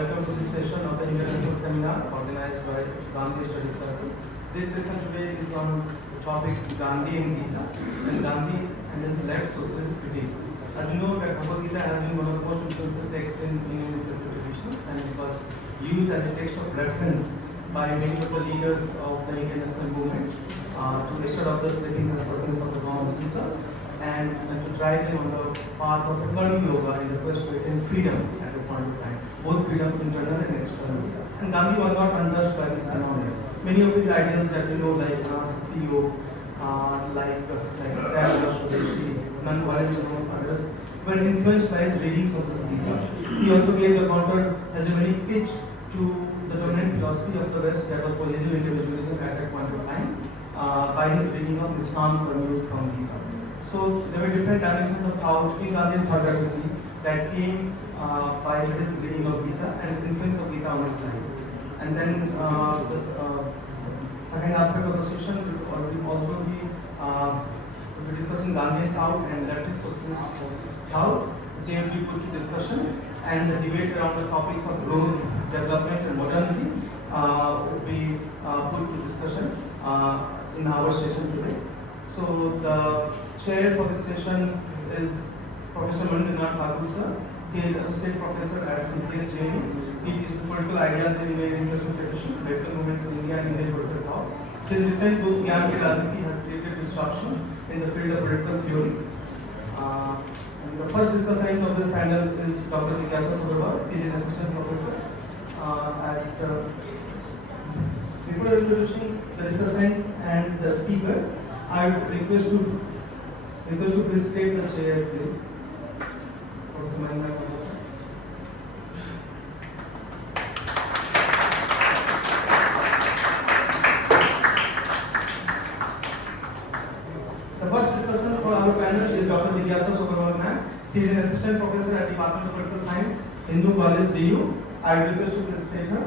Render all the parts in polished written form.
Welcome to this session of the International Seminar organized by Gandhi Study Circle. This session today is on the topic Gandhi and Geeta, and Gandhi and his left socialist critics. As you know, that Bhagavad Gita has been one of the most influential texts in Indian traditions, and it was used as a text of reference by many of the leaders of the Indian national movement to extract the living and sustenance of the Bhagavad Gita and to drive them on the path of learning yoga in the quest to attain freedom at a point of time, both freedom internal and external. And Gandhi was not untouched by this phenomenon. Many of his ideals that we know, like yoga, like non-violence and others, were influenced by his readings of the Gita. He also gave the counter as a very pitch to the dominant philosophy of the West, that was positive individualism at that point of time, by his reading of Islam from Gita. So there were different dimensions of how Gandhi thought that we see that came by his reading of Gita and the influence of Gita on his life. And then this second aspect of the session will also be discussing Gandhian thought and leftist socialist thought. They will be put to discussion, and the debate around the topics of growth, development, and modernity will be put to discussion in our session today. So the chair for this session is Professor Manindra Thakur sir. He is associate professor at CPS. He teaches political ideas in Indian University tradition, political movements in India, and Indian political thought. His recent book Gyan Ke Raditi has created disruption in the field of political theory. And the first discussant of this panel is Dr. Jigyasha Sogarwal. He is an assistant professor Before introducing the discussants and the speakers, I would request to please take the chair, please. Professor Manindra. The first discussion for our panel is Dr. Jigyasha Sogarwal ma'am. She is an assistant professor at Department of Political Science, Hindu College, DU. I would request to please take her.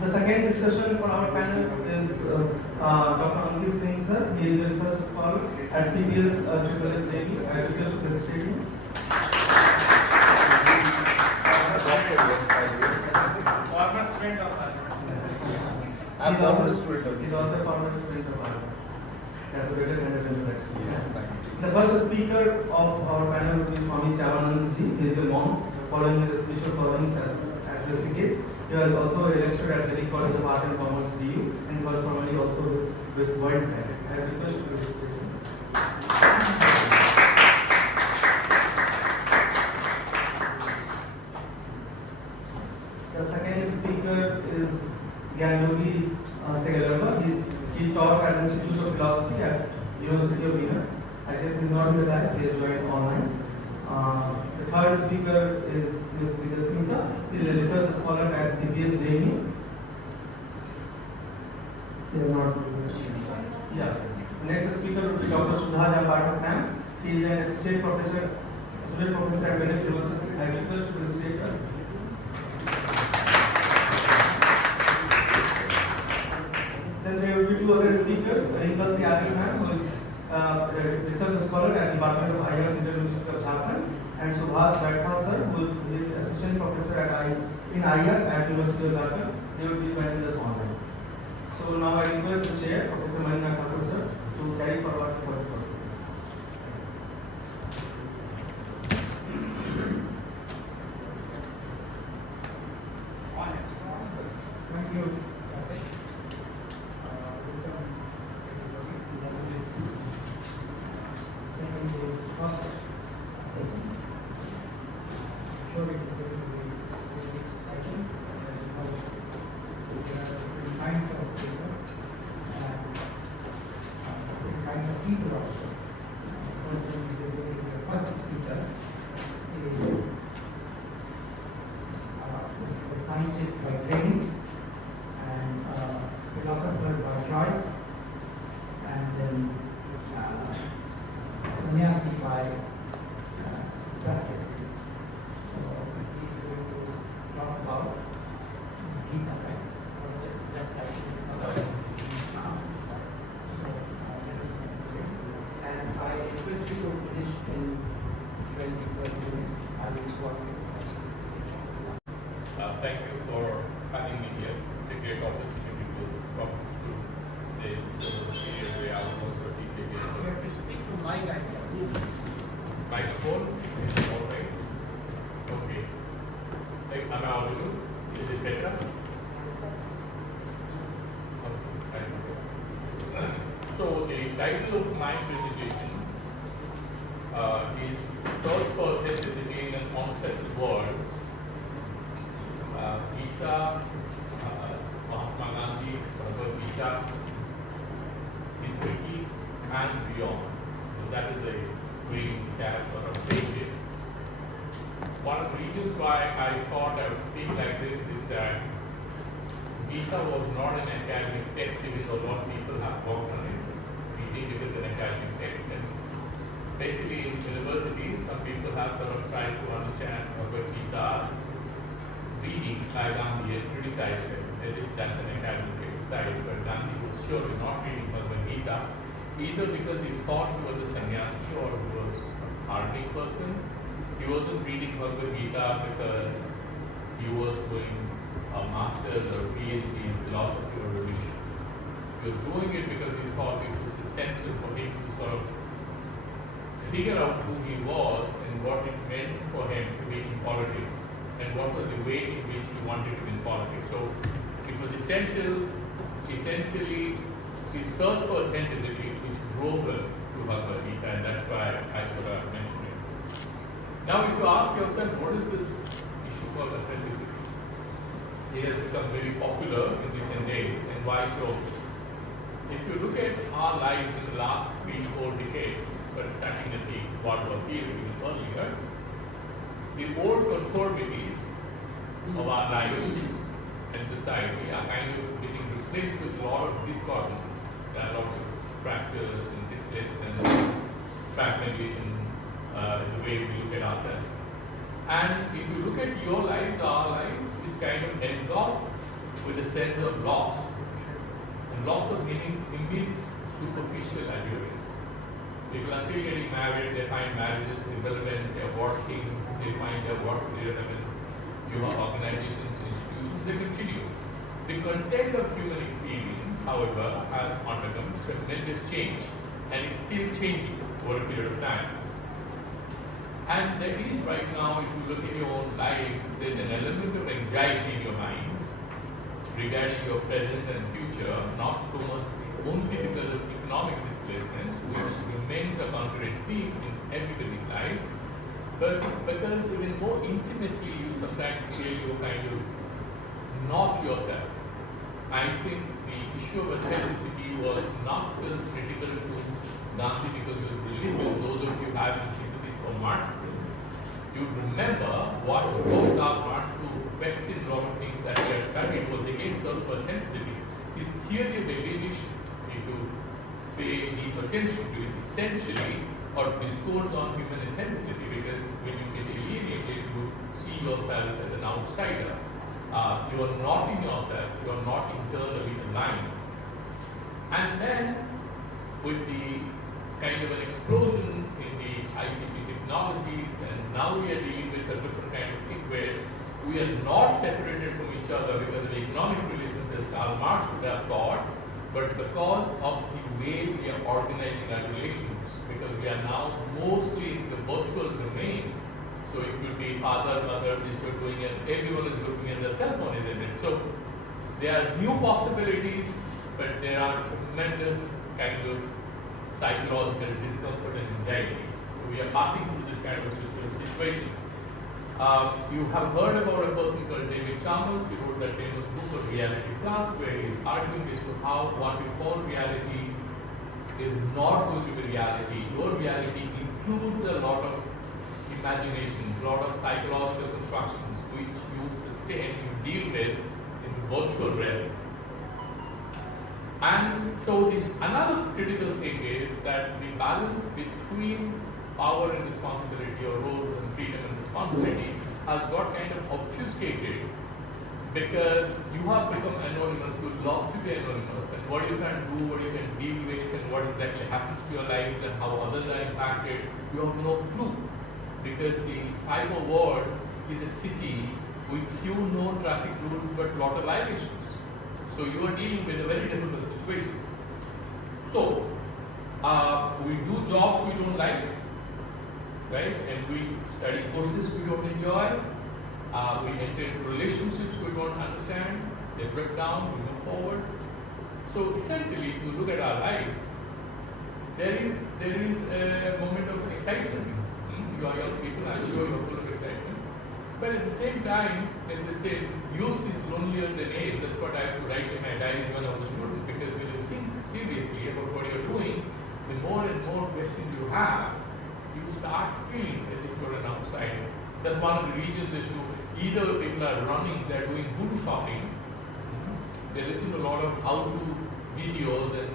The second discussion for our panel is Dr. Ankit Singh sir. He is a research scholar at CPS Delhi. I request to please take him. Former student of I'm former student. He is also a former student of Harvard. That's a better kind of introduction. The first speaker of our panel will be Swami Shyamananda ji. He is a monk following the spiritual following at Rishikesh. He was also a lecturer at Delhi College of Art and Commerce, DU, and he was formerly also with World Bank. I request you to participate. The second speaker is Gianluigi Segalerba. He taught at the Institute of Philosophy at University of Vienna. I guess he is not with us, he has joined online. The third speaker is Ms. Vidasmita. She is a research scholar at CPS Delhi. Yeah. Next speaker will be Dr. Sudha Pathak. She is an associate professor at Bennett University. I request to present her. Then there will be two other speakers, Rinkal, Tyagi, who is a research scholar at the Department of Higher University of Jharkhand, and Subhash sir, who is assistant professor in IR at University of Jharkhand. They will be joining us online. So now I request the chair, Professor Manindra Thakur sir, to carry forward for the process. Thank you. to finish in 20 plus minutes. I will swap you. Thank you for having me here. It's a great opportunity to talk to students. This is a period where I will also teach a You have to speak to my guy. microphone. Is it all right? Okay. Am I audible? Is it better? Okay. So the title of my presentation is Search for Authenticity in an Unsettled World. Gita, Mahatma Gandhi, Bhagavad Gita, his critiques, and beyond. So that is the way which I have sort of framed it. One of the reasons why I thought I would speak like this is that Gita was not an academic text, even though a lot of people have worked on it. We think it is an academic text, and especially in universities, some people have sort of tried to understand Bhagavad Gita's reading by Gandhi and criticized it as if that's an academic exercise. But Gandhi was surely not reading Bhagavad Gita, either because he thought he was a sannyasi or he was a hardened person. He wasn't reading Bhagavad Gita because he was doing a master's or Ph.D. in philosophy or religion. He was doing it because he thought it was essential for him to sort of figure out who he was and what it meant for him to be in politics, and what was the way in which he wanted to be in politics. So it was essentially his search for authenticity which drove him to Bhagavad Gita, and that's why I sort of mentioned it. Now if you ask yourself, what is this issue called authenticity? It has become very popular in recent days, and why so? If you look at our lives in the last 3-4 decades, but starting at the World War period even earlier, the old conformities of our lives and society are kind of getting replaced with a lot of discordances. There are a lot of fractures and displacements, fragmentation, the way we look at ourselves. And if you look at your lives, our lives, it's kind of end off with a sense of loss. And loss of meaning impedes superficial adherence. People are still getting married, they find marriages irrelevant, they're working, they find their work irrelevant. You have organizations, institutions, they continue. The content of human experience, however, has undergone tremendous change and is still changing over a period of time. And there is right now, if you look at your own lives, there's an element of anxiety in your minds regarding your present and future, not so much only because of economic displacements, which remains a concurrent theme in everybody's life, but because even more intimately you sometimes feel you're kind of not yourself. I think the issue of authenticity was not just critical to Gandhi because he was religious. Those of you who have sympathies for Marxism, you remember what brought Marx to question a lot of things that we had studied was again search for authenticity. His theory of alienation, if you pay deep attention to it, essentially or discourse on human authenticity, because when you get alienated, you see yourself as an outsider. You are not in yourself, you are not internally aligned. And then, with the kind of an explosion in the ICT technologies, and now we are dealing with a different kind of thing where we are not separated from each other because of economic relations as Karl Marx would have thought, but because of the way we are organizing our relations, because we are now mostly in the virtual domain. So it could be father, mother, sister doing it, everyone is looking at their cell phone, isn't it? So there are new possibilities, but there are tremendous kind of psychological discomfort and anxiety. So we are passing through this kind of situation. You have heard about a person called David Chalmers. He wrote that famous book of Reality Class, where he is arguing as to how what we call reality is not going to be reality. Your reality includes a lot of imagination, a lot of psychological constructions which you sustain, you deal with in the virtual realm. And so this another critical thing is that the balance between power and responsibility, or roles and freedom and responsibility, has got kind of obfuscated because you have become anonymous, you love to be anonymous, and what you can do, what you can deal with, and what exactly happens to your lives and how others are impacted, you have no clue. Because the cyber world is a city with few known traffic rules but lot of violations. So you are dealing with a very difficult situation. So we do jobs we don't like, right? And we study courses we don't enjoy. We enter into relationships we don't understand. They break down, we move forward. So essentially, if you look at our lives, there is a moment of excitement. You are young people, I'm sure you're full of excitement. But at the same time, as they say, youth is lonelier than age. That's what I used to write in my diary when I was a student. Because when you think seriously about what you're doing, the more and more questions you have, you start feeling as if you're an outsider. That's one of the reasons as to either people are running, they're doing guru shopping, they listen to a lot of how-to videos and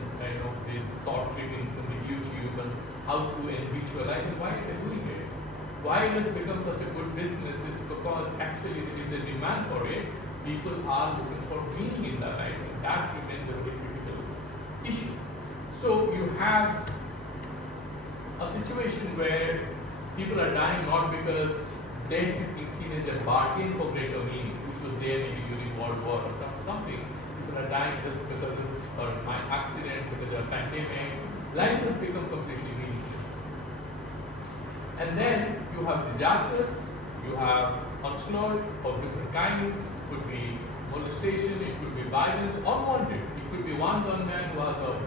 these short clippings on the YouTube and how to enrich your life, and why are they doing it? Why it has become such a good business is because actually there is a demand for it. People are looking for meaning in their lives, and that remains a very critical issue. So you have a situation where people are dying not because death is being seen as a bargain for greater meaning, which was there maybe during World War or something. People are dying just because of an accident, because of a pandemic. Life has become completely meaningless. And then you have disasters, you have onslaught of different kinds. It could be molestation, it could be violence, unwanted. It could be one gunman who has a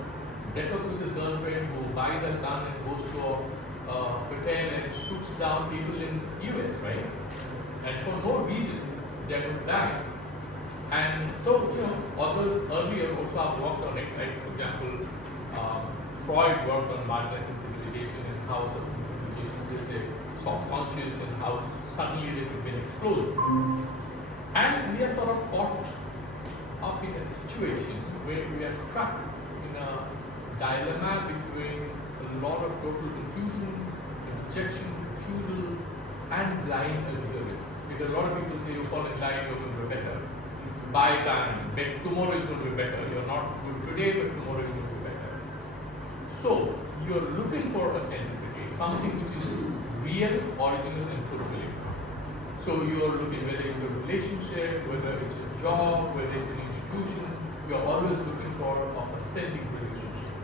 breakup with his girlfriend, who buys a gun and goes to a hotel and shoots down people in US, right? And for no reason, they would die. And so, others earlier also have worked on it, like for example, Freud worked on madness and civilization and how certain civilizations is their subconscious and how suddenly they could be exploded. And we are sort of caught up in a situation where we are stuck in a dilemma between a lot of total confusion, rejection, refusal, and blind adherence. Because a lot of people say you fall in line, you're going to be better. Buy time, bet tomorrow is going to be better. You're not good today, but tomorrow is going to be better. So you're looking for authenticity, something which is real, original, and fulfilling. So you're looking whether it's a relationship, whether it's a job, whether it's an institution, you're always looking for an authentic relationship.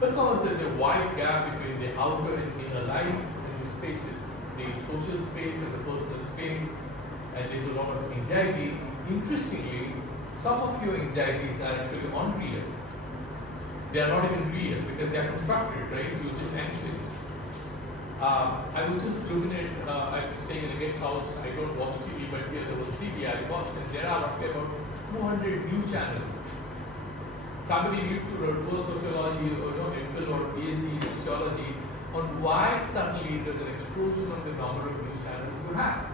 Because there's a wide gap between the outer and inner lives and the spaces, the social space and the personal space, and there's a lot of anxiety. Interestingly, some of your anxieties are actually unreal. They are not even real because they are constructed, right? You're just anxious. I was just looking at, I'm staying in a guest house, I don't watch TV, but here there was TV I watched, and there are roughly about 200 news channels. Somebody needs to do a sociology or MPhil or Ph.D. in sociology on why suddenly there's an explosion on the number of news channels you have.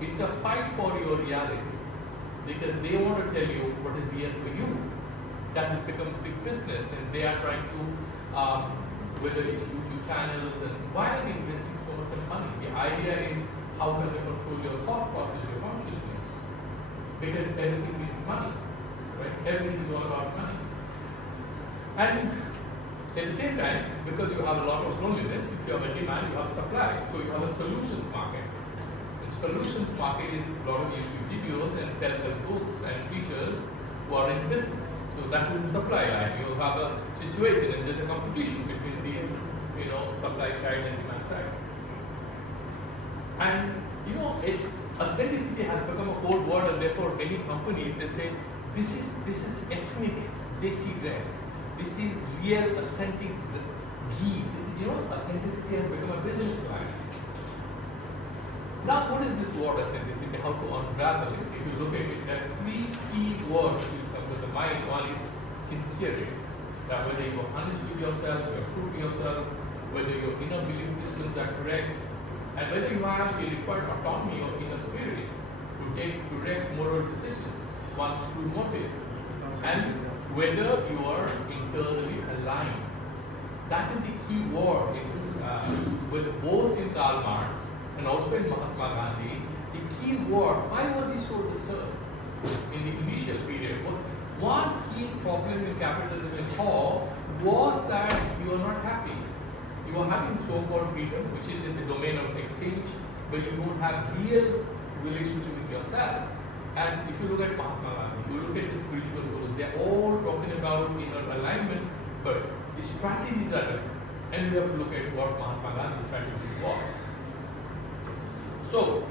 It's a fight for your reality because they want to tell you what is real for you. That has become big business, and they are trying to, whether it's YouTube channels, and why are they investing so much money? The idea is how can they control your thought process, your consciousness? Because everything needs money, right? Everything is all about money. And at the same time, because you have a lot of loneliness, if you have a demand, you have supply. So you have a solutions market. And solutions market is a lot of YouTube videos and self-help books and teachers who are in business. So that is the supply line. You have a situation and there's a competition between these, supply side and demand side. And authenticity has become a code word, and therefore many companies they say this is ethnic desi dress. This is real authentic ghee. This is authenticity has become a business line. Now, what is this word authenticity? How to unravel it? If you look at it, there are three key words which come to the mind. One is sincerity. That whether you are honest with yourself, you are true to yourself, whether your inner belief systems are correct, and whether you have the required autonomy or inner spirit to take correct moral decisions, one's true motives, and whether you are internally aligned. That is the key word in both in Karl Marx and also in Mahatma Gandhi. the key word, why was he so disturbed in the initial period? One key problem in capitalism in Hall was that you are not happy. You are having so-called freedom, which is in the domain of exchange, but you don't have real relationship with yourself. And if you look at Mahatma Gandhi, you look at the spiritual gurus, they're all talking about inner alignment, but the strategies are different. And you have to look at what Mahatma Gandhi's strategy was. So,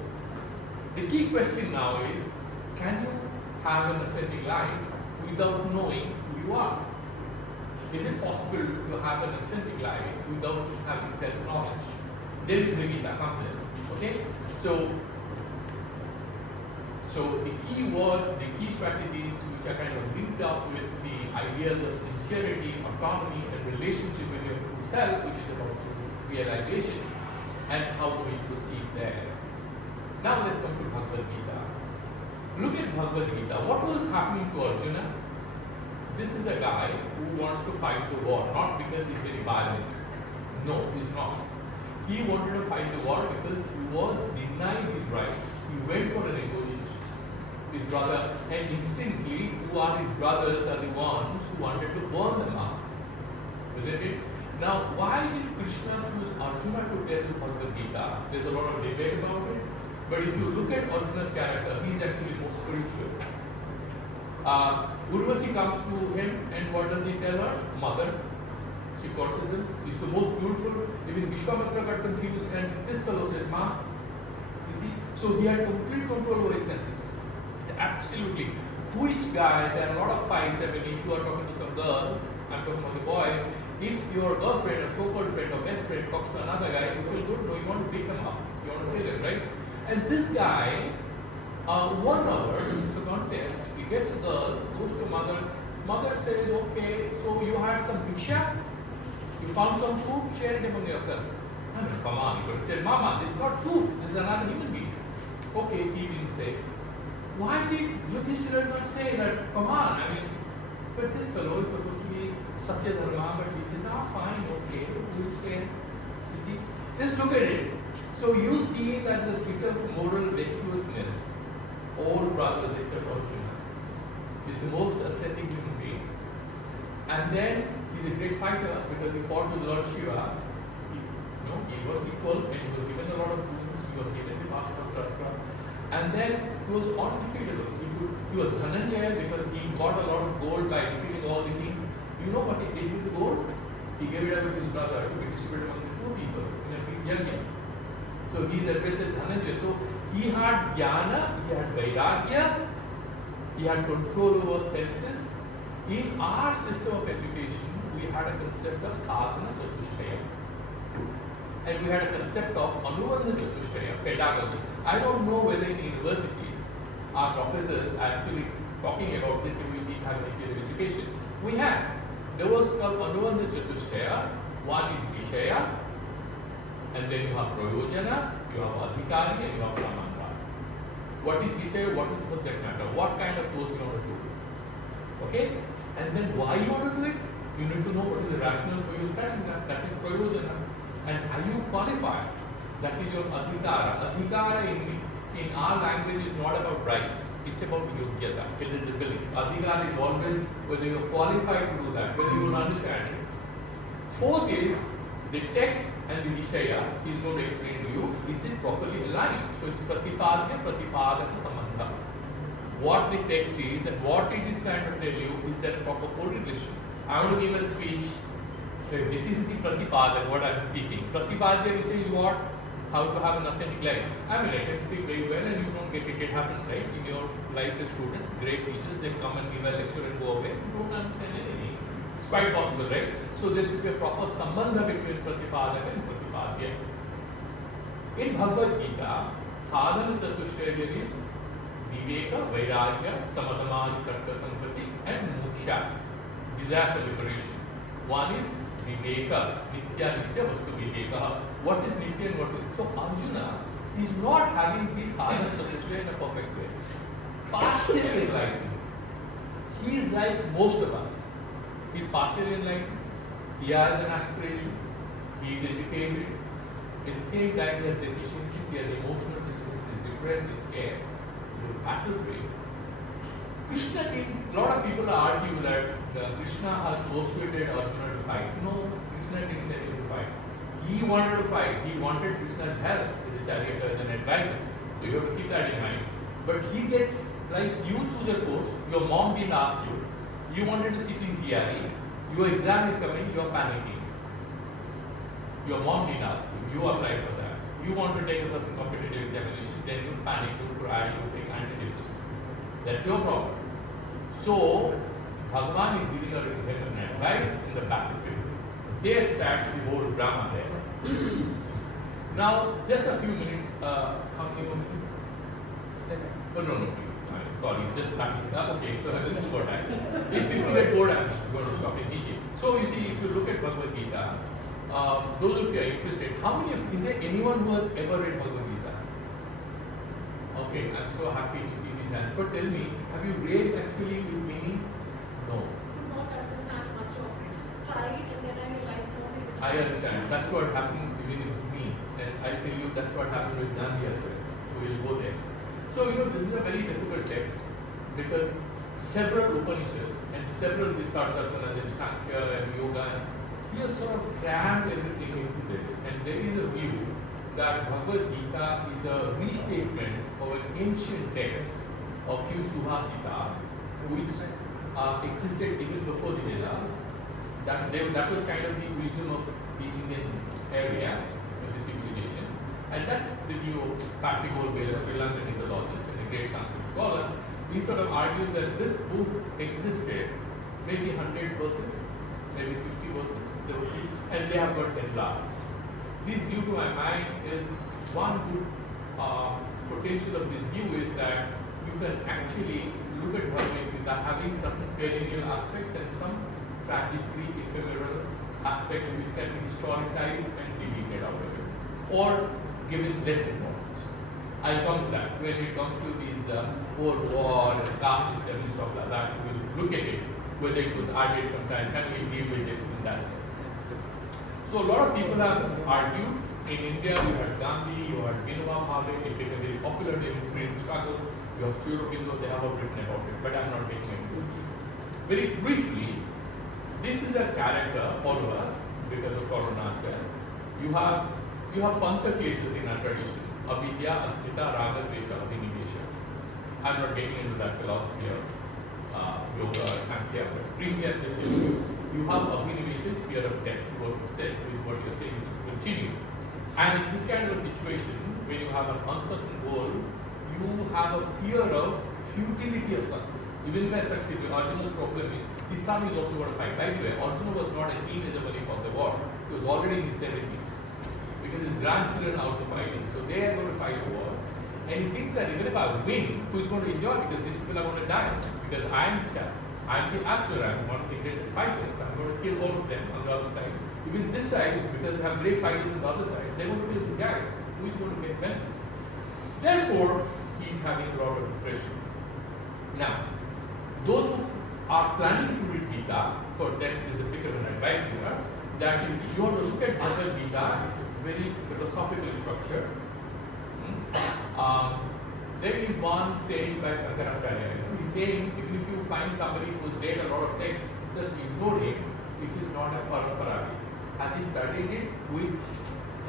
the key question now is, can you have an authentic life without knowing who you are? Is it possible to have an authentic life without having self-knowledge? There is where Gita comes in. Okay? So the key words, the key strategies which are kind of linked up with the ideas of sincerity, autonomy, and relationship with your true self, which is about realization, and how do we proceed there. Now let's come to Bhagavad Gita. Look at Bhagavad Gita. What was happening to Arjuna? This is a guy who wants to fight the war, not because he's very violent. No, he's not. He wanted to fight the war because he was denied his rights. He went for a negotiation. His brother, and instantly, who are his brothers are the ones who wanted to burn them up. Isn't it? Now, why did Krishna choose Arjuna to tell Bhagavad Gita? There's a lot of debate about it. But if you look at Arjuna's character, he's actually more spiritual. Urvasi comes to him, and what does he tell her? Mother. She curses him. She's the most beautiful. Even Vishwamitra got confused, and this fellow says, Ma. You see? So he had complete control over his senses. It's absolutely. Which guy, there are a lot of fights. I mean, if you are talking to some girl, I'm talking about the boys, if your girlfriend or so-called friend or best friend talks to another guy, you feel good, no, you want to pick him up. You want to kill him, right? And this guy, 1 hour, it's a contest, he gets a girl, goes to mother, mother says, okay, so you had some bhiksha, you found some food, share it among yourself. I mean, come on, he could have said, Mama, this is not food, this is another human being. Okay, he didn't say. Why did Yudhishthira not say that, come on, I mean, but this fellow is supposed to be Satya Dharma, but he says, fine, okay, we'll stay. You see? Just look at it. So you see that the bit of moral virtuousness, all brothers except Arjuna, is the most authentic human being. And then he's a great fighter because he fought with Lord Shiva. He was equal and he was given a lot of boons. He was given the master of Shastra. And then he was undefeatable. He was Dhananjaya because he got a lot of gold by defeating all the kings. You know what he did with the gold? He gave it up to his brother to be distributed among the two people in a big yajna. So he is addressed as Dhananjaya. So he had jnana, he had vairagya, he had control over senses. In our system of education, we had a concept of sadhana chatushtaya. And we had a concept of anuvandha chatushtaya, pedagogy. I don't know whether in universities our professors are actually talking about this if we didn't have any field of education. We had. There was called anuvandha chatushtaya. One is vishaya, and then you have prayojana, you have adhikari, and you have samandra. What is vishaya? What is the subject matter? What kind of course you want to do? Okay? And then why you want to do it? You need to know what is the rationale for your studying that. That is prayojana. And are you qualified? That is your adhikara. Adhikara in our language is not about rights. It's about yogyata, eligibility. Adhikara is always whether you are qualified to do that, whether you will understand it. Fourth is the text and the vishaya is going to explain to you, is it properly aligned? So it's pratipadya, pratipadana samandha. What the text is and what it is trying to tell you is that proper correlation. I want to give a speech. This is the pratipadana, what I am speaking. Pratipadya is what? How to have an authentic life. I mean, I can speak very well and you don't get it. It happens, right? In your life as student, great teachers, they come and give a lecture and go away. You don't understand anything. It's quite possible, right? So there should be a proper sambandha between pratipadana and pratipadya. In Bhagavad Gita, sadhana chatushtaya is viveka, vairagya, samadhamani, sarka sampati, and moksha, desire for liberation. One is viveka, nitya vastu viveka. What is nitya and what is... So Arjuna is not having this sadhana chatushtaya in a perfect way. Partially enlightened. He is like most of us. He is partially enlightened. He has an aspiration. He is educated. At the same time, he has deficiencies. He has emotional distances, depressed, is scared, he was battle free. Krishna didn't, a lot of people argue that Krishna has persuaded Arjuna to fight. No, Krishna didn't tell him to fight. He wanted to fight. He wanted Krishna's help as a charioteer as an advisor. So you have to keep that in mind. But he gets, like, you choose a course, your mom didn't ask you. You wanted to sit in GRE, your exam is coming, you are panicking. Your mom didn't ask you, you applied for that. You want to take a certain competitive examination, then you panic, you cry, you take antidepressants. That's your problem. So, Bhagavan is giving an advice in the battlefield. There starts the whole drama there. Now, just a few minutes, how many more minutes? 7. Oh, no, please. Sorry, just starting. Okay, so a little more time. If people get bored, I'm going to stop immediately. So, you see, if you look at Bhagavad Gita, those of you are interested, is there anyone who has ever read Bhagavad Gita? Okay, I'm so happy to see these hands. But tell me, have you read actually with meaning? No. Could not understand much of it. Just tried and then I realized no. I understand. That's what happened even with me. And I tell you, that's what happened with Gandhi as well. So we'll go there. So, this is a very difficult text because several Upanishads and several Discursant and Sankhya and Yoga, he has sort of crammed everything into this. And there is a view that Bhagavad Gita is a restatement of an ancient text of few Suhasitas which existed even before the Vedas. That was kind of the wisdom of the Indian area of the civilization. And that's the view of Pathak, a Sri Lankan mythologist and a great Sanskrit scholar. He sort of argues that this book existed maybe 100 verses, maybe 50 verses, and they have got 10 last. This view to my mind is one good potential of this view is that you can actually look at Bhagavad Gita having some perennial aspects and some tragically ephemeral aspects which can be historicized and deleted out of it, or given less importance. I'll come to that. When it comes to these whole war and caste system and stuff like that, we'll look at it, whether it was added sometime, can we deal with it in that sense. So a lot of people have argued. In India, you had Gandhi, you had Vinoba Bhave, it became very popular in freedom struggle. You have Europeans, they have written about it, but I'm not getting into it. Very briefly, this is a character for us because of Corona as well. You have Pancha cases in our tradition: Avidya, Asmita, Raga, Dvesha, Abhinivesha. I'm not getting into that philosophy of yoga or Sankhya, but briefly as just you have Abhinivesha, fear of death. You are obsessed with what you're saying is to continue. And in this kind of a situation, when you have an uncertain goal, you have a fear of futility of success. Even if I succeed, Arjuna's problem is his son is also going to fight. By the way, Arjuna was not a teenager when he fought the war. He was already in his 70s. Because his grandchildren are also fighting. So they are going to fight the war. And he thinks that even if I win, who's going to enjoy? Because these people are going to die. Because I'm the actor, I'm one of the greatest fighters. I'm going to kill all of them on the other side. Even this side, because I have great fighters on the other side, they're going to kill these guys. Who is going to get benefit? Therefore, he's having a lot of depression. Now, those who are planning to read Gita, for them is a bit of an advice here, that if you want to look at Bhagavad Gita, it's very philosophical structure. There is one saying by Shankaracharya. He's saying, even if you find somebody who's read a lot of texts, just ignore him if he's not a Parampara. Has he studied it with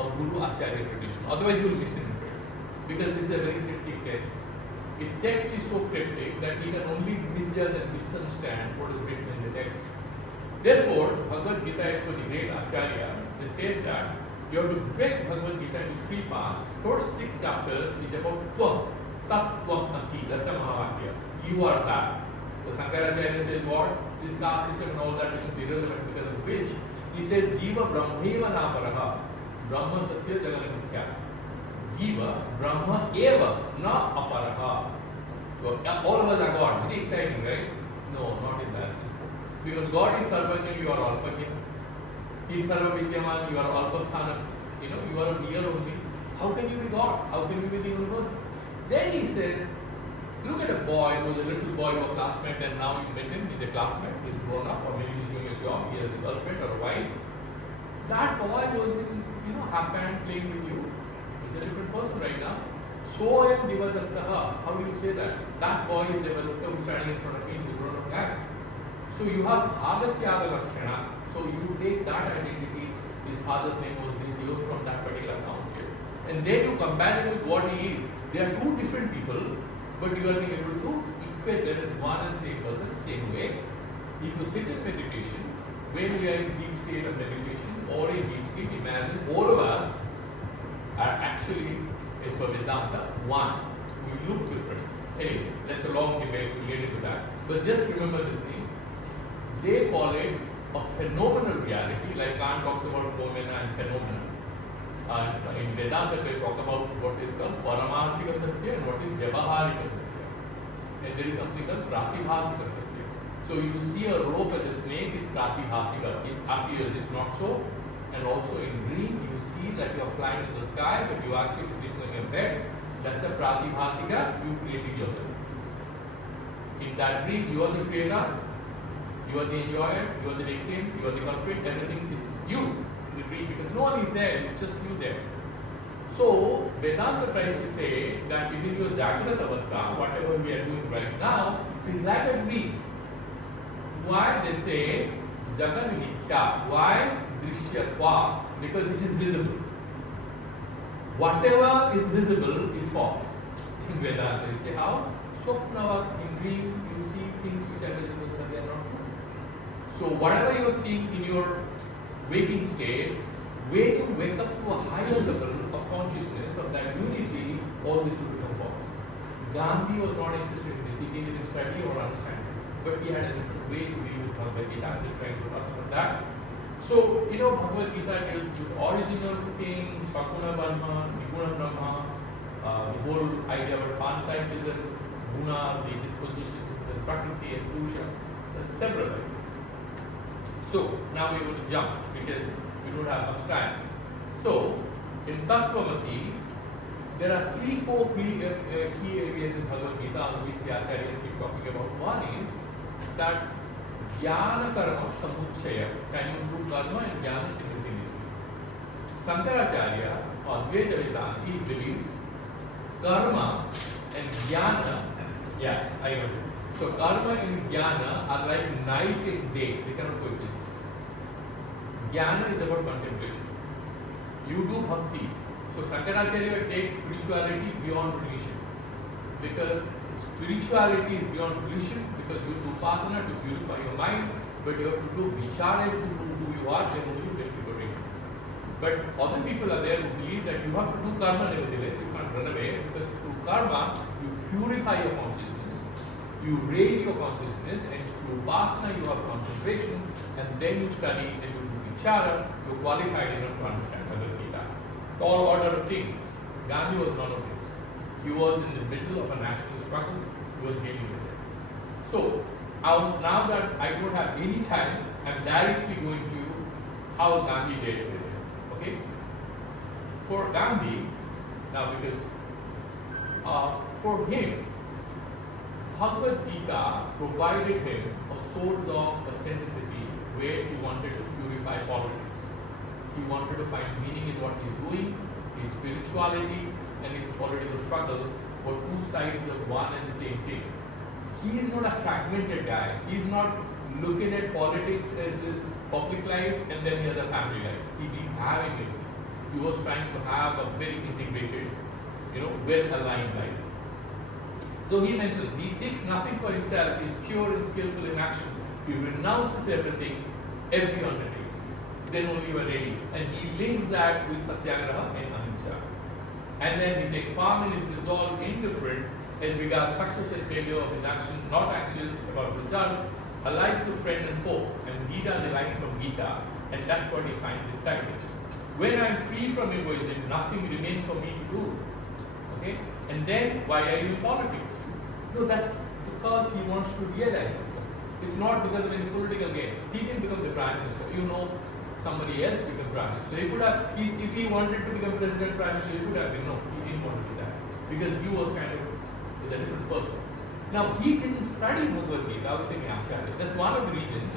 a Guru Acharya tradition? Otherwise, you will misinterpret. Because this is a very cryptic text. The text is so cryptic that we can only misjudge and misunderstand what is written in the text. Therefore, Bhagavad Gita is for the great Acharyas. It says that you have to break Bhagavad Gita into 3 parts. First 6 chapters is about Tvam, Tat Tvam Asi, that's a Mahavakya. You are that. So Shankaracharya says what? This caste system and all that is irrelevant because of which he says Jiva Brahmeva Naparaha, Brahma Satya Jagana Mithya. Jiva Brahma Eva Na Aparaha. So all of us are God. Very exciting, right? No, not in that sense. Because God is Sarvajna, you are Alpajna. He is Sarva Vidyaman, you are Alpasthanam. You are a mere only. How can you be God? How can you be the universe? Then he says, look at a boy who was a little boy, your classmate, and now you met him, he's a classmate, he's grown up, or maybe he's doing a job, he has a girlfriend or a wife. That boy was in, happy and playing with you. He's a different person right now. Soyam Devadattaha, how do you say that? That boy is Devadatta who's standing in front of me in the grown-up guy. So you have Agatyaga Lakshana, so you take that identity, his father's name was this, he was from that particular township. And then you compare it with what he is. They are two different people, but you are being able to equate them as one and same person, same way. If you sit in meditation, when we are in deep state of meditation or in deep sleep, imagine all of us are actually, as per Vedanta, one. We look different. Anyway, that's a long debate related to that. But just remember this thing. They call it a phenomenal reality, like Kant talks about phenomena and phenomena. In Vedanta, they talk about what is called Paramarthika Satya and what is Vyavaharika Satya. And there is something called Pratibhasika Satya. So you see a rope as a snake is Pratibhasika. It appears, it's not so. And also in dream, you see that you are flying in the sky, but you are actually sleeping in your bed. That's a Pratibhasika, you created yourself. In that dream, you are the creator, you are the enjoyer, you are the victim, you are the culprit, everything is you. Because no one is there, it's just you there. So, Vedanta tries to say that within your Jagrata Avastha, whatever we are doing right now, is like a dream. Why they say Jagan Mithya? Why Drishyatva? Because it is visible. Whatever is visible is false. In Vedanta, you say how? Swapnava, in dream, you see things which are visible but they are not true. So, whatever you are seeing in your waking state, when you wake up to a higher level of consciousness of that unity, all this will become false. Gandhi was not interested in this, he didn't study or understand it, but he had a different way to deal with Bhagavad Gita. I'm just trying to ask about that. So, Bhagavad Gita deals with original things, Shakuna Brahma, Niguna Brahma, the whole idea of panpsychism, gunas, the dispositions, and prakriti and purusha, several ideas. So, now we will jump because we don't have much time. So, in Tattvamasi, there are 3-4 key areas in Bhagavad Gita on which the acharyas keep talking about. One is that Jnana Karma Samuchaya, can you do karma and jnana simultaneously? Sankaracharya or Advaita Vedanta, he believes karma and jnana, I got it. So karma and jnana are like night and day, they cannot coexist. Jnana is about contemplation. You do bhakti. So Sankaracharya takes spirituality beyond religion. Because spirituality is beyond religion, because you do upasana to purify your mind, but you have to do vichara to know who you are, then only you get liberated. But other people are there who believe that you have to do karma nevertheless, you can't run away, because through karma, you purify your consciousness, you raise your consciousness, and through upasana you have concentration, and then you study and you do vichara, you're qualified enough to understand Bhagavad Gita. All order of things. Gandhi was none of this. He was in the middle of a national struggle, he was dealing with it. So, now that I don't have any time, I'm directly going to how Gandhi dealt with it. Okay? For Gandhi, now because for him, Bhagavad Gita provided him a source of authenticity where he wanted to purify politics. He wanted to find meaning in what he's doing, his spirituality and his political struggle were two sides of one and the same thing. He is not a fragmented guy. He is not looking at politics as his public life and then the other family life. He didn't have any. He was trying to have a very integrated, well-aligned life. So he mentions, he seeks nothing for himself, he is pure and skillful in action. He renounces everything, every undertaking. Then only you are ready. And he links that with Satyagraha and Ahimsa. And then he says, farm in his resolve, indifferent as regards success and failure of his action, not anxious about result, alike to friend and foe. And Gita is a line from Gita, and that's what he finds inside it. When I am free from egoism, nothing remains for me to do. Okay? And then, why are you in politics? No, that's because he wants to realize himself. It's not because of any political gain. He didn't become the Prime Minister. Somebody else become Prime Minister. He could have, if he wanted to become President, Prime Minister, he could have been. No, he didn't want to do that. Because he was kind of a different person. Now, he didn't study Bhagavad Gita with any acharya. That's one of the reasons.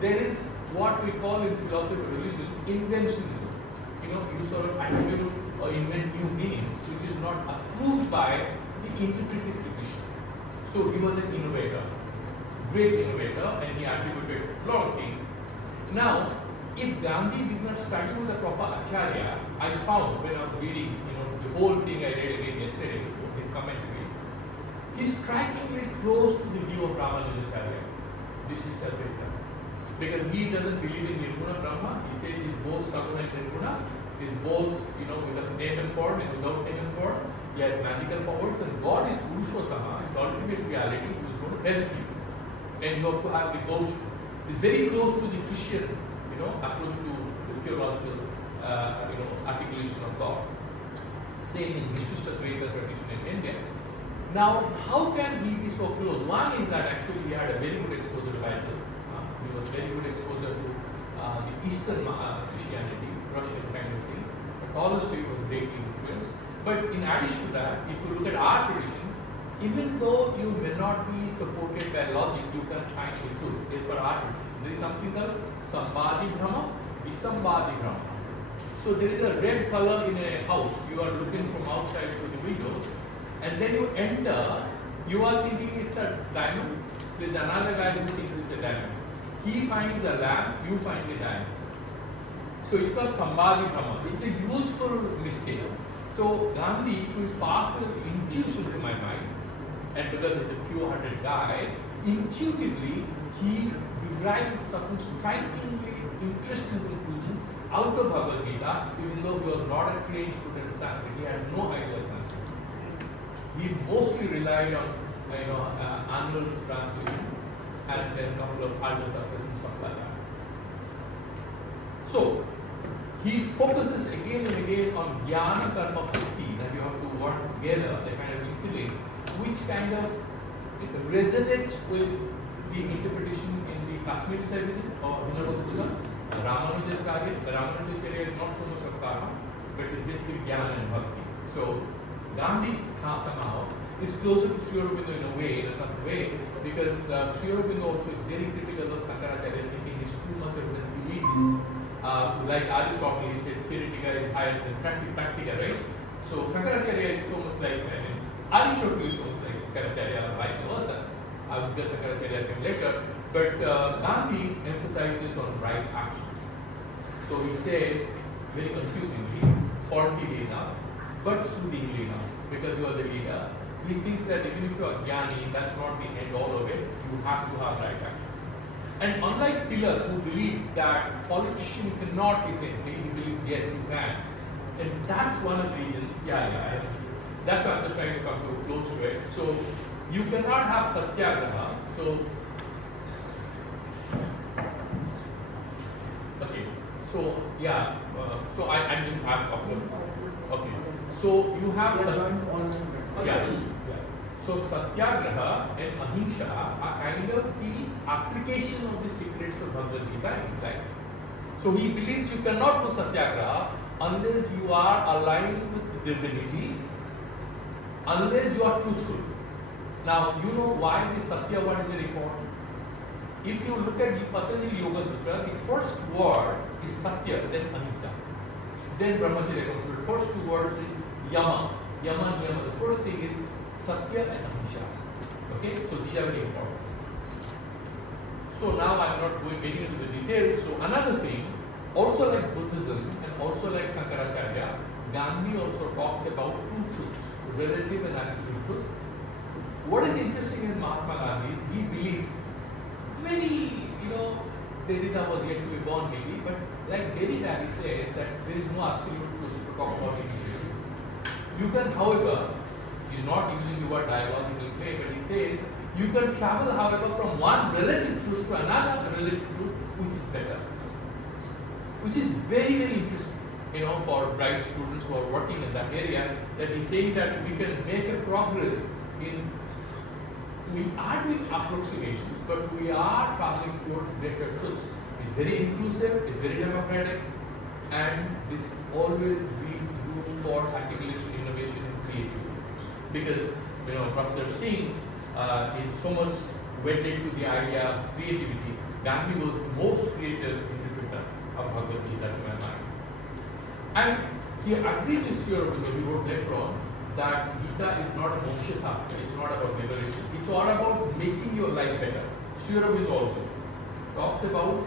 There is what we call in philosophy of religion, inventionism. You sort of attribute a or invent new meanings which is not approved by the interpretive tradition. So he was an innovator, great innovator, and he attributed a lot of things. Now, if Gandhi did not study with the proper Acharya, I found when I was reading, the whole thing I read again yesterday, his commentaries, he's strikingly close to the view of Ramanujacharya, Vishishtadvaita. Because he doesn't believe in Nirguna Brahma, he says he's both Saguna and Nirguna, he's both, with a name and form and without name and form, he has magical powers, and God is Purushottama, the ultimate reality who is going to help you. And you have to have devotion. He's very close to the Christian, approach to the theological, articulation of God. Same in Vishishtadvaita tradition in India. Now, how can we be so close? One is that actually he had a very good exposure to Bible. He was very good exposure to the Eastern Christianity, Russian kind of thing. But Tolstoy was greatly influenced. But in addition to that, if you look at our tradition, even though you may not be supported by logic, you can find the truth. As per our tradition, there is something called Sambadi Brahma, Visambadi Brahma. So there is a red color in a house. You are looking from outside through the window, and then you enter. You are thinking it's a diamond. There is another guy who thinks it's a diamond. He finds a lamp. You find the diamond. So it's called Sambadi Brahma. It's a useful mistake. So Gandhi, through his powerful intuition to my mind, and because he's a pure-hearted guy, intuitively he derived some strikingly interesting conclusions out of Bhagavad Gita, even though he was not a trained student of Sanskrit. He had no idea of Sanskrit. He mostly relied on Arnold's translation and then a couple of others are present, stuff like that. So he focuses again and again on Jnana Karma Bhakti, that you have to work together, they kind of interlink, which kind of resonates with the interpretation in the Kashmiri Saivism or Vinodakula. Ramanujacharya is not so much of karma, but it's basically Jnana and Bhakti. So Gandhi somehow is closer to Sri Aurobindo in a way, in a certain way, because Sri Aurobindo also is very critical of Shankaracharya, thinking he's too much of an elitist. Like Aristotle, he said theoretica is higher than practica, right? So Shankaracharya is so much like, Aristotle is so much like Shankaracharya, vice versa. Because Shankaracharya came later, but Gandhi emphasizes on right action. So he says, very confusingly, faultily enough, but soothingly enough, because you are the leader. He thinks that even if you are Jnani, that's not the end all of it, you have to have right action. And unlike Tilak, who believed that politician cannot be saintly, he believes yes, you can. And that's one of the reasons, that's why I'm just trying to come to close to it. So you cannot have satyagraha. So I just have a couple of, so you have so satyagraha and ahimsa are kind of the application of the secrets of Bhagavad Gita in his life. So he believes you cannot do satyagraha unless you are aligned with divinity, unless you are truthful. Now, you know why the Satya word is very important. If you look at the Patanjali Yoga Sutra, the first word is Satya, then Ahimsa. Then Brahmacharya comes. The first two words is Yama. Yama. The first thing is Satya and Ahimsa. Okay, so these are very important. So now I'm not getting into the details. So another thing, also like Buddhism and also like Shankaracharya, Gandhi also talks about two truths, relative and absolute truth. What is interesting in Mahatma Gandhi is he believes very, Derrida was yet to be born maybe, but like Derrida he says that there is no absolute truth to talk about any issue. You can, however, he's not using the word dialogical play, but he says you can travel, however, from one relative truth to another relative truth which is better. Which is very, very interesting, for bright students who are working in that area, that he's saying that we can make a progress in. We are doing approximations, but we are traveling towards better truths. It's very inclusive, it's very democratic, and this always leaves room for articulation, innovation, and creativity. Because Professor Singh is so much wedded to the idea of creativity. Gandhi was the most creative interpreter of Bhagavad Gita to my mind. And He agreed with Sudha, because he wrote later on, that Gita is not a Moksha Shastra, it's not about liberation, it's all about making your life better. Sudha also talks about,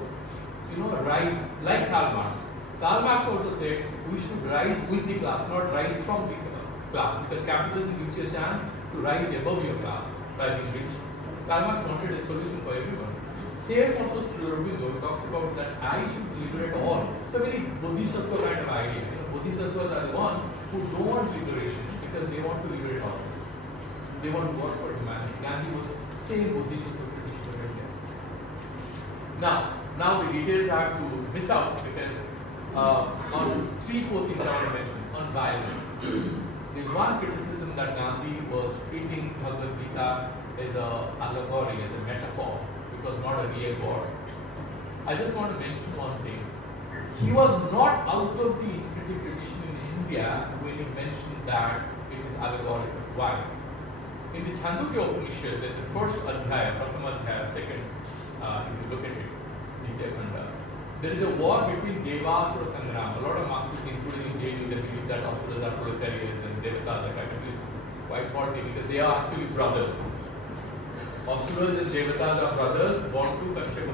rise, like Karl Marx. Karl Marx also said, we should rise with the class, not rise from the class, because capitalism gives you a chance to rise above your class by being rich. Karl Marx wanted a solution for everyone. Same also Sudha talks about that I should liberate all. It's a very bodhisattva kind of idea. Bodhisattvas are the ones who don't want liberation because they want to liberate others. They want to work for humanity. Gandhi was same bodhisattva tradition of India. Now the details I have to miss out because on 3-4 things I want to mention. On violence. There's one criticism that Gandhi was treating Bhagavad Gita as an allegory, as a metaphor. It was not a real war. I just want to mention one thing. He was not out of the interpretive tradition in India when he mentioned that it is allegorical. Why? In the Chandogya Upanishad, the first adhyaya, Prathama adhyaya, second, if you look at it, there is a war between Devasura Sangrama. A lot of Marxists, including in JD, they believe that Asuras are proletarians and Devatas are kind of quite faulty because they are actually brothers. Asuras and Devatas are brothers, born to Kashyapa.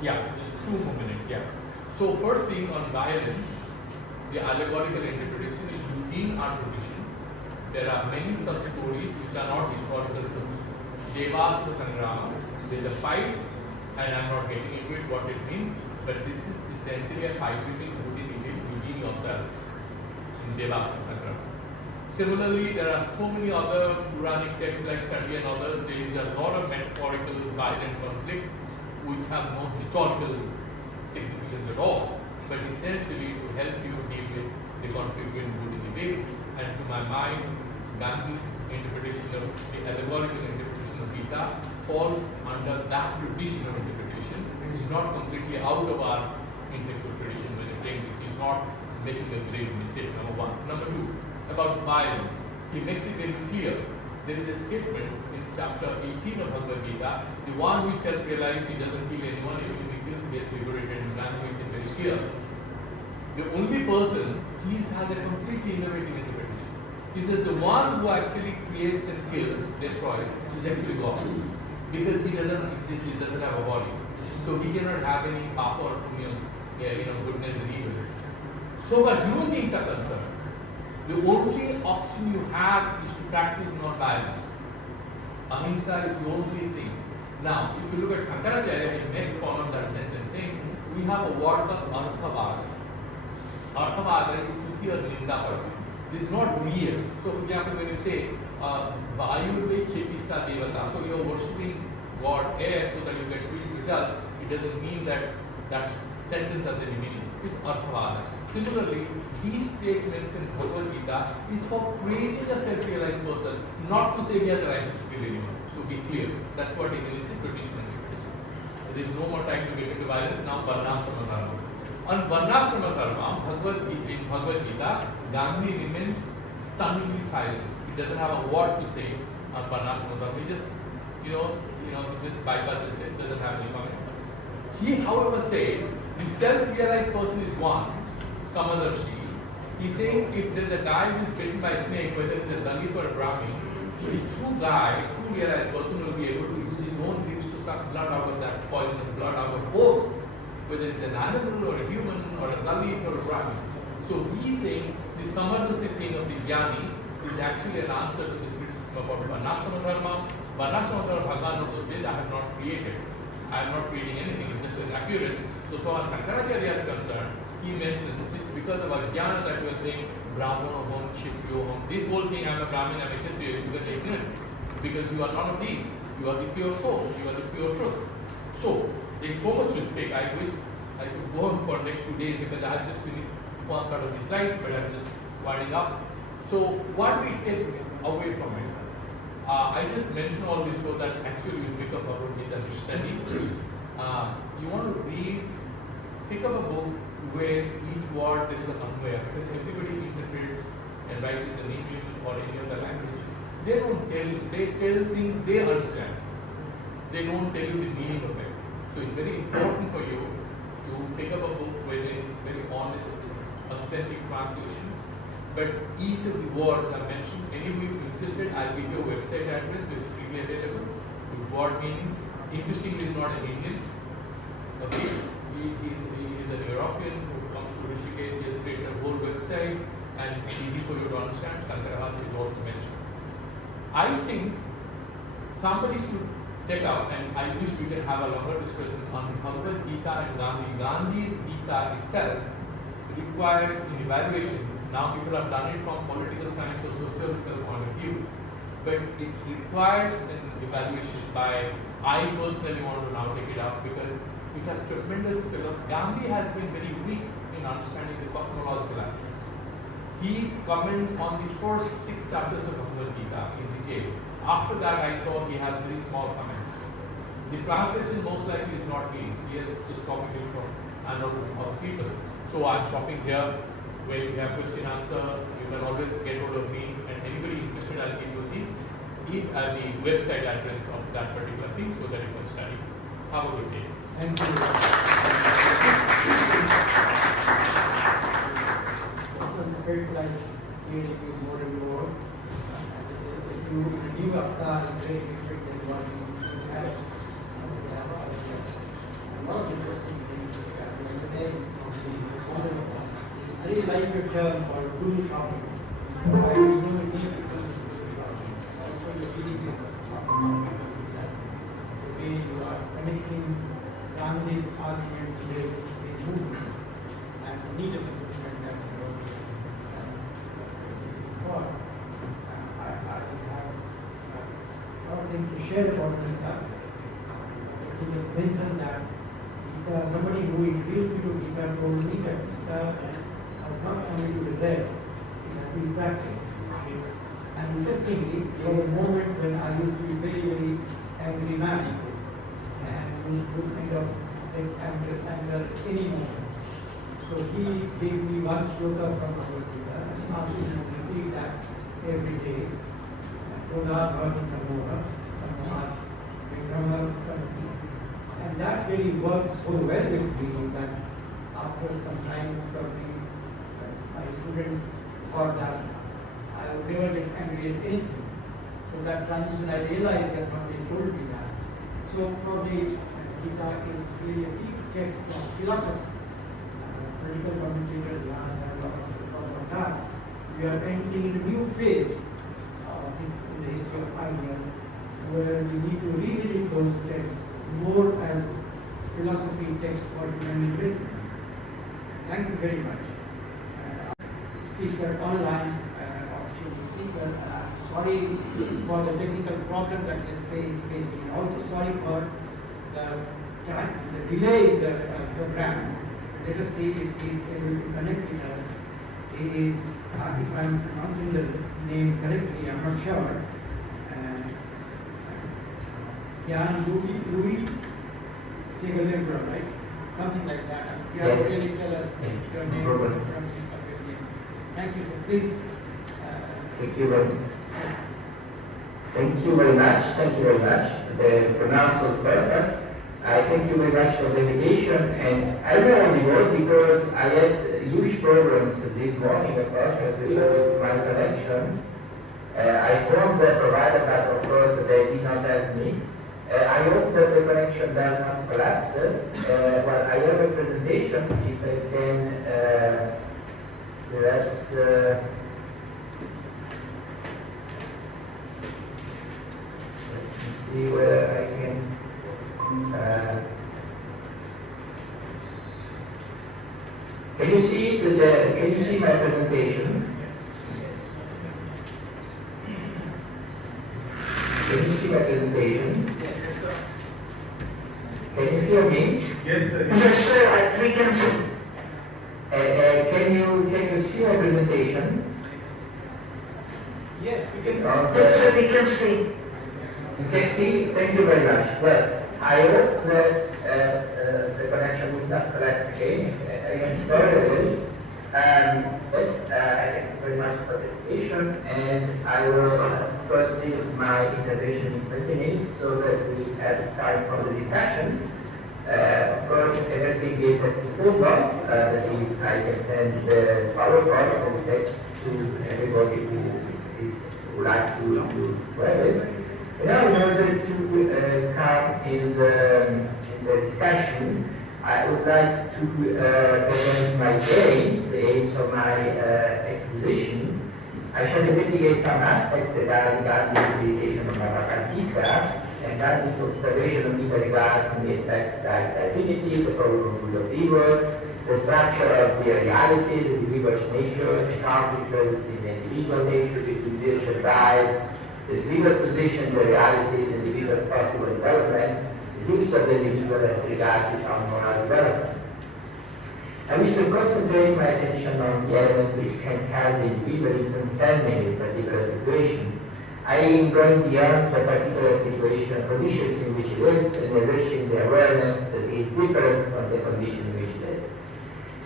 Yeah, just 2 more minutes. Yeah. So first thing on violence, the allegorical interpretation is within our tradition. There are many such stories which are not historical truths. Devasura Sangrama, there is a fight, and I am not getting into it what it means, but this is essentially a fight between good and evil within yourself in Devasura Sangrama. Similarly, there are so many other Puranic texts like Sadi and others. There is a lot of metaphorical violent conflicts which have no historical significance at all, but essentially to help you deal with the conflict between good and evil. And to my mind, Gandhi's interpretation of the allegorical interpretation of Gita falls under that tradition of interpretation. It is not completely out of our intellectual tradition when he's saying this. He's not making a grave mistake, number one. Number two, about violence. He makes it very clear. There is a statement in chapter 18 of Bhagavad Gita, the one who is self-realized, he doesn't kill anyone, even if he kills, he gets liberated, and Gandhi makes it very clear. The only person, he has a completely innovative interpretation. He says the one who actually creates and kills, destroys, is actually God. Because he doesn't exist, he doesn't have a body. So he cannot have any papa or punya, goodness and evil. So where human beings are concerned, the only option you have is to practice non-violence. Ahimsa is the only thing. Now, if you look at Shankaracharya, he makes form of that sentence saying, we have a word called Arthavada. Arthavada is to hear Ninda Parati. This is not real. So, for example, when you say, Vayurve Khetista Devata, so you are worshipping God air so that you get quick results, it doesn't mean that that sentence has any meaning. It's Arthavada. Similarly, these statements in Bhagavad Gita is for praising a self-realized person, not to say he has the right to kill anyone. So be clear. That's what it is in tradition and tradition. There is no more time to get into violence. Now, Varnashrama Dharma. On Varnashrama Dharma, in Bhagavad Gita, Gandhi remains stunningly silent. He doesn't have a word to say on Varnashrama Dharma. He just, just bypasses it. Doesn't have any comment. He, however, says the self-realized person is one, Samadharshi. He's saying if there's a guy who is bitten by a snake, whether it's a Dalit or a Brahmin, the true guy, true realized person will be able to use his own lips to suck blood out of that poisonous blood out of both, whether it's an animal or a human or a Dalit or a Brahmin. So he's saying the Samadharshi thing of the Jnani is actually an answer to this criticism about Varnashrama Dharma. Varnashrama Dharma, Bhagavan also says, I have not created. I am not creating anything, it's just inaccurate. So far as Shankaracharya is concerned, he mentions this is because of our jnana that we are saying Brahmana hom, Kshatriya hom. This whole thing, I am a Brahmin, I am a Kshatriya, you get ignorant. Because you are none of these. You are the pure soul, you are the pure truth. So, there is so much to speak. I wish I could go on for the next 2 days because I have just finished one part of the slides, but I am just winding up. So, what we take away from it? I just mentioned all this so that actually you pick up a book that you study. You want to read, pick up a book where each word there is an anvaya, because everybody interprets and writes in English or any other language. They don't tell, they tell things they understand. They don't tell you the meaning of it. So it's very important for you to pick up a book where there is very honest, authentic translation, but each of the words are mentioned. Any of you interested, I'll give you a website address which is freely available with word meanings. Interestingly, he's not an Indian. Okay, he is an European who comes to Rishikesh. He has created a whole website, and it's easy for you to understand. Sankarahasa is also mentioned. I think somebody should take out, and I wish we can have a longer discussion on Bhagavad Gita and Gandhi. Gandhi's Gita itself requires an evaluation. Now people have done it from political science or sociological point of view, but it requires an evaluation by, I personally want to now take it up because it has tremendous philosophy. Gandhi has been very weak in understanding the cosmological aspects. He comments on the first 6 chapters of Bhagavad Gita in detail. After that, I saw he has very small comments. The translation most likely is not his. He has just copied it from another people. So I'm stopping here. Where you have question answer, you can always get hold of me, and anybody interested, I'll give you the website address of that particular thing so that you can study. Have a good day. Thank you. I felt like hearing you more and more. If you review after very different than what you had. A lot of interesting things you are saying. I really like your term for do shopping. I know it needs to do shopping. Also the feeling of shopping. The way you are connecting Gandhi's arguments with the movement and the need of the movement that you are for. I have a lot of things to share about Gita. He just mentioned that Gita, somebody who introduced me to Gita told me that Gita not only to the dead, it has been practiced. And interestingly, there were moments when I used to be very, very angry man and used to kind of take anger any moment. So he gave me one shloka from Bhagavad Gita and asked me to repeat that every day. And that really worked so well with me that after some time probably my students thought that I would never get angry at anything. So that transition, I realized that somebody told me that. So probably Gita is really a deep text of philosophy. Political commentators learn a lot of that. We are entering a new phase in the history of ideas where we need to revisit those texts more as philosophy text for human living. Thank you very much. Speaker online, opportunity speaker. Sorry for the technical problem that is facing. Also sorry for the delay in the program. Let us see if he is able to connect with us. He is, if I am pronouncing the name correctly, I am not sure. Gianluigi Segalerba, right? Something like that. You have to really tell us your name. Thank you. So please. Thank you very much. Thank you very much. Thank you very much. The pronunciation was perfect. I thank you very much for the invitation. And I know on the word because I had huge problems this morning, unfortunately, with my connection. I phoned the provider, but of course they did not help me. I hope that the connection does not collapse. Well, I have a presentation. If I can. Let's see whether I can you see can you see my presentation? Can you see my presentation? Can you hear me? Yes, sir. Yes, sir. We can see. Can you see my presentation? Yes, we can. Yes, sir, we can see. You can see? Thank you very much. Well, I hope that the connection was not correct again. I am sorry. Yes, I thank you very much for the invitation, and I will first leave my intervention in 20 minutes so that we have time for the discussion. Of course, everything is at disposal. That is, I can send the PowerPoint and the text to everybody who would like to have it. Now, in order to come in the discussion, I would like to present my aims, the aims of my exposition. I shall investigate some aspects regarding Gandhi's meditation on Gita, and Gandhi's observation of Gita regards the aspects like divinity, the problem of good of evil, the structure of the reality, the individual's nature, the conflict in the individual nature, the individual rise, the individual's position, the reality, the individual's possible development, the use of the individual as regards his own moral development. I wish to concentrate my attention on the elements which can help the individual in transcending his particular situation. I am going beyond the particular situation and conditions in which he lives and enriching the awareness that he is different from the condition in which he lives.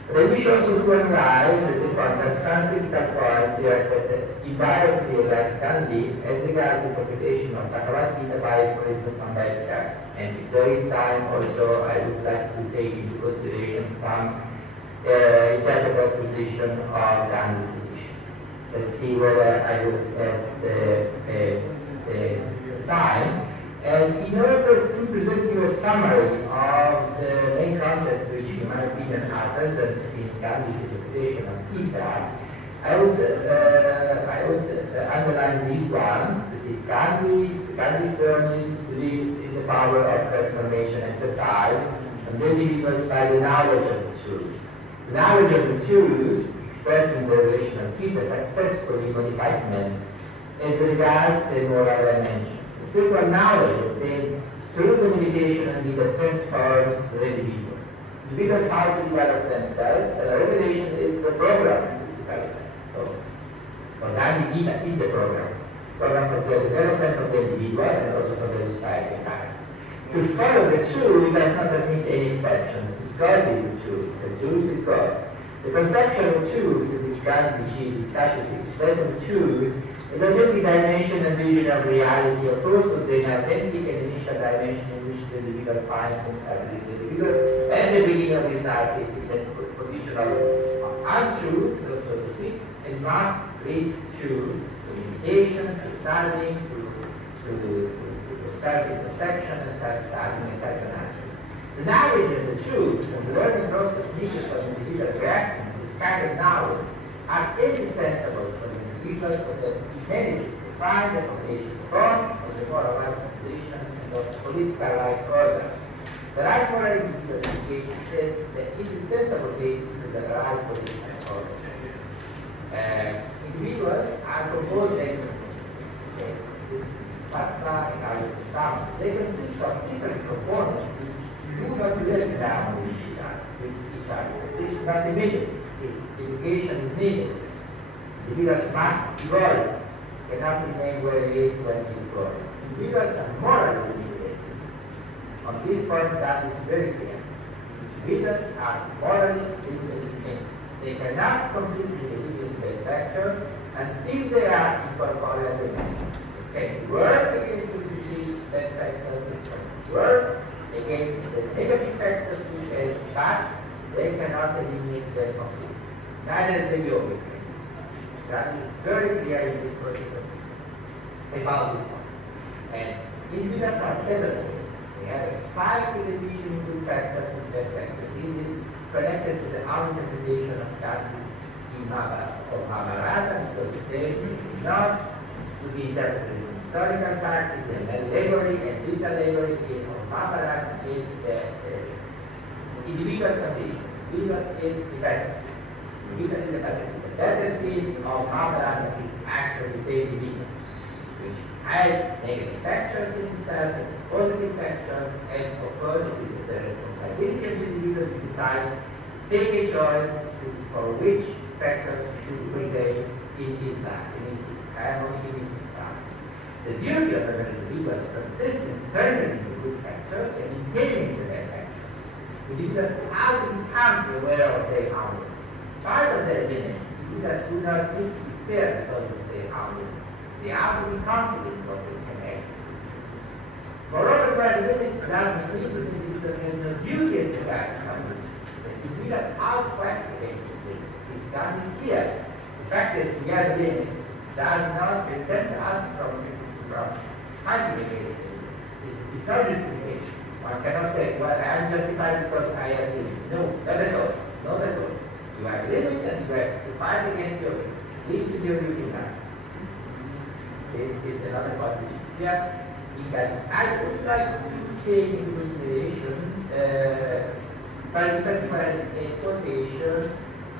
But I wish also to analyze, as a contrast, some critical points there that indirectly address Gandhi as regards the interpretation of Gita by, for instance, on Dept. And if there is time, also I would like to take into consideration some interpreter's position of Gandhi's position. Let's see whether I will have the time. And in order to present you a summary of the main contents which, in my opinion, are present in Gandhi's interpretation of Gita, I would underline these ones. That is, Gandhi firmly believes in the power of transformation exercised on the individuals by the knowledge of the truth. The knowledge of the truth, expressed in the relation of Gita, successfully modifies men as regards the moral dimension. The spiritual knowledge obtained through the meditation on Gita transforms the individual. Individuals how to develop themselves, and revelation is the program of this development. So, for Gandhi, Gita is the program for the development of the individual and also for the society. To follow the truth does not admit any exceptions. God is the truth, the truth is God. The conception of truth, in which Gandhi discusses the extent of truth, is a authentic dimension and vision of reality, opposed to the authentic and initial dimension in which the individual finds himself as the individual, and the beginning of his life is in the condition of untruth, so to speak, and must lead to meditation, to studying, to self-introspection and self-studying and self-analysis. The knowledge of the truth and the learning process needed for individual reaction to this kind of knowledge are indispensable for the individuals for the intelligence to find the foundation both of the moral life position and of the political life order. The right moral individual education is the indispensable basis for the right political order. Individuals are composed of sattva and other systems. They consist of different components which do not live down with each other. This is not immediate. Education is needed. Individuals must evolve. Cannot remain where he is when he is growing. Individuals are morally liberated. On this point, that is very clear. Individuals are morally liberated. They cannot completely eliminate the factor until they are incorporeal dimensions. They can work against the bad factors, they can work against the negative factors, but they cannot eliminate them completely. Neither the yogis can. That is very clear in this process about this point. And individuals are developers. They have excited the vision into factors and bad factors. This is connected to the our interpretation of Gandhi's in Mahabharata, because it says it is not to be interpreted as an historical fact, it's an allegory, and this allegory in Mahabharata is the individual's condition. Individual is dependent. Individual is dependent. The battlefield of Mahabharata is actually the individual, which has negative factors in itself and positive factors, and of course it is the responsibility of the individual to decide, take a choice for which factors should prevail in his life, in his harmony, in his society. The duty of the individuals consists in strengthening the good factors and in taming the bad factors. Individuals have to become aware of their harmony. In spite of their limits, individuals do not need to despair because of their harmony. They have to be confident of their connection. Moreover, by the limits doesn't mean that the individual has no duty as regards somebody. That if we are out against this limit, this God is clear. The fact that we are limits does not exempt us from fighting against this. It's not justification. One cannot say, well, I am justified because I have limits. No, not at all. Not at all. You have limits and you have to fight against your limits. This is your duty now. This is another point which is clear. Because I would like to take into consideration, particularly a quotation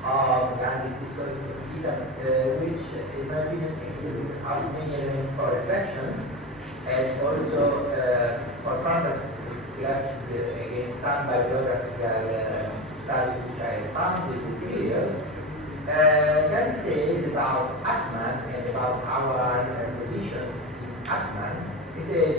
of Gandhi's Discourses of Gita, which, in my opinion, has many elements for reflections, and also for contrast against some biographical studies which I found in the material. Gandhi says about Atman and about our conditions in Atman. He says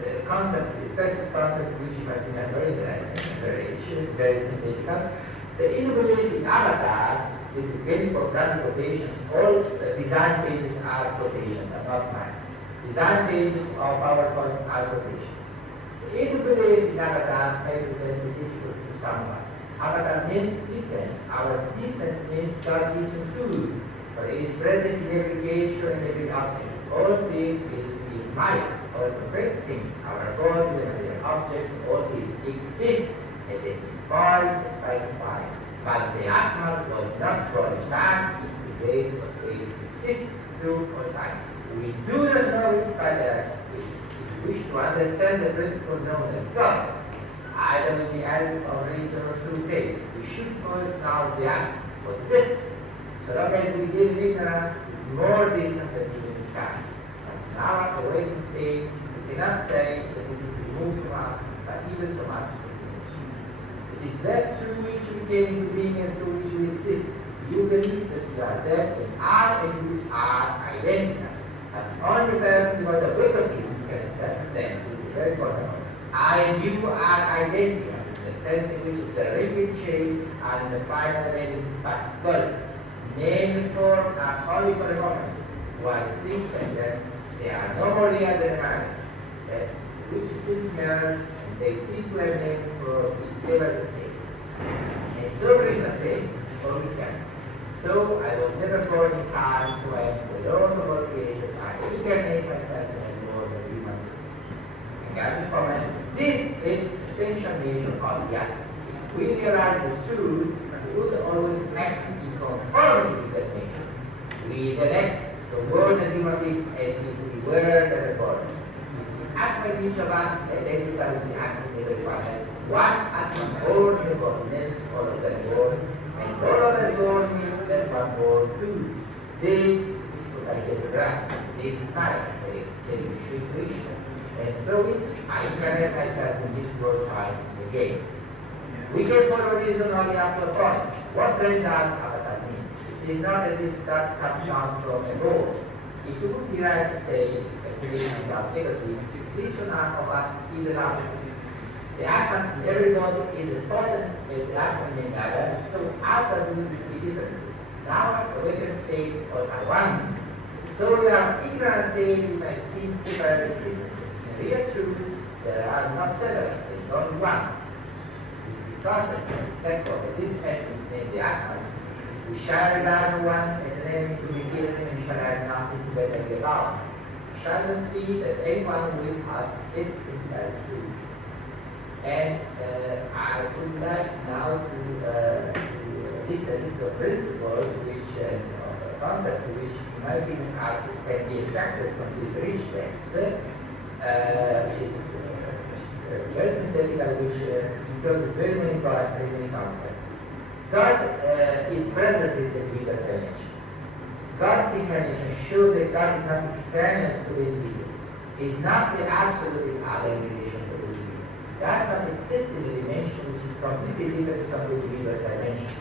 the concept, special concept which in my opinion are very interesting, very rich, very significant. The innovation in avatars is again for Gandhi quotations. All design pages are quotations, are not mine. Design pages of PowerPoint are quotations. The innovation in avatars may present the difficult to some of us. Avatar means descent. Our descent means God descent too. But it is present in every creature and every object. All this is Maya, all concrete things, our body and their objects, all these exist and they bodies specified. But the Atman was not brought back into ways of space exist through all time. We do not know it by the if we wish to understand the principle known as God, either with the help of reason or through faith, we should first know the Atman. What is it? So long as we live in ignorance, it's more distant than even the sky. But now, awakening state, we cannot say that it is removed from us, but even so much as it is that through which we came into being and through which we exist. You believe that you are dead, and I and you are identical. And only person who has a wicked can accept them. This is very important. I and you are identical in the sense in which the rigid chain and the final element is particular. Names form are only for a moment, while things and them, they are no more real than a man. Which things matter, and they cease to have name for ever the same. And so Krishna says, always can. So I was never born in time to have the Lord of all creatures. I incarnate myself as Lord of human. And God comments, this is essential nature of the act. If we realize the truth, we would always act conformity with that nature. We elect the world as human beings as if we were never born. You see, Atman in each of us is identical with the Atman in everyone else. One Atman born in the body means all of them born, and all of them born means that one born too. This is what I get to grasp. This is science, says Sri Krishna. And through it, I incarnate myself in this world time again. We can follow reason only up to a point. What then does avatar mean? It is not as if that comes down from above. If you would be right to say, explaining about egotism, each one of us is an Atman. The Atman in everybody is as important as the Atman in another, so out of we see differences. Now, awakened state or one. So we are ignorant state, we may seem separate existences. In real truth, there are not several, there is only one. Process and therefore this essence named the Atman, we shall regard one as an enemy to be killed and we shall have nothing to better about. We shall not see that anyone who is us is himself too. And I would like now to list a list of principles which concepts which in my opinion can be extracted from this rich text, which is very synthetical, which because of very many points, very many concepts. God is present in the individual's dimension. God's incarnation shows that God is not extraneous to the individuals. He is not the absolute other in relation to the individuals. He does not exist in a dimension which is completely different from the individual's dimension.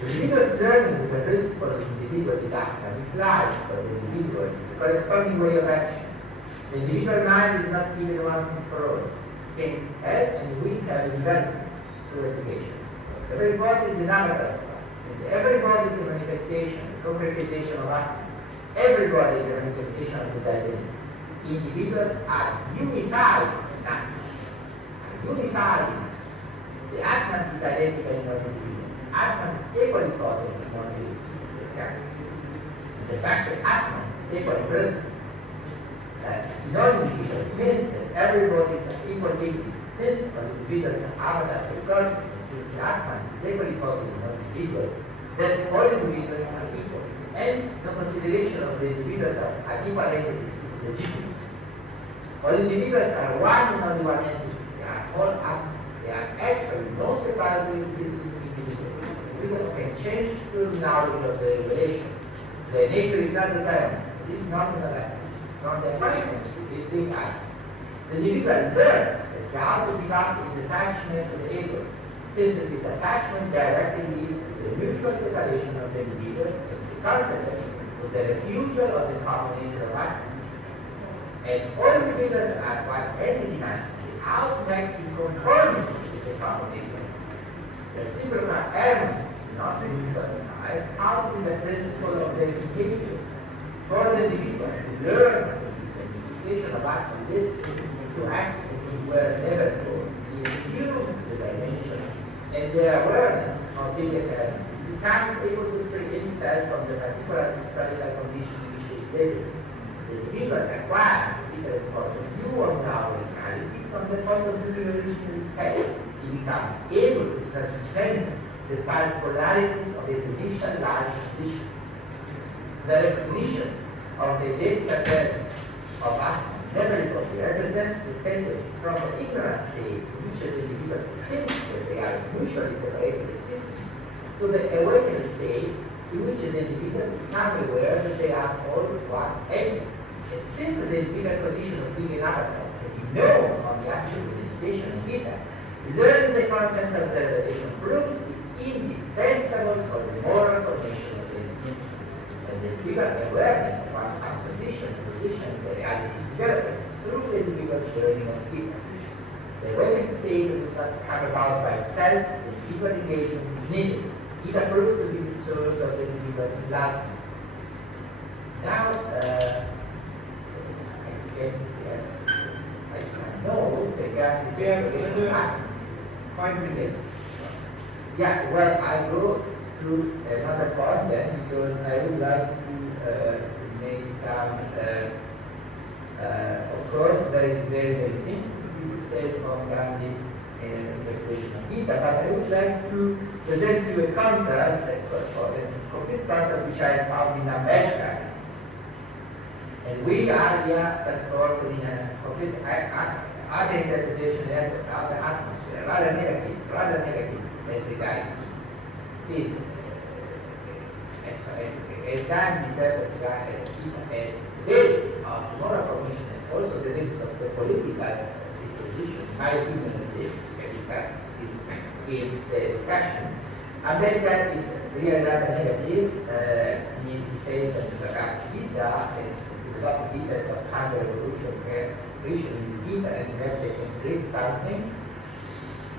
The individual's learning with the principle of individual is action implies for the individual the corresponding way of action. The individual mind is not given once and for all. Can help and we have development through education. Every body is an avatar, and every body is a manifestation, a concretization of action. Everybody is a manifestation of the identity. Individuals are unified in Atman. Unified. The Atman is identical in all individuals. Atman is equally potent in all individuals. The fact that Atman is equally present in all individuals means that everybody is equal dignity. Since all individuals are avatars of God, and since the Atman is equally potent in all individuals, then all individuals are equal. Hence, the consideration of the individuals as equal entities is legitimate. All individuals are one and only one entity. They are all Atman. They are actually no separately existing individuals. Individuals can change through knowledge of the revelation. The nature is not determined. It is not in the life. From the appointments to this big act. The individual learns that the how to become is attachment to the ego, since it is attachment directly leads to the mutual separation of the individuals and consequently to the refusal of the common nature of act. As all individuals are one entity man, how to act in conformity with the common nature. The reciprocal element is not the mutual side, how to be the principle of the behavior. For the individual to learn the manifestation of action leads to act as if were never told. He assumes the dimension and the awareness of the element. He becomes able to free himself from the particular historical condition which is living. The individual acquires a different point of view on our reality from the point of view he originally had. He becomes able to transcend the particularities of his initial life condition. The recognition of the identical presence of Atman nevertheless represents the passage from the ignorant state in which the individual thinks that they are mutually separated existence to the awakened state in which the individuals become aware that they are all one entity. And since the individual condition of being an avatar can be known on the actual meditation of Gita, learning the contents of the revelation proves to be indispensable for the moral formation of the individual. And the individual awareness of one's own condition, position, and the reality development through the individual's learning of Gita. The awakened state does not come about by itself, the individual engagement is needed. Gita proves to be the source of the individual enlightenment. Now, We have another 5 minutes. Yeah, well, I go through another part then because I would like to make some, of course, there is very, very things to be said from Gandhi and interpretation of Gita, but I would like to present you a contrast, a complete contrast which I found in America. And we are here transformed in a complete other interpretation, other atmosphere, rather negative, as regards this. As Gandhi interpreted Gita as the basis of moral formation and also the basis of the political disposition, my opinion on this, I discussed this in the discussion. America is really rather negative, means he says that Gita and philosophical details of counter-revolution creation in this Gita and perhaps I can read something.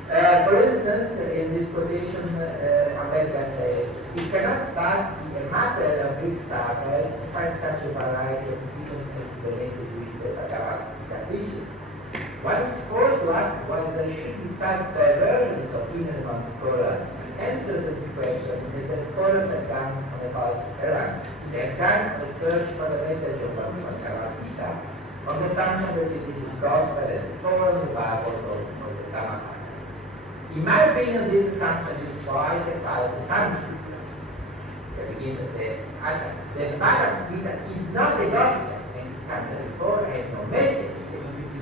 For instance, in this quotation, America says, it cannot but be a matter of great surprise to find such a variety of opinions as the message which the Bhagavad Gita preaches. One is forced to ask whether there should be some divergence of opinion among scholars. The answer to this question is that the scholars have gone on a false errand. They have gone on a search for the message of Bhagavad Gita on the assumption that it is gospel as a form of the Bible or the Dhamma. In my opinion, this assumption is quite a false assumption. That begins at the Atman. The Bhagavad Gita is not the gospel, and it comes before and no message.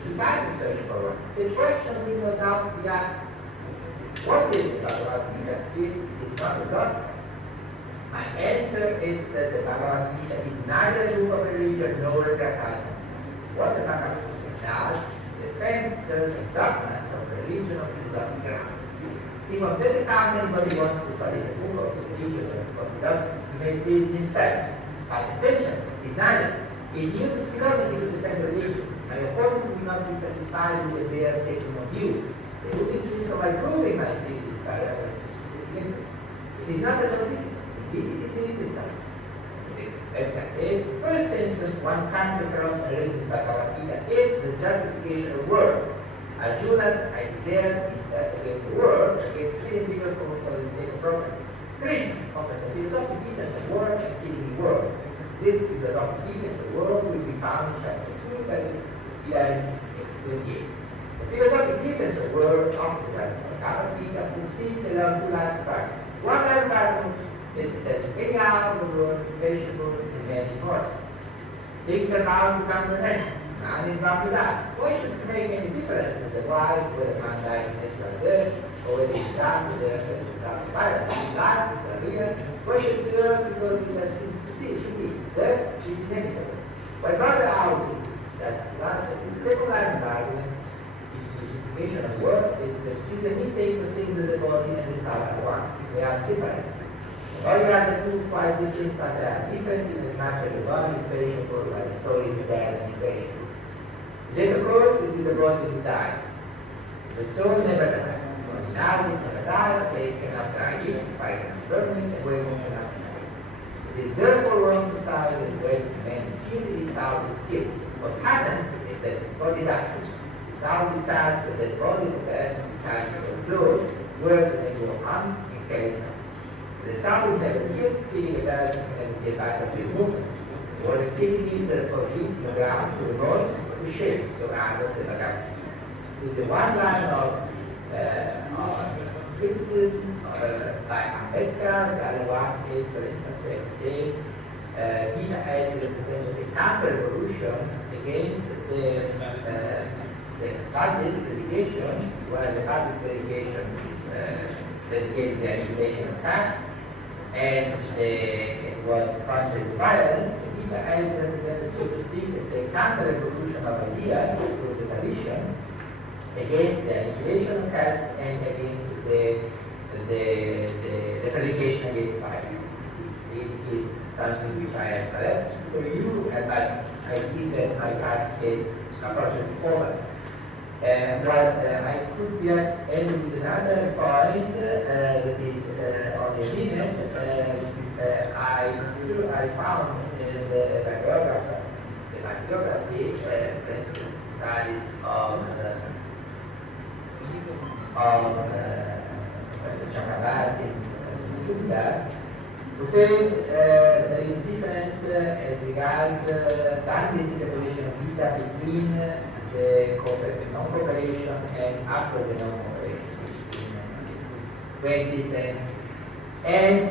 You can't search for one. The question will no doubt be asked, what is the Bhagavad Gita if it is not the gospel? My answer is that the Bhagavad Gita is neither a book of religion nor a catechism. What the Bhagavad Gita does defends certain dogmas of religion or philosophical grounds. If on that account anybody wants to study the book of religion or philosophy, he may please himself. But essentially, it's neither. It uses philosophy to defend religion. My opponents will not be satisfied with their statement of view. They would insist on my proving my thesis by reference to specific instance. It is not a difficult. It is a resistance. Dept says, in first instance, one comes across a written Bhagavad Gita is the justification of work. Arjuna's idea himself against the world, against killing people for the sake of property. Krishna offers a philosophical defense of work and killing the world. This philosophical defense of work will be found in chapter 2, verses 11 and 28. The philosophical defense of work offered by Bhagavad Gita proceeds along two lines of argument. One line of argument is that any hour of the world is perishable and then immortal. Things are bound to come to an end. Man is bound to die. Why should it make any difference to the wise whether man dies in natural death or whether he dies to the earth as a result of violence? Life is unreal. Why should the earth be going to the seas to be? Death is inevitable. But rather out that's that the second line of argument is the justification of work is a mistake to think that the body and the soul are one. They are separate. All the other two quite distinct but they are different in as much as the body is perishable while the soul is eternal and imperishable. Then occurs it is the body who dies. The soul never dies. The body dies, it never dies, they cannot die it, fire cannot burn it, and waking cannot die. It is therefore wrong to say that when man is killed, his soul is killed. What happens is that his body dies. The soul is discharged, the dead body is a person discharged from clothes, words and your arms, and carries on. The soul is never killed, killing a person can never get back of his movement. Or the killing is therefore hit to the ground, to the voice, to shapes, to rather than the ground. This is one line of criticism by Ambedkar. The other one is, for instance, when it says Gita as represents the counter-revolution against the Buddhist dedication, where the Buddhist dedication is dedicated to the annihilation of caste, and it was contrary to violence. Gita as represents, so to speak, the counter-revolution of ideas through the tradition against the annihilation of caste and against the predication against violence. This is something which I have left for you, but I see that my time is unfortunately over. But I could just end with another point that is on the minute. I found in the bibliography, for instance, studies of Shyamananda in Sudha, who says there is difference as regards Gandhi's interpretation of Gita between the non-cooperation and after the non-cooperation, which is in 20s. And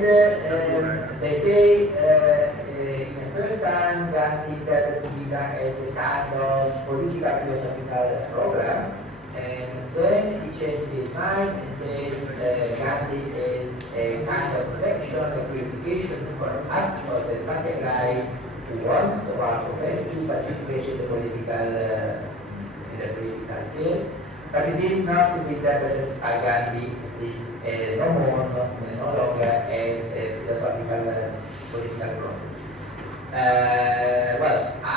they say in the first time Gandhi interprets Gita as a kind of political philosophical program, and then he changes his mind and says Gandhi is a kind of protection, a purification for us, for the Satyagrahi who wants or are prepared to participate in the political field. But it is not to be interpreted by Gandhi, it is no longer as a philosophical political process. Well, I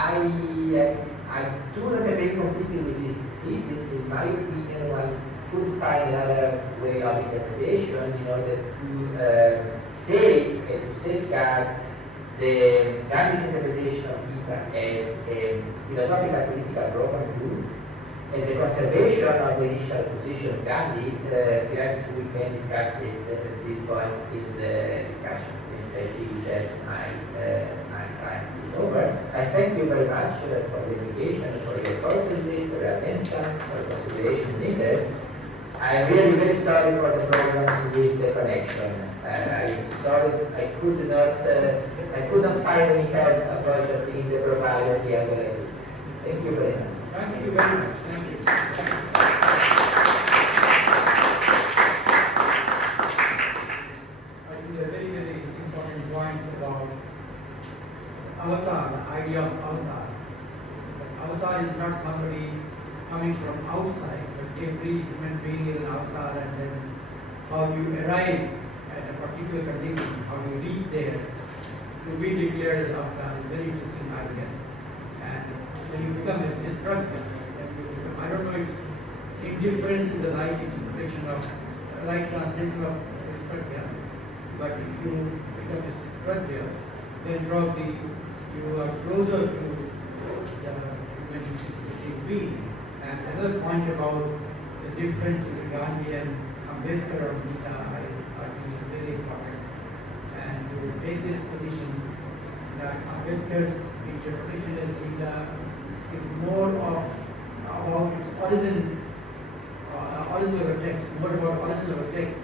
do not agree completely with this thesis. In my opinion, one could find another way of interpretation in order to save and to safeguard the Gandhi's interpretation of Gita as a philosophical political program too, as a conservation of the initial position of Gandhi. Perhaps we can discuss it at this point in the discussion, since I see that my time is over. I thank you very much for the invitation, for your courtesy, for your attention, for the consideration needed. I am really very sorry for the problems with the connection. I'm sorry I could not find any help, unfortunately, in the provider here. Thank you very much. Thank you very much. Thank you. I think a very, very important point about avatar, the idea of avatar. Avatar is not somebody coming from outside, but every human being is an avatar, and then how you arrive at a particular condition, how you reach there, to be declared as avatar is a very interesting idea. And when you become a Siddhartha, I don't know if indifference is the right interpretation of, right translation of Siddhartha, but if you become a Siddhartha, then probably you are closer to the CP. And another point about the difference between Gandhi and Ambedkar or Gita, I think is very important. And to take this position that Ambedkar's interpretation as Gita is more of about its origin of the text, more about origin of the text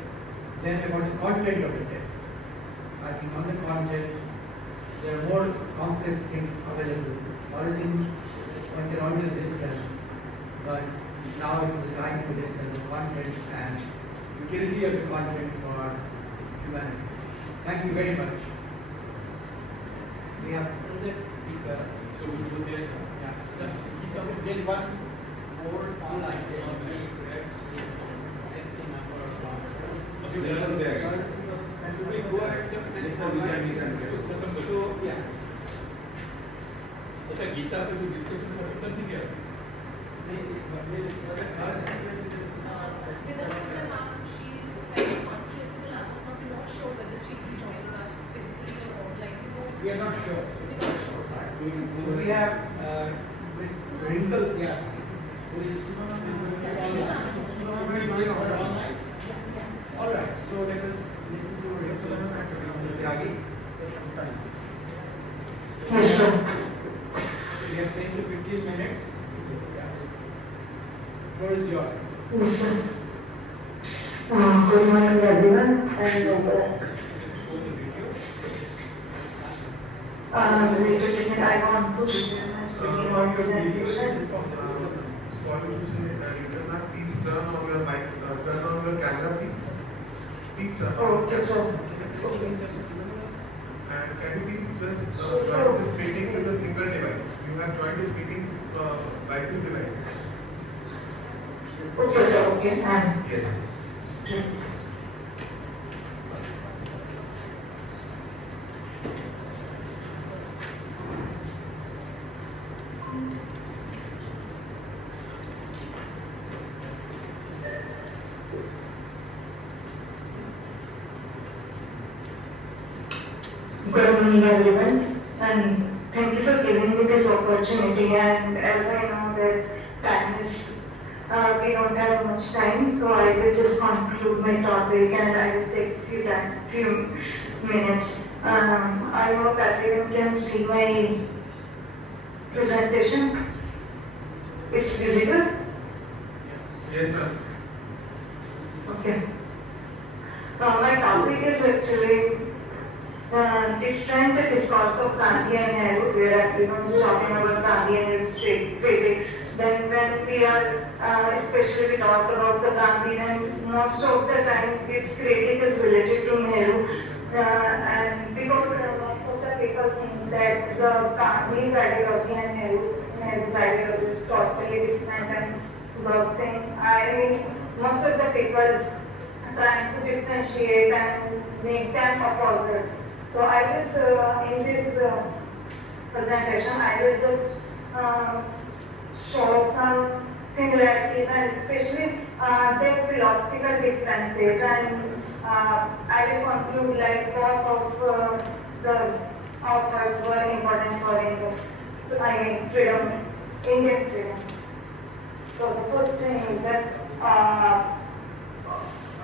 than about the content of the text. I think on the content, there are more complex things available. Origins, one can always discuss, but now it is the time to discuss the content and utility of the content for humanity. Thank you very much. We have another speaker. So we will get Then one more online. Should we go ahead and so yeah. अच्छा गीता पे जो discussion करते थे क्या? Vidasmita ma'am, she's very conscious and last of all, we're not sure whether she'll be joining us physically or like, We are not sure. we're not sure. So we have Miss Rinkal, yeah, who is online. All right, so let us listen to Rinkal and Tyagi. Yes, sir. We have 10 to 15 minutes. What is yours? Yes, sir. Good morning, everyone. And wait a second, I want to begin my speaking on presentation. Sorry to say, Internet, please turn on your mic, turn on your camera, please. Please turn on. Okay, sir. Okay. And can you please just join this meeting with a single device? You have joined this meeting by 2 devices. Okay, sir. Okay, fine. Yes. Okay. Good morning, everyone, and thank you for giving me this opportunity. And as I know that time is, we don't have much time, so I will just conclude my topic and I will take few minutes. I hope everyone can see my presentation. It's visible? Yes, ma'am. Okay. My topic is actually different discourse of Gandhi and Nehru, where everyone is talking about Gandhi and his critic. Then when we are, especially we talk about the Gandhi, and most of the time its critic is related to Nehru. And because most of the people think that the Gandhi's ideology and Nehru's ideology is totally different and those things. I mean, most of the people trying to differentiate and make them opposite. So I just, in this presentation, I will just show some similarities and especially their philosophical differences, and I will conclude like both of the authors were important for Indian freedom. So the first thing is that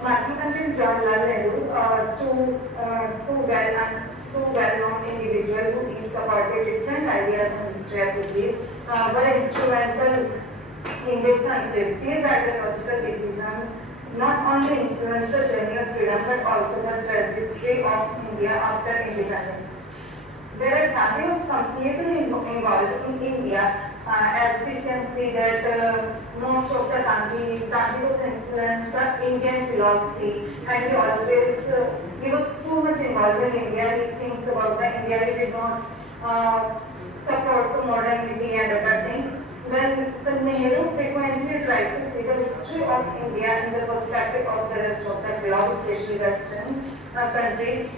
Mahatma and Jawaharlal Nehru, two well-known individuals who each supported different ideas and history of India, were instrumental in this conflict. These ideological decisions not only influenced the journey of freedom but also the trajectory of India after independence. Whereas Gandhi was completely involved in India, as we can see that most of the Gandhi was influenced the Indian philosophy, and he was too much involved in India. He thinks about the India, he did not support the modernity and other things. Then the Nehru frequently tried to see the history of India in the perspective of the rest of the globe, especially Western countries.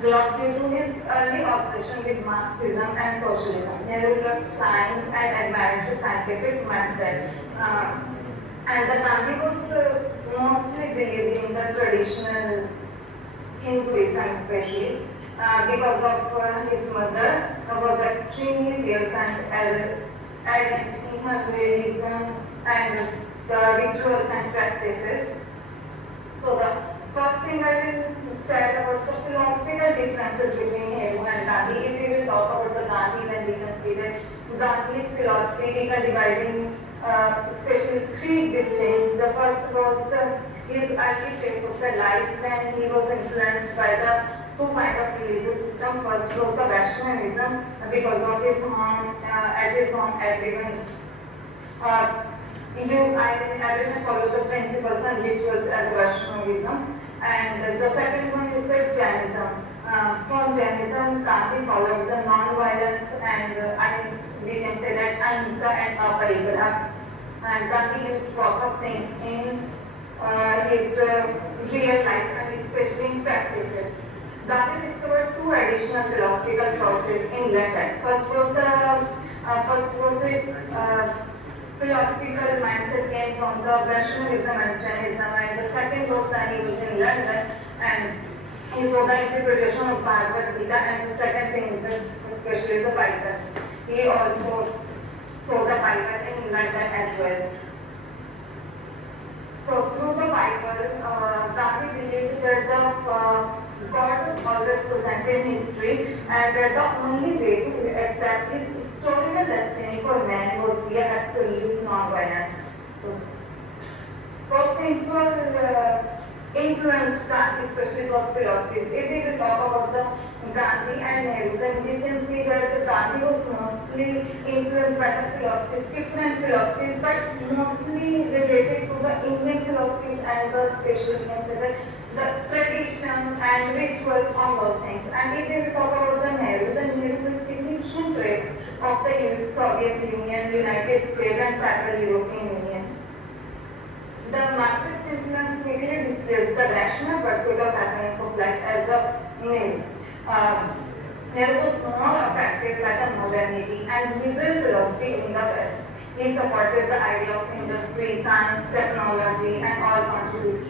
Due to his early obsession with Marxism and Socialism, Nehru loved science and admired the scientific method. And the Gandhi was mostly believed in the traditional Hinduism, especially. because of his mother was extremely fierce and ardent in her religion and the rituals and practices. So the first thing I will say about the philosophical differences between Nehru and Gandhi. If we will talk about the Gandhi, then we can see that Gandhi's philosophy we can divide in especially three distinct. The first was his early phase of the life when he was influenced by the two kind of religious system. First was the Vaishnavism because of his home, at his home everyone everyone follows the principles and rituals as Vaishnavism. And the second one is the Jainism. From Jainism, Gandhi followed the non-violence and we can say that ahimsa and aparigara. And Gandhi used to talk of things in his real life and especially in practices. Gandhi discovered two additional philosophical sources in London. First was his philosophical mindset came from the Vaishnavism and Jainism, and the second was when he was in London and he saw the interpretation of Bhagavad Gita, and the second thing is especially the Bible. He also saw the Bible in London as well. So through the Bible, Gandhi believed that the God was always present in history and that the only way to accept his historical destiny for man was via absolute non-violence. So, those things were influenced Gandhi, especially those philosophies. If we will talk about the Gandhi and Nehru, then we can see that Gandhi was mostly influenced by the philosophies, different philosophies, but mostly related to the Indian philosophies and the special, we can say that the tradition and rituals on those things. And if we will talk about the Nehru will significant traits of the Soviet Union, United States and Central European Union. The Marxist influence clearly displays the rational pursuit of happiness of life as the Nehru. Nehru was more affected by the modernity and liberal philosophy in the West. He supported the idea of industry, science, technology and all contribute.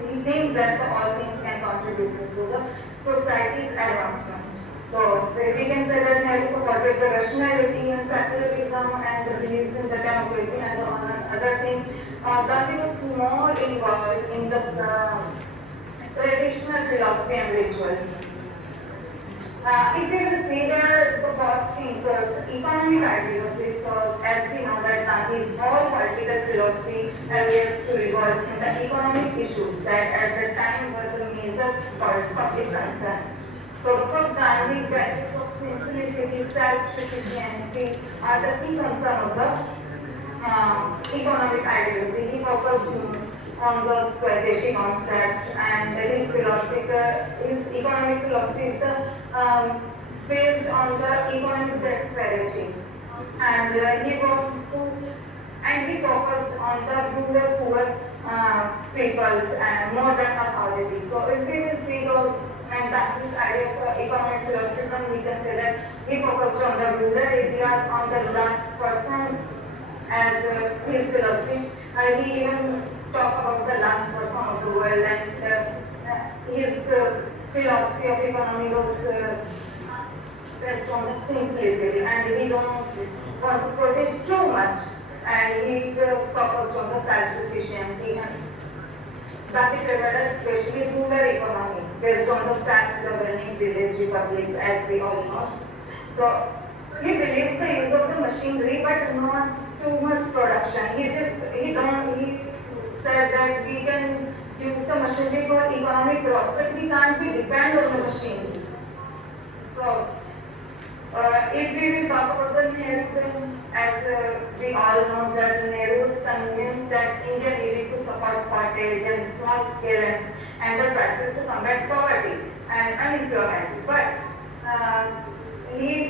He thinks that all things can contribute to the society's advancement. So we can say that Nehru supported the rationality and secularism and the beliefs in the democracy and the other things. Gandhi was more involved in the traditional philosophy and rituals. If we will see the first thing, the economic ideology, so as we know that Gandhi's whole political philosophy appears to revolve in the economic issues that at the time were the major public concern. So for Gandhi, values of simplicity, self-sufficiency are the key concern of the economic ideology. He focused on the Swadeshi concept, and his economic philosophy is based on the economic strategy. And he focused on the rural poor peoples and more than authority. So if we will see those and that is idea of economic philosophy, then we can say that he focused on the rural areas, on the last person as his philosophy. He even talked about the last person of the world, and his philosophy of economy was based on the simplicity, and he don't want to protest too much, and he just focused on the self-sufficiency. Gandhi favored especially rural economy based on the self-governing village republics, as we all know. So he believed the use of the machinery, but not too much production. He said that we can use the machinery for economic growth, but we can't be dependent on the machinery. So if we will talk about the Nehru, as we all know that Nehru was convinced that India needed to support cottage and small scale enterprises to combat poverty and unemployment. But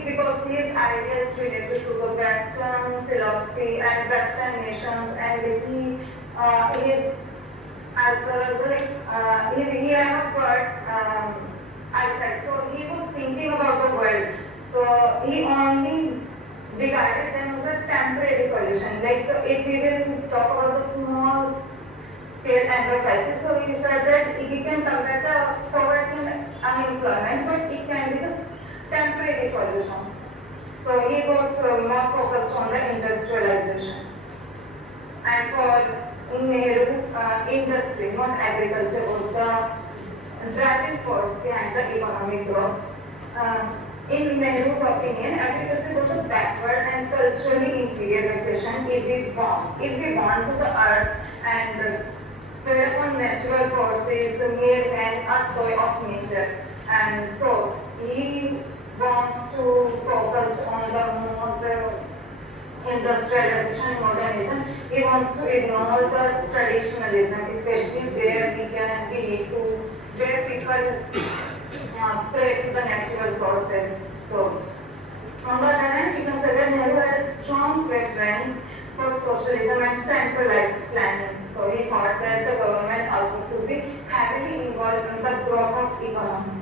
because his ideas related to the Western philosophy and Western nations, and he had a bird eyesight, so he was thinking about the world. So he only regarded them as a temporary solution. Like if we will talk about the small scale enterprises, so he said that he can combat the poverty and unemployment, but it can be the temporary solution. So he was more focused on the industrialization. And for Nehru, industry, not agriculture, was the driving force behind the economic growth. In Nehru's opinion, agriculture was a backward and culturally inferior profession if we want to the earth and fed on natural forces, made man a toy of nature. And so he wants to focus on the more industrialization, modernism. He wants to ignore the traditionalism, especially where people pray to the natural sources. So, on the other hand, we consider Nehru had a strong preference for socialism and centralized planning. So, he thought that the government also should be heavily involved in the growth of economy.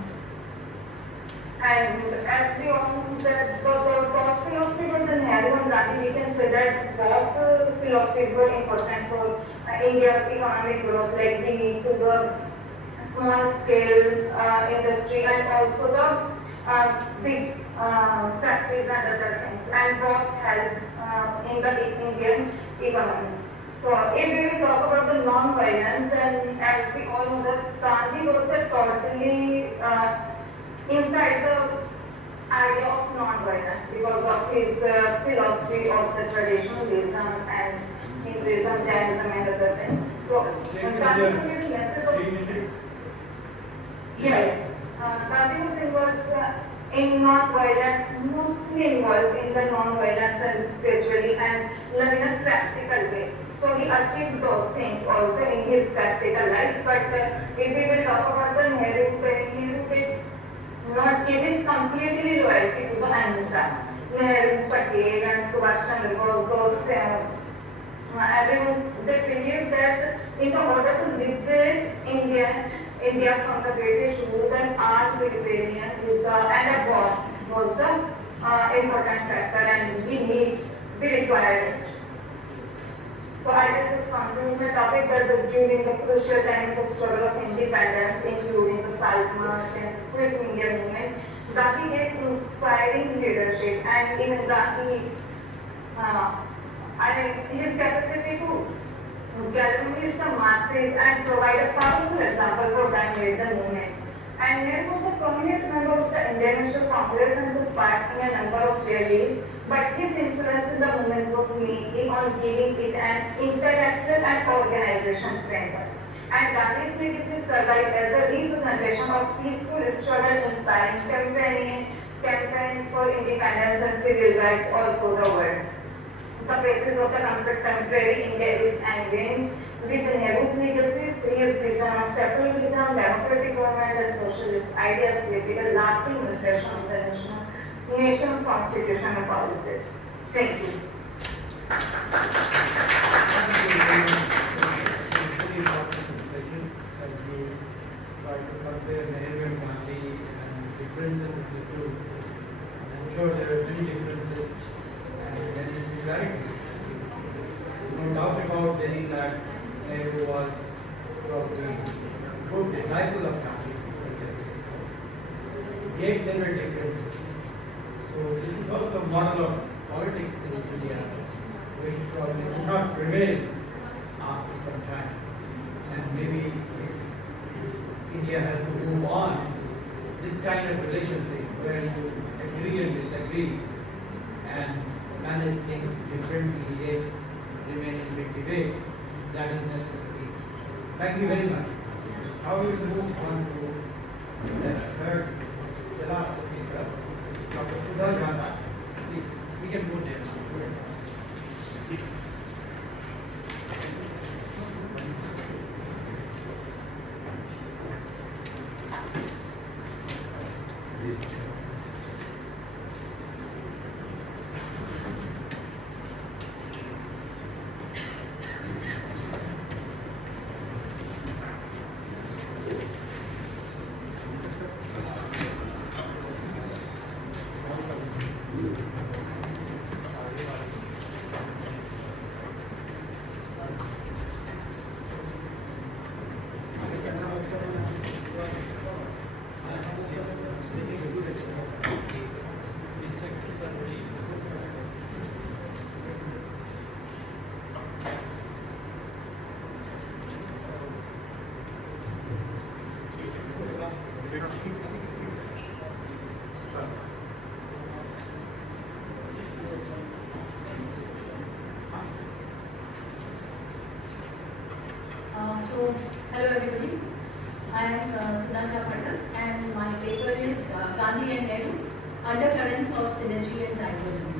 And as we all know, that the thought philosophy was the Nehru and Gandhi, we can say that both philosophies were important for India's economic growth, like the need to the small scale industry and also the big factories and other things, and both help in the Indian economy. So if we will talk about the non-violence, then as we all know that Gandhi was totally inside the idea of non-violence because of his philosophy of the traditionalism and Hinduism, Jainism and other things. So yes, Gandhi was involved in non-violence, mostly involved in the non-violence and spiritually and in a practical way. So he achieved those things also in his practical life. But if we will talk about the Nehru did not give his completely loyalty to the Ahimsa. Nehru, Patel and Subhash Chandra Bose, everyone, they believed that in order to liberate India from the British rule, then armed rebellion and a war was the important factor, and we required it. So I will just conclude my topic that during the crucial time of the struggle of independence, including the Salt March and Quit India movement, Gandhi gave inspiring leadership, and even Gandhi, his capacity to galvanize the masses and provide a powerful example for them made the movement. And Nehru was a prominent member of the Indian National Congress and took part in a number of rallies, but his influence in the movement was mainly on giving it an intellectual and organization framework. And Gandhi's legacy survived as a representation of peaceful struggle, inspiring campaigns for independence and civil rights all through the world. The basis of the contemporary India is engaged with Nehru's legacy, his vision of secularism, democratic government and socialist ideas created a lasting impression on the nation's constitution and policies. Thank you. Nehru and Gandhi and differences between the two. I'm sure there are many differences and many similarities. No doubt about this that Nehru was probably a good disciple of Gandhi. Yet there were differences. So this is also a model of politics in India, which probably could not prevail after some time. And maybe India has to move on this kind of relationship where you agree and disagree and manage things differently yet remain in big debate. That is necessary. Thank you very much. Now we will move on to the last speaker, Dr. Sudha. Please, we can move there. Hello everybody. I am Sudha and my paper is Gandhi and Nehru-Undercurrents of Synergy and Divergence.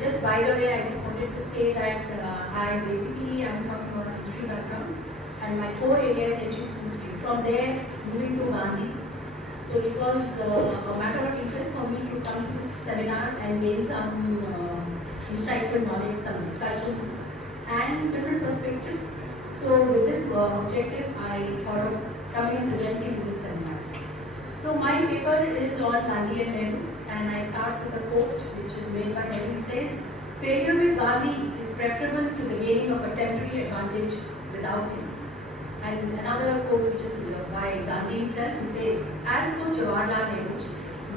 Just by the way, I just wanted to say that I basically am from a history background and my core area is ancient history. From there, moving to Gandhi. So it was a matter of interest for me to come to this seminar and gain some insightful knowledge, some discussions and different perspectives. So with this objective, I thought of coming and presenting in this seminar. So my paper is on Gandhi and Nehru, and I start with a quote which is made by Nehru. It says, "Failure with Gandhi is preferable to the gaining of a temporary advantage without him." And another quote which is by Gandhi himself, he says, "As for Jawaharlal Nehru,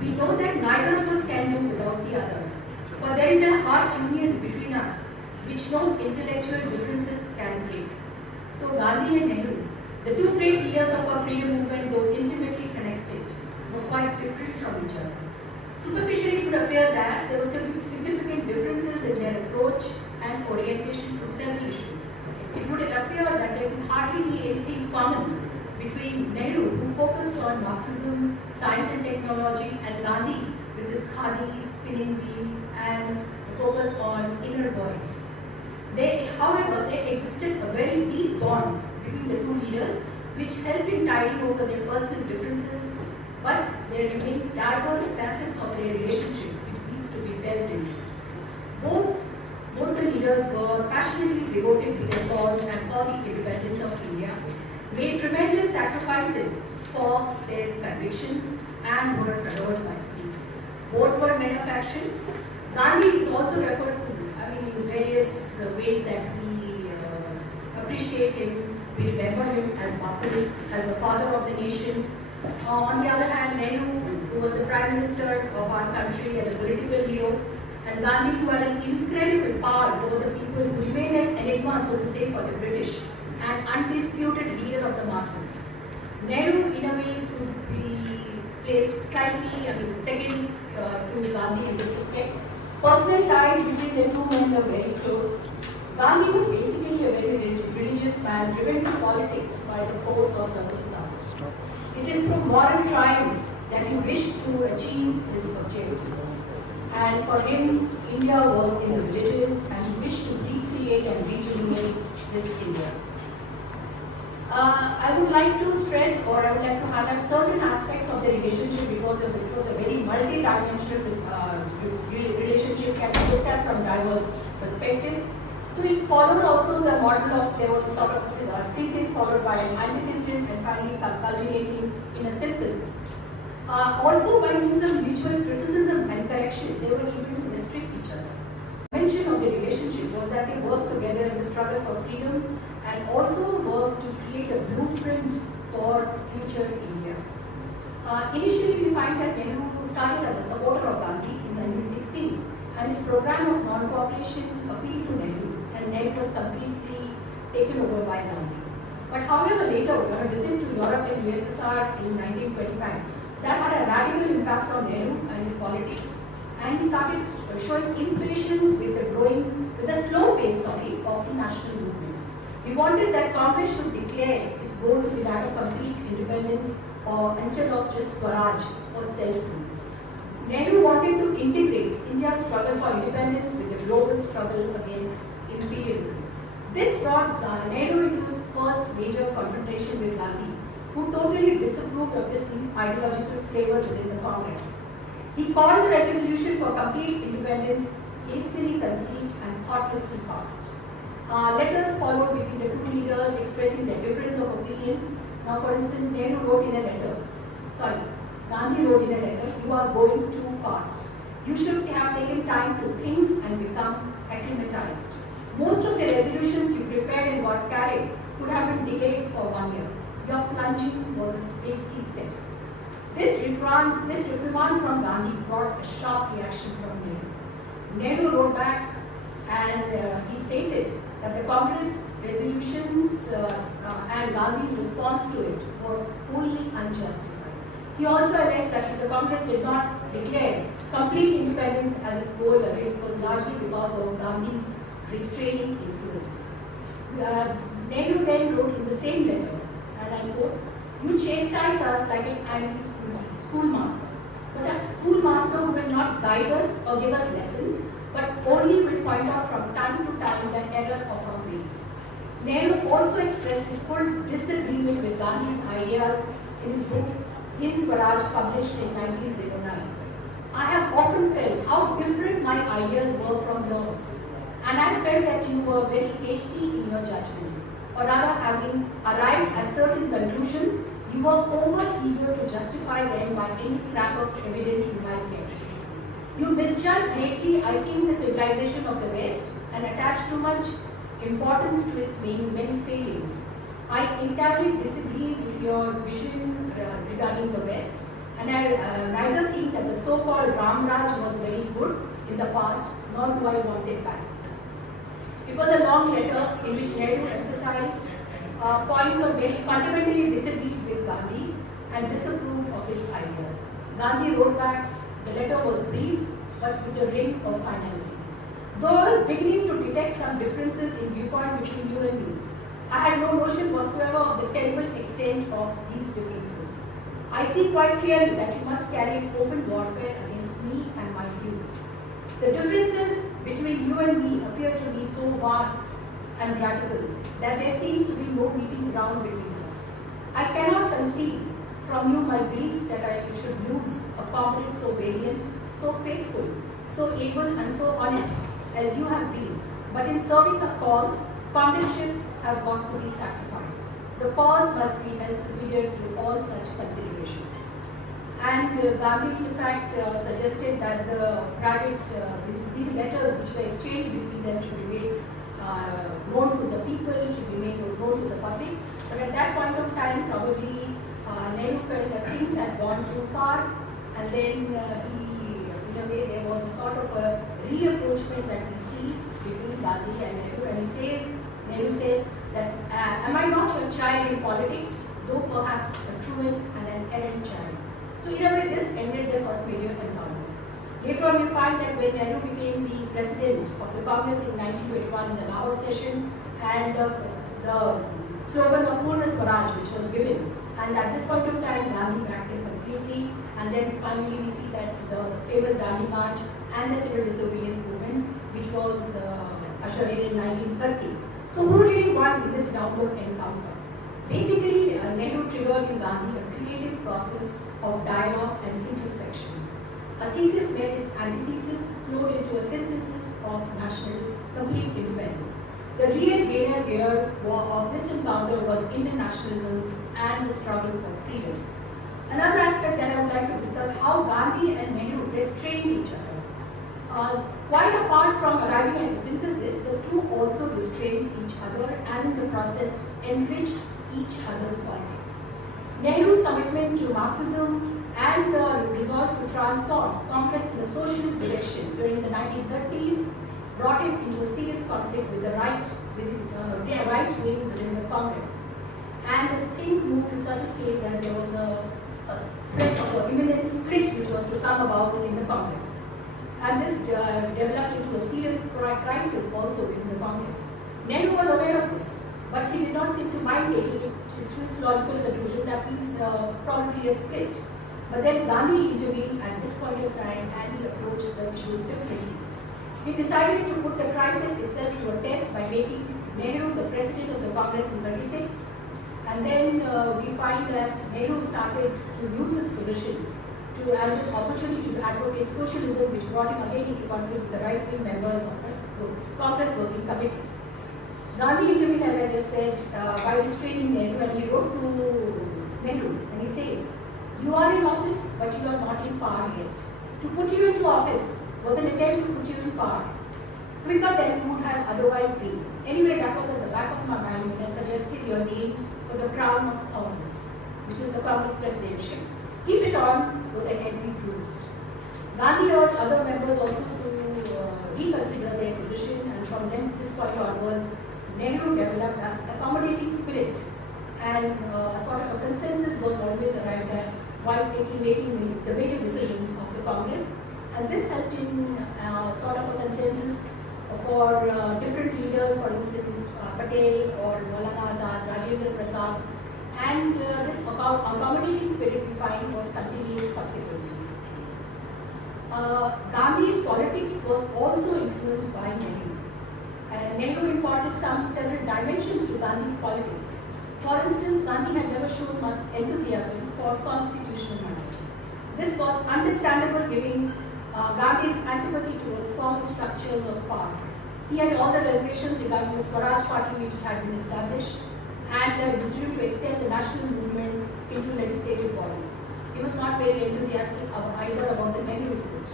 we know that neither of us can do without the other, for there is a heart union between us which no intellectual differences can break." So Gandhi and Nehru, the two great leaders of our freedom movement, though intimately connected, were quite different from each other. Superficially, it would appear that there were significant differences in their approach and orientation to several issues. It would appear that there would hardly be anything common between Nehru, who focused on Marxism, science and technology, and Gandhi with his khadi, spinning wheel, and the focus on inner voice. However, there existed a very deep bond between the two leaders, which helped in tiding over their personal differences, but there remains diverse facets of their relationship which needs to be delved into. Both the leaders were passionately devoted to their cause and for the independence of India, made tremendous sacrifices for their convictions, and were adored by people. Both were men of action. Gandhi is also referred to, in various ways that we appreciate him. We remember him as Bapu, as the father of the nation. On the other hand, Nehru, who was the Prime Minister of our country, as a political hero, and Gandhi, who had an incredible power over the people, who remained as enigma, so to say, for the British, and undisputed leader of the masses. Nehru, in a way, could be placed slightly, second to Gandhi in this respect. Personal ties between the two men were very close. Gandhi was basically a very religious man, driven to politics by the force of circumstances. It is through moral triumph that he wished to achieve his objectives. And for him, India was in the villages, and he wished to recreate and rejuvenate this India. I would like to stress, or I would like to highlight certain aspects of the relationship because it was a very multi-dimensional relationship, can be looked at from diverse perspectives. So it followed also the model of, there was a sort of thesis followed by an antithesis and finally culminating in a synthesis. Also, by means of mutual criticism and correction, they were able to restrict each other. The dimension of the relationship was that they worked together in the struggle for freedom and also worked to create a blueprint for future India. Initially, we find that Nehru started as a supporter of Gandhi in 1916, and his program of non-cooperation appealed to Nehru, and Nehru was completely taken over by Gandhi. But however, later, on a visit to Europe and USSR in 1925, that had a radical impact on Nehru and his politics, and he started showing impatience with the slow pace of the national movement. He wanted that Congress should declare its goal to be that of complete independence, or instead of just Swaraj or self-rule. Nehru wanted to integrate India's struggle for independence with the global struggle against imperialism. This brought Nehru into his first major confrontation with Gandhi, who totally disapproved of this new ideological flavor within the Congress. He called the resolution for complete independence hastily conceived and thoughtlessly passed. Letters followed between the two leaders expressing their difference of opinion. Now, for instance, Gandhi wrote in a letter, "You are going too fast. You should have taken time to think and become acclimatized. Most of the resolutions you prepared and got carried could have been delayed for 1 year. Your plunging was a hasty step." This reprimand from Gandhi brought a sharp reaction from Nehru. Nehru wrote back and he stated that the Congress resolutions and Gandhi's response to it was wholly He also alleged that if the Congress did not declare complete independence as its goal, it was largely because of Gandhi's restraining influence. Nehru then wrote in the same letter, and I quote, "You chastise us like an angry schoolmaster, but a schoolmaster who will not guide us or give us lessons, but only will point out from time to time the error of our ways." Nehru also expressed his full disagreement with Gandhi's ideas in his book Hind Swaraj, published in 1909. "I have often felt how different my ideas were from yours, and I felt that you were very hasty in your judgments, or rather, having arrived at certain conclusions, you were over-eager to justify them by any scrap of evidence you might get. You misjudged greatly, I think, the civilization of the West and attached too much importance to its many failings. I entirely disagree with your vision regarding the West, and I neither think that the so-called Ram Raj was very good in the past, nor do I want it back." It was a long letter in which Nehru emphasized points of where he fundamentally disagreed with Gandhi and disapproved of his ideas. Gandhi wrote back, "The letter was brief, but with a ring of finality. Though I was beginning to detect some differences in viewpoint between you and me, I had no notion whatsoever of the terrible extent of these differences. I see quite clearly that you must carry open warfare against me and my views. The differences between you and me appear to be so vast and radical that there seems to be no meeting ground between us. I cannot conceive from you my grief that I should lose a comrade so valiant, so faithful, so able and so honest as you have been. But in serving a cause, comradeships have got to be sacrificed. The cause must be held superior to all such considerations." And Gandhi, in fact, suggested that the private, these letters which were exchanged between them should be made known to the people, should be made known to the public. But at that point of time, probably Nehru felt that things had gone too far, and then in a way, there was a sort of a reapproachment that we see between Gandhi and Nehru. And Nehru said that, "Am I not your child in politics, though perhaps a truant and an errant child?" So in a way, this ended their first major encounter. Later on, we find that when Nehru became the president of the Congress in 1921 in the Lahore session, and the slogan of Purna Swaraj, which was given, and at this point of time, Gandhi backed him completely, and then finally we see that the famous Gandhi March and the civil disobedience movement, which was ushered in 1930. So who really won in this round of encounter? Basically, Nehru triggered in Gandhi a creative process of dialogue and introspection. A thesis met its antithesis, flowed into a synthesis of national complete independence. The real gainer here of this encounter was Indian nationalism and the struggle for freedom. Another aspect that I would like to discuss, how Gandhi and Nehru restrained each other. Quite apart from arriving at a synthesis, the two also restrained each other and in the process enriched each other's politics. Nehru's commitment to Marxism and the resolve to transform Congress in a socialist direction during the 1930s brought him into a serious conflict with the right wing within the Congress. And as things moved to such a state that there was a threat of an imminent split which was to come about in the Congress. And this developed into a serious crisis also within the Congress. Nehru was aware of this, but he did not seem to mind taking it to its logical conclusion that means probably a split. But then Gandhi intervened at this point of time and he approached the issue differently. He decided to put the crisis itself to a test by making Nehru the president of the Congress in 1936. And then we find that Nehru started to use his position and this opportunity to advocate socialism, which brought him again into conflict with the right-wing members of the Congress Working Committee. Gandhi intervened, as I just said, by restraining Nehru, and he wrote to Nehru, and he says, "You are in office, but you are not in power yet. To put you into office was an attempt to put you in power, quicker than you would have otherwise been. Anyway, that was at the back of my mind when I suggested your name for the crown of thorns, which is the Congress presidential. Keep it on, though the head be bruised." Gandhi urged other members also to reconsider their position, and from then this point onwards, Nehru developed an accommodating spirit, and sort of a consensus was always arrived at while making the major decisions of the Congress. And this helped in sort of a consensus for different leaders, for instance, Patel or Maulana Azad, Rajendra Prasad, and this accommodating spirit we find was continued subsequently. Gandhi's politics was also influenced by Nehru. And Nehru imparted several dimensions to Gandhi's politics. For instance, Gandhi had never shown much enthusiasm for constitutional matters. This was understandable given Gandhi's antipathy towards formal structures of power. He had all the reservations regarding the Swaraj party which had been established and the decision to extend the national movement into legislative bodies. He was not very enthusiastic either about the Nehru approach.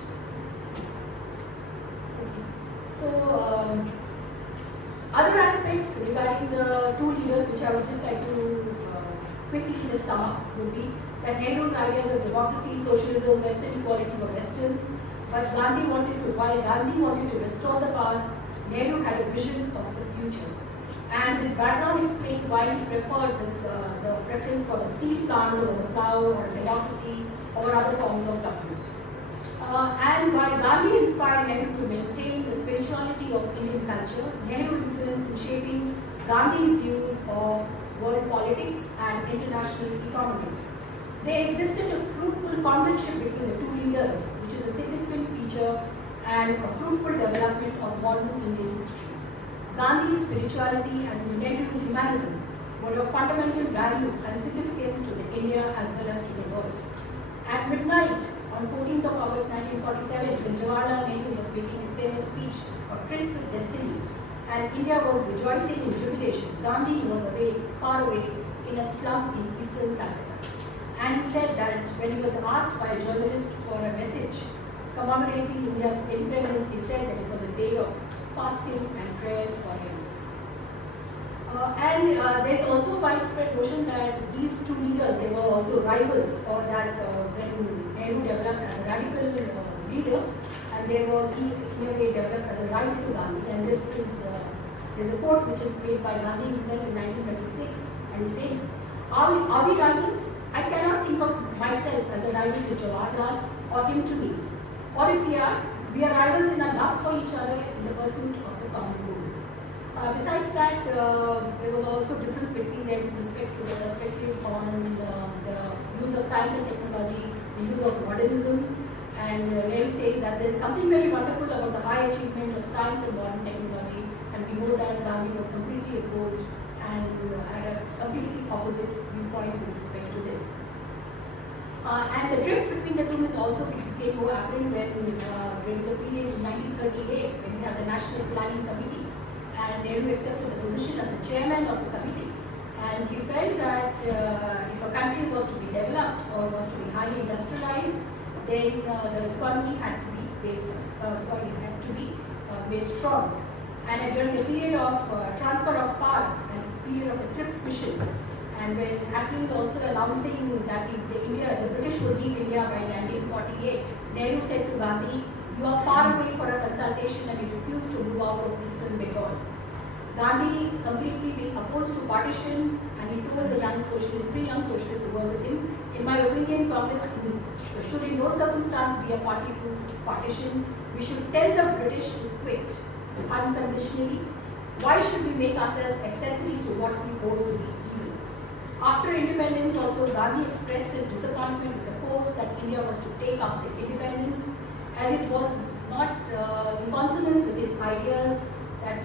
So, other aspects regarding the two leaders which I would just like to quickly just sum up would be that Nehru's ideas of democracy, socialism, Western equality were Western, but while Gandhi wanted to restore the past, Nehru had a vision of the future. And his background explains why he preferred the preference for the steel plant over the plow or democracy or other forms of government. And while Gandhi inspired Nehru to maintain the spirituality of Indian culture, Nehru influenced in shaping Gandhi's views of world politics and international economics. There existed a fruitful comradeship between the two leaders, which is a significant feature and a fruitful development of modern Indian history. Gandhi's spirituality and Nehru's humanism were of fundamental value and significance to India as well as to the world. At midnight, on 14th of August 1947, when Jawaharlal Nehru was making his famous speech of Tryst with Destiny, and India was rejoicing in jubilation, Gandhi was far away, in a slum in eastern Calcutta. And he said that when he was asked by a journalist for a message commemorating India's independence, he said that it was a day of fasting and prayers for him. There's also a widespread notion that these two leaders, they were also rivals, or that when Nehru developed as a radical leader, and he in a way developed as a rival to Gandhi. And there's a quote which is made by Gandhi himself in 1926, and he says, are we rivals? I cannot think of myself as a rival to Jawaharlal or him to me. Or if we are rivals in our love for each other in the pursuit of the common goal. Besides that, there was also difference between them with respect to the perspective on the use of science and technology, the use of modernism, and Nehru says that there is something very wonderful about the high achievement of science and modern technology, and we know that Gandhi was completely opposed and had a completely opposite viewpoint with respect to this. And the drift between the two is also became more apparent when during the period in 1938, when we have the National Planning Committee, and Nehru accepted the position as the chairman of the committee. And he felt that if a country was to be developed or was to be highly industrialized, then the economy had to be made strong. And during the period of transfer of power and period of the Cripps mission, and when Attlee was also announcing that the British would leave India by 1948, Nehru said to Gandhi, "You are far away for a consultation," and he refused to move out of Eastern Bengal. Gandhi completely being opposed to partition, and he told the three young socialists who were with him, "In my opinion, Congress should in no circumstance be a party to partition. We should tell the British to quit unconditionally. Why should we make ourselves accessory to what we hold to be evil?" After independence also, Gandhi expressed his disappointment with the course that India was to take after independence, as it was not in consonance with his ideas that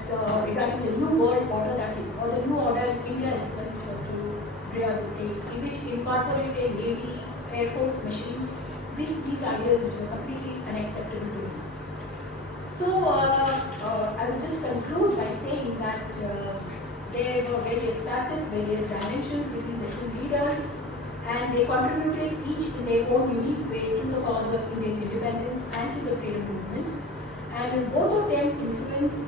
regarding the new world order or the new order in India itself, which was which incorporated Navy, Air Force machines, these ideas which were completely unacceptable to him. So I would just conclude by saying that there were various facets, various dimensions between the two leaders, and they contributed each in their own unique way to the cause of Indian independence and to the freedom movement. And both of them influenced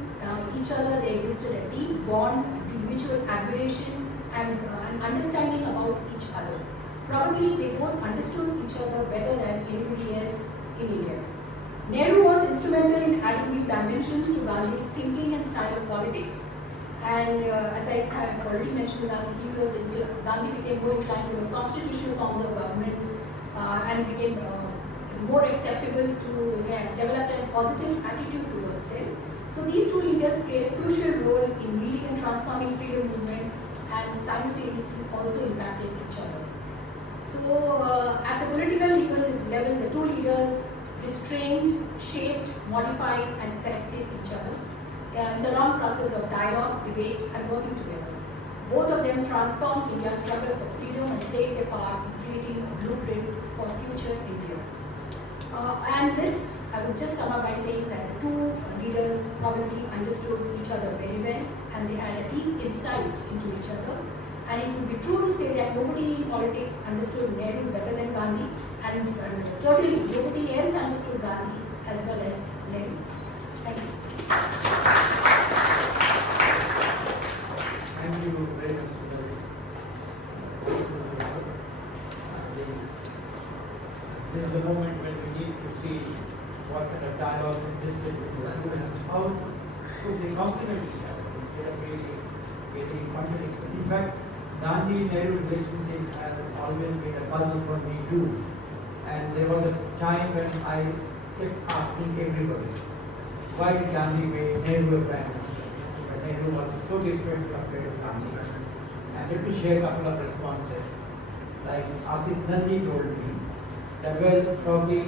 each other. There existed a deep bond, mutual admiration, and an understanding about each other. Probably they both understood each other better than anybody else in India. Nehru was instrumental in adding new dimensions to Gandhi's thinking and style of politics. And as I have already mentioned, Gandhi became more inclined to constitutional forms of government and became more acceptable to develop a positive attitude towards them. So these two leaders played a crucial role in leading and transforming freedom movement and simultaneously also impacted each other. So at the political level, the two leaders restrained, shaped, modified and corrected each other in the long process of dialogue, debate and working together. Both of them transformed India's struggle for freedom and played their part in creating a blueprint for future India. And this, I would just sum up by saying that the two leaders probably understood each other very well and they had a deep insight into each other. And it would be true to say that nobody in politics understood Nehru better than Gandhi, and certainly nobody else understood Gandhi as well as Nehru. Thank you. Thank you very much for this is the moment when we need to see what kind of dialogue existed between the two and how they complement each other instead of really getting contradictions. In fact, Gandhi-Nehru relationship has always been a puzzle for me too. And there was a time when I kept asking everybody, why did Gandhi make Nehru a prime minister? But Nehru was so different compared to Gandhi. And let me share a couple of responses. Like Ashish Nandi told me that, well, probably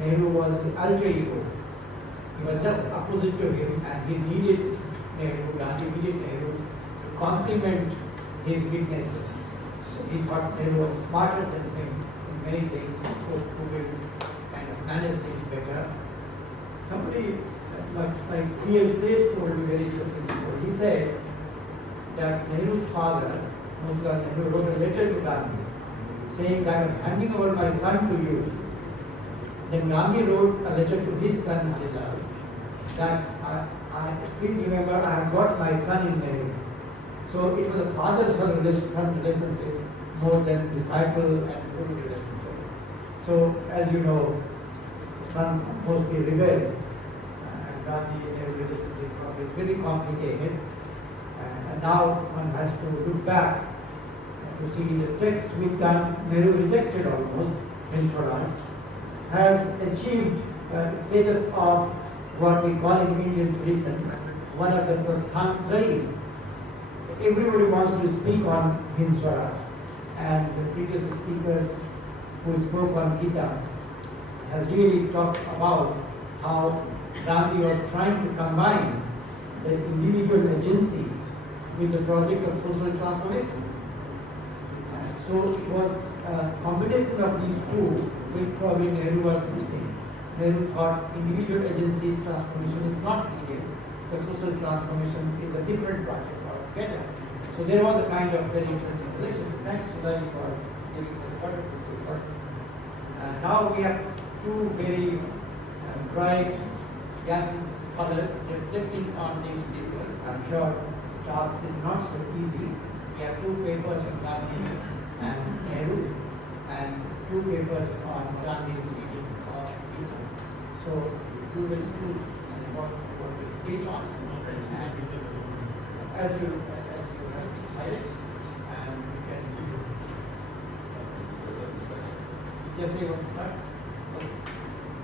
Nehru was the alter ego. He was just opposite to him and he needed Nehru, Gandhi needed Nehru to complement his weaknesses. So he thought Nehru was smarter than him in many things, who will kind of manage things better. Somebody like P.L. told me very interesting story. He said that Nehru's father, Nehru, wrote a letter to Gandhi saying, I am handing over my son to you. Then Gandhi wrote a letter to his son Harilal that please remember I have got my son in Nehru. So it was a father-son relationship more than disciple and guru relationship. So as you know, sons mostly rebel, and Gandhi and Nehru relationship is very complicated. And now one has to look back to see the text which Nehru rejected almost in Sudha has achieved status of what we call in Indian tradition one of the Prasthan Trays. Everybody wants to speak on Hinswara, and the previous speakers who spoke on Gita has really talked about how Gandhi was trying to combine the individual agency with the project of social transformation. So it was a combination of these two which probably Nehru was missing. Nehru thought individual agency's transformation is not needed, the social transformation is a different project altogether. So there was a kind of very interesting relation. Thanks Sudha for giving the importance of the work. Now we have two very bright young scholars reflecting on these papers. I'm sure the task is not so easy. We have two papers on Gandhi and Nehru and two papers on Gandhi's reading of Gita. So we will choose what we speak on. And as you have decided, and we can just say what to start.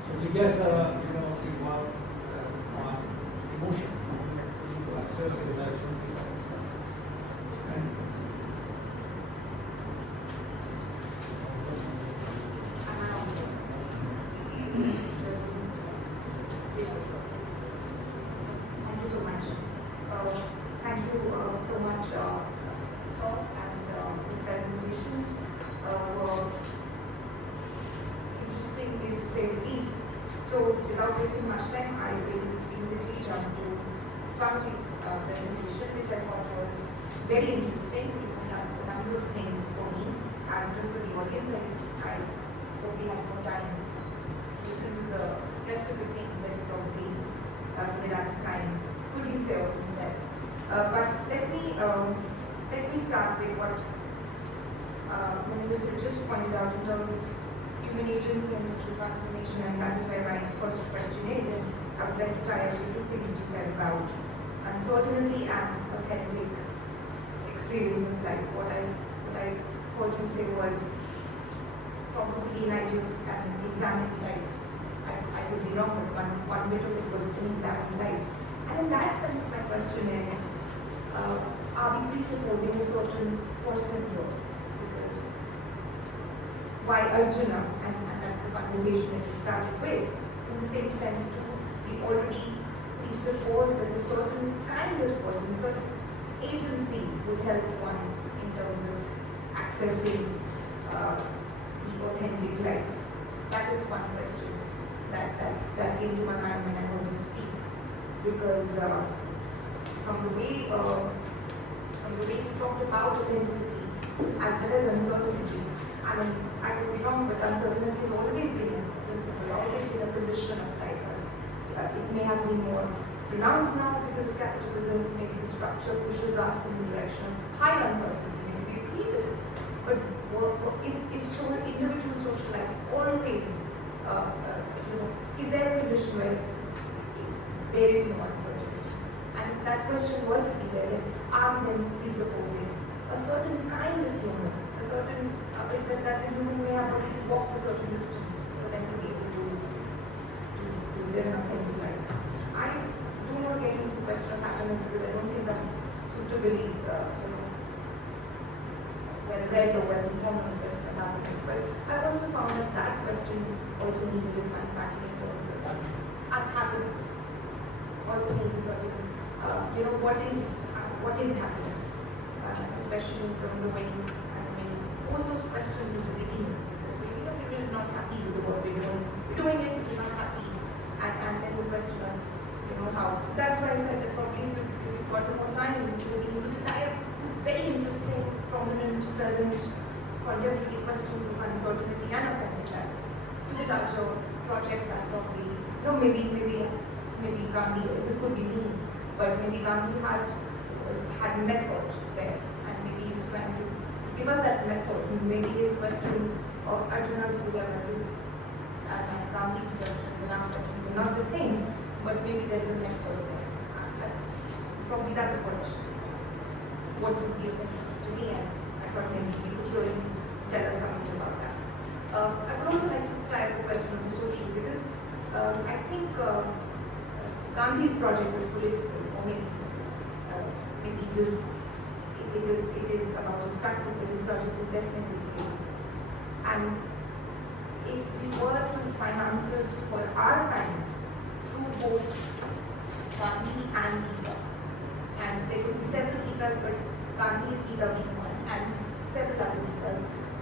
So Jigyasha, she was on emotion, socialization. Thank you so much. Thank you so much, sir, and the presentations were interesting, is to say the least. So, without wasting much time, I will immediately jump to Swami's presentation, which I thought was very interesting. It opened up a number of things for me, as well as for the audience. I hope we have more time to listen to the rest of the things that you probably, for the lack of time, couldn't say over there. But let me start with what Manindra just pointed out in terms of human agency and social transformation, and that is where my first question is. And I would like to tie up the two things that you said about uncertainty and authentic experience of life. What I heard you say was probably clean idea of an examined life. I could be wrong, but one bit of it was an examined life. And in that sense, my question is, are we presupposing a certain person here? Because why Arjuna, and that's the conversation that we started with, in the same sense too, we already presuppose that a certain kind of person, a certain agency would help one in terms of accessing the authentic life. That is one question that came to my mind when I want to speak. Because from the way you talked about authenticity as well as uncertainty, I mean, I could be wrong, but uncertainty has always been a principle, always been a condition of life. It may have been more pronounced now because of capitalism, maybe the structure pushes us in the direction of high uncertainty, maybe we've created it. But is individual social life always, is there a condition where there is no uncertainty? And if that question were to be there, then are we then presupposing a certain kind of human, a certain, that the human may have already walked a certain distance for them to be able to live an authentic life? I don't want to get into the question of happiness because I don't think I'm suitably well read or well informed on the question of happiness. But I also found that question also needs a little unpacking in terms of unhappiness. Also needs a certain, what is happiness, especially in terms of when you pose those questions in the beginning. People are not happy with the work we're doing. We're doing it, we're not happy. And then the question of, how. That's why I said that probably if you've got more time, you will be able to dive into very interesting, prominent, present, contemporary questions of uncertainty and authentic life. To the culture project that probably, maybe Gandhi, this could be me, but maybe Gandhi had method there, and maybe he's trying to give us that method. Maybe his questions of Arjuna's and Gandhi's questions and our questions are not the same, but maybe there's a method there. Probably that's what would be of interest to me, and I thought maybe you could hear him tell us something about that. I would also like to clarify the question of the social, because I think Gandhi's project was political, or maybe it is about his praxis, but his project is definitely political. And if we were to finances for our times through both Gandhi and Gita, and there could be several Gitas, but Gandhi's Gita being one, and several other Gitas,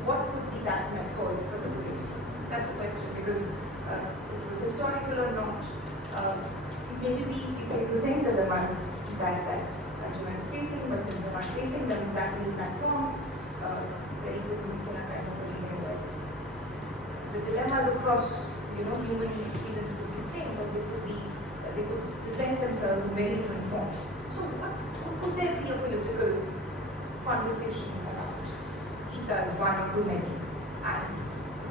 what would be that method for the political? That's a question, because it was historical or not. Maybe we face the same dilemmas that Arjuna is facing, but we're not facing them exactly in that form. Very good things can kind of where the dilemmas across human experience would be the same, but they could present themselves in very different forms. So could there be a political conversation around Gita as one of too many? And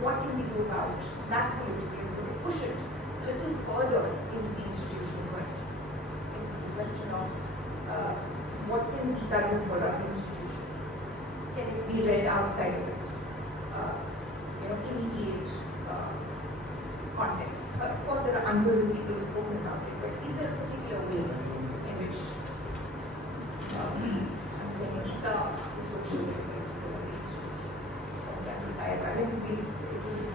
what can we do about that politically? Could we push it a little further into the institutional question? Into the question of what can Gita do for us institution? Can it be read outside of its immediate context? Of course, there are answers that people have spoken about it, but is there a particular way in which I'm saying Gita is socially political of the institution? So I mean, it was a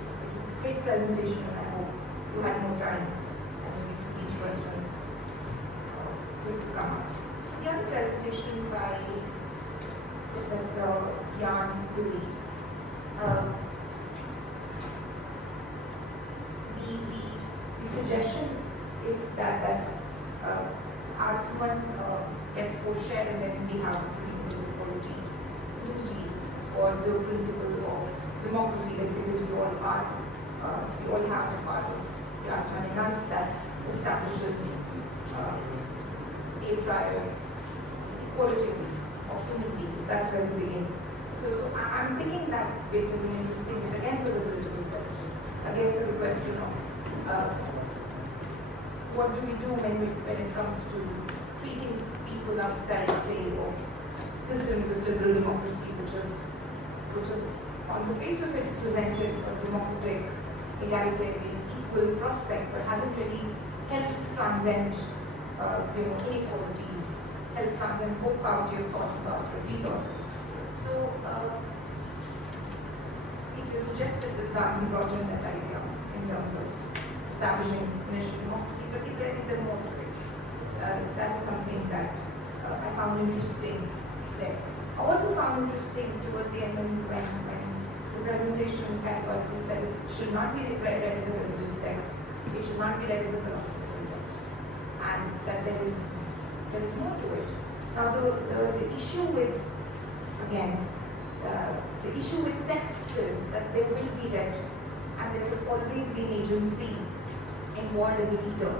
great presentation, and I hope you had more time and maybe these questions just to come up. The other presentation by Professor Gianluigi. The suggestion, if that argument gets co-shared, and then we have the principle of equality, inclusive, or the principle of democracy, that because we all have a part of the Atman in us that establishes a prior equality of human beings. That's where we begin. So I'm thinking that bit is an interesting bit, again for the political question, again for the question of what do we do when it comes to treating people outside, say, of systems of liberal democracy, which are on the face of it presented a democratic egalitarian, equal prospect, but hasn't really helped transcend inequalities, helped transcend both poverty of thought and poverty of resources. So it is suggested that Gandhi brought in that idea in terms of establishing national democracy, but is there more to it? That's something that I found interesting there. I also found interesting towards the end when the presentation said it should not be read as a religious text, it should not be read as a philosophical text, and that there is more to it. Now the issue with, again, the issue with texts is that they will be read and there will always be an agency involved as a reader.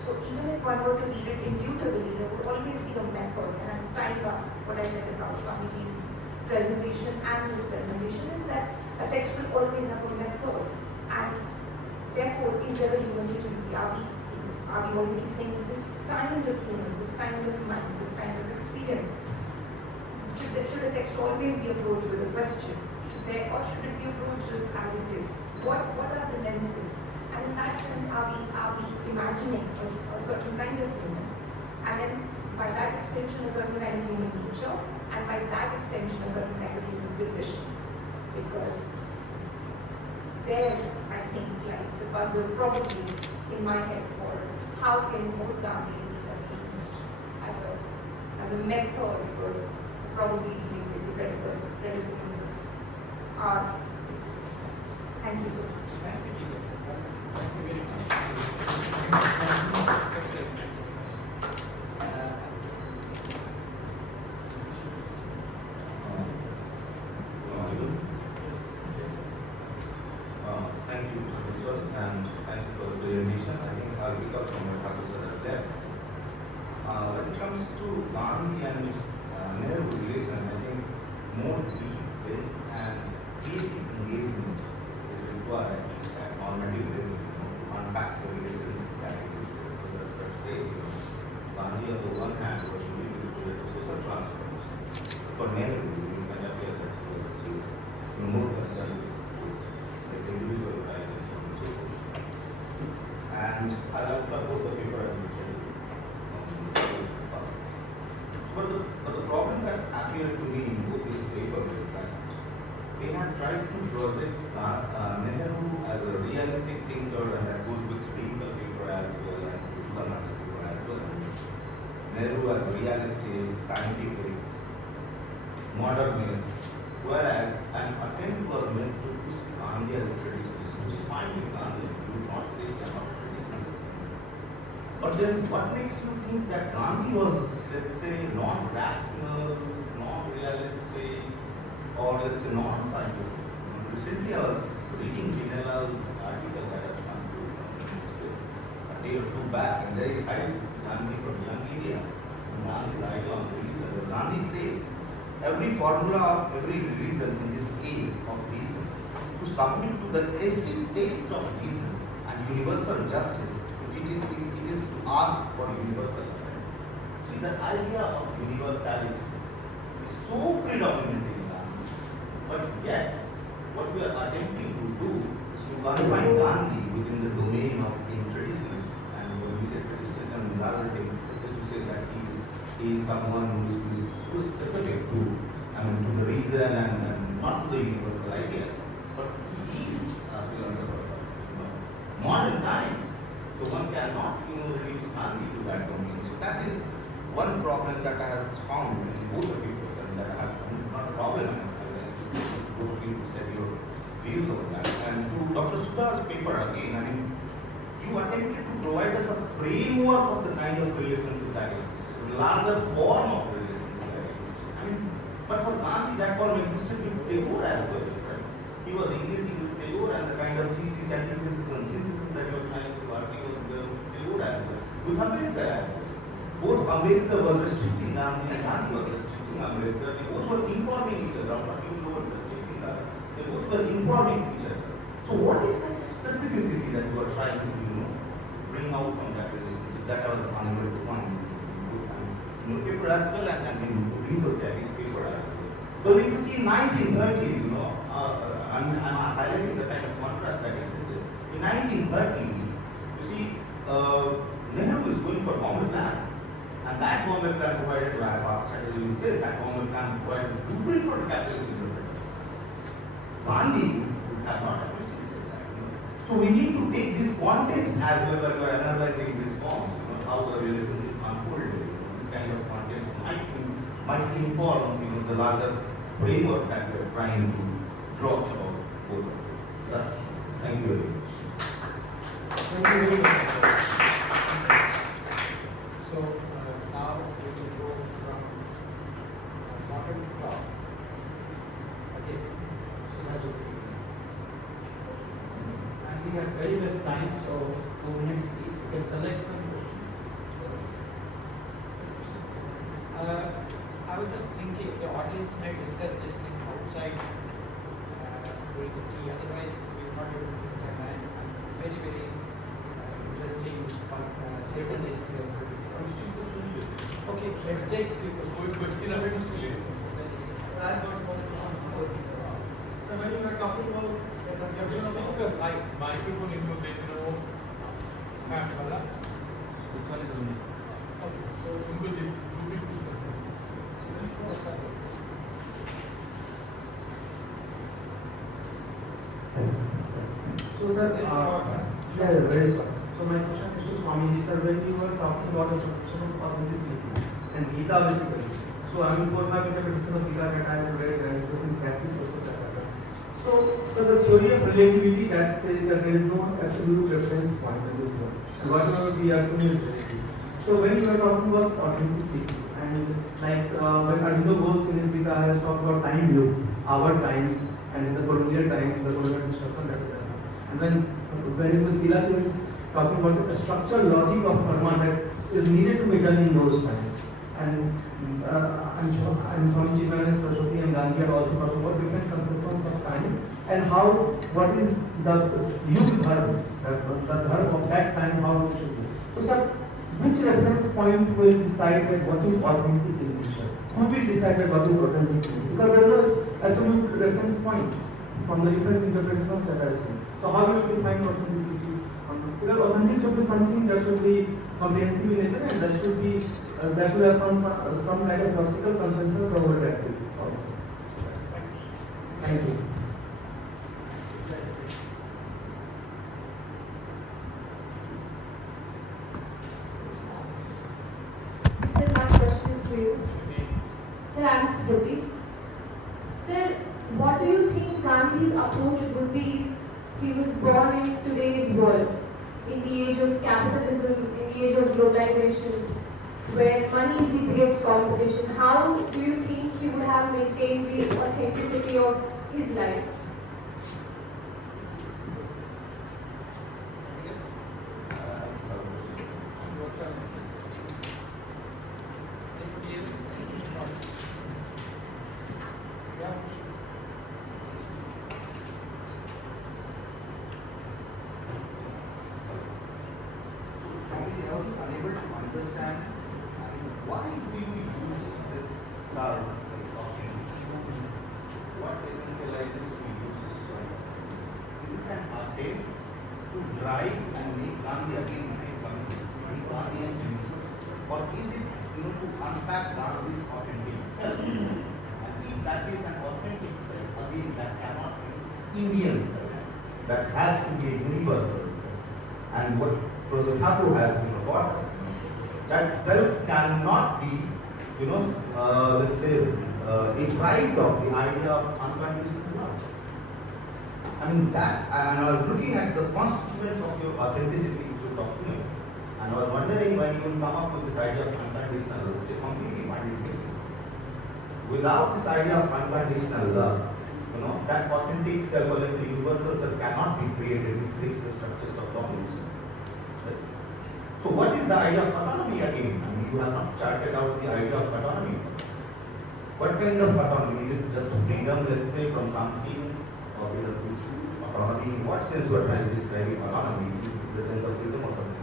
So even if one were to read it intuitively, there would always be a method. And I'm tying up what I said about Swamiji's presentation and this presentation is that a text will always have a method. And therefore, is there a human agency? Are we already saying this kind of human, this kind of mind, this kind of experience? Should a text always be approached with a question? Or should it be approached just as it is? What are the lenses? And in that sense, are we imagining a certain kind of human? And then by that extension, a certain kind of human nature, and by that extension, a certain kind of human condition. Because there, I think, lies the puzzle probably in my head for how can both Gandhi be used as a method for probably dealing with the credible use of our existence. Thank you so much. Thank you very much. Thank you, Professor, and thank you for the presentation. I think I'll pick up from what Thakur said there. When it comes to Gandhi and Nehru relation, I think more deep, dense, and deep engagement is required at normative level to unpack the relations that existed. So that's what I say. Gandhi, on the one hand, was looking into the social transformation. For Nehru, you can appear that he was more concerned with individual rights and so on and so forth. And I love both the paper and the but the problem that appeared to me in both these papers is that they had tried to project Nehru as a realistic thinker, and that goes with Rinkal paper as well and Sudha paper as well. Nehru as realistic, scientific, modernist, whereas an attempt was meant to push Gandhi as a traditionalist, which is fine with Gandhi. You would not say they are not traditionalists. But then what makes you think that Gandhi was, let's say, non-rational, non-realistic, or let's say non-scientific? Recently I was reading Gigyasha's article that has come to a day or two back, and there he cites Gandhi from young India, Gandhi's idea on reason. Gandhi says, every formula of every religion in this age of reason, to submit to the acid taste of reason and universal justice, if it is to ask for universal assent. See, the idea of universality is so predominant in Gandhi, but yet what we are attempting to do is to confine Gandhi within the domain of being traditionalist. And when we say traditionalism in rather than just to say that he is someone who is so specific to the reason and not to the universal ideas, but he is a philosopher of modern times. So one cannot reduce Gandhi to that domain. So that is one problem that I have found in both the papers, and that I have not a problem. I have both of you to set your views on that. And to Dr. Sudha's paper again, I mean, you attempted to provide us a framework of the kind of relationship that exists, a larger form of relationship that exists. I mean, but for Gandhi, that form existed with Thakur as well, right? He was engaging with Thakur, and the kind of thesis, antithesis, and synthesis that you were trying to argue was there with Thakur as well. With Ambedkar as well. Both Ambedkar was restricting Gandhi and Gandhi was restricting Ambedkar. They both were informing each other. I'm not using the word restricting Gandhi. They both were informing each other. So what is that specificity that you are trying to bring out from that relationship? That I was unable to find in your paper as well, and in Rinkal's paper as well. But when you see 1930s, I'm highlighting the kind of contrast that existed. 1930, you see, Nehru is going for government plan. And that government plan provided to Aryabhatta strategy, we say that government plan provided a blueprint for the capitalist independence. Gandhi would have not appreciated that. So we need to take this context as well when we are analyzing response, how the relationship unfolded. This kind of context might inform the larger framework that we are trying to draw about both of them. Thank you very much. Thank you very much. So now we will go from bottom to top. Okay, so that will be. And we have very less time, so 2 minutes each. You can select some questions. I was just thinking the audience may discuss this thing outside during the tea. Otherwise, we will not be able to finish our time. Very, very interesting session is here. Okay, let's take few questions. question I to say. So when you are talking about the conception of Microphone into the camera. this one is only. Okay, so input it. So sir, yeah, very short. So my question is to Swami sir, when you were talking about the conception of authenticity and Gita basically. So I mean, for my interpretation of Gita that I have read and so in practice also that. So the theory of relativity that says that there is no absolute reference point in this world. And whatever we are seeing is relative. So when you are talking about authenticity and like when Arvindo goes in his Gita has talked about time loop, our times and in the colonial times, the colonial destruction that is there. And when Tilak is talking about the structural logic of karma that is needed to be done in those times. And Swami Chimanand, Saraswati and Gandhi are also talking about different conceptions of time and how, what is the yug dharma, the dharma of that time, how it should be. So sir, which reference point will decide that what is authentic in nature? Who will decide that what is authentic? Because there is no absolute reference point from the different interpretations that I have seen. So how will you define authenticity? Because authentic should be something that should be comprehensive in nature and that should be that should have some kind of logical consensus over that also. Thank you. Sir, my question is to you. Sir, I am Sudha. Sir, what do you think Gandhi's approach would be if he was born in today's world, in the age of capitalism, in the age of globalization, where money is the biggest competition? How do you think he would have maintained the authenticity of his life? I was unable to understand why do you use this term authenticity? What essentializes to use this term? Is it an attempt to drive and make Gandhi again the same community, Gandhi and Geeta? Or is it to unpack Gandhi's authentic self? And if that is an authentic self, again that cannot be Indian self. That has to be a universal self. And what Professor Thakur has got, that self cannot be, let's say, deprived of the idea of unconditional love. I mean that, and I was looking at the constituents of your authenticity which you're talking about, and I was wondering when you will come up with this idea of unconditional love, which is completely mind-missing. Without this idea of unconditional love, that authentic self or let's say universal self cannot be created, which breaks the structures of dominance. So what is the idea of autonomy again? I mean, you have not charted out the idea of autonomy. What kind of autonomy? Is it just freedom, let's say, from something, or either to choose autonomy? In what sense you are trying to describe autonomy? In the sense of freedom or something?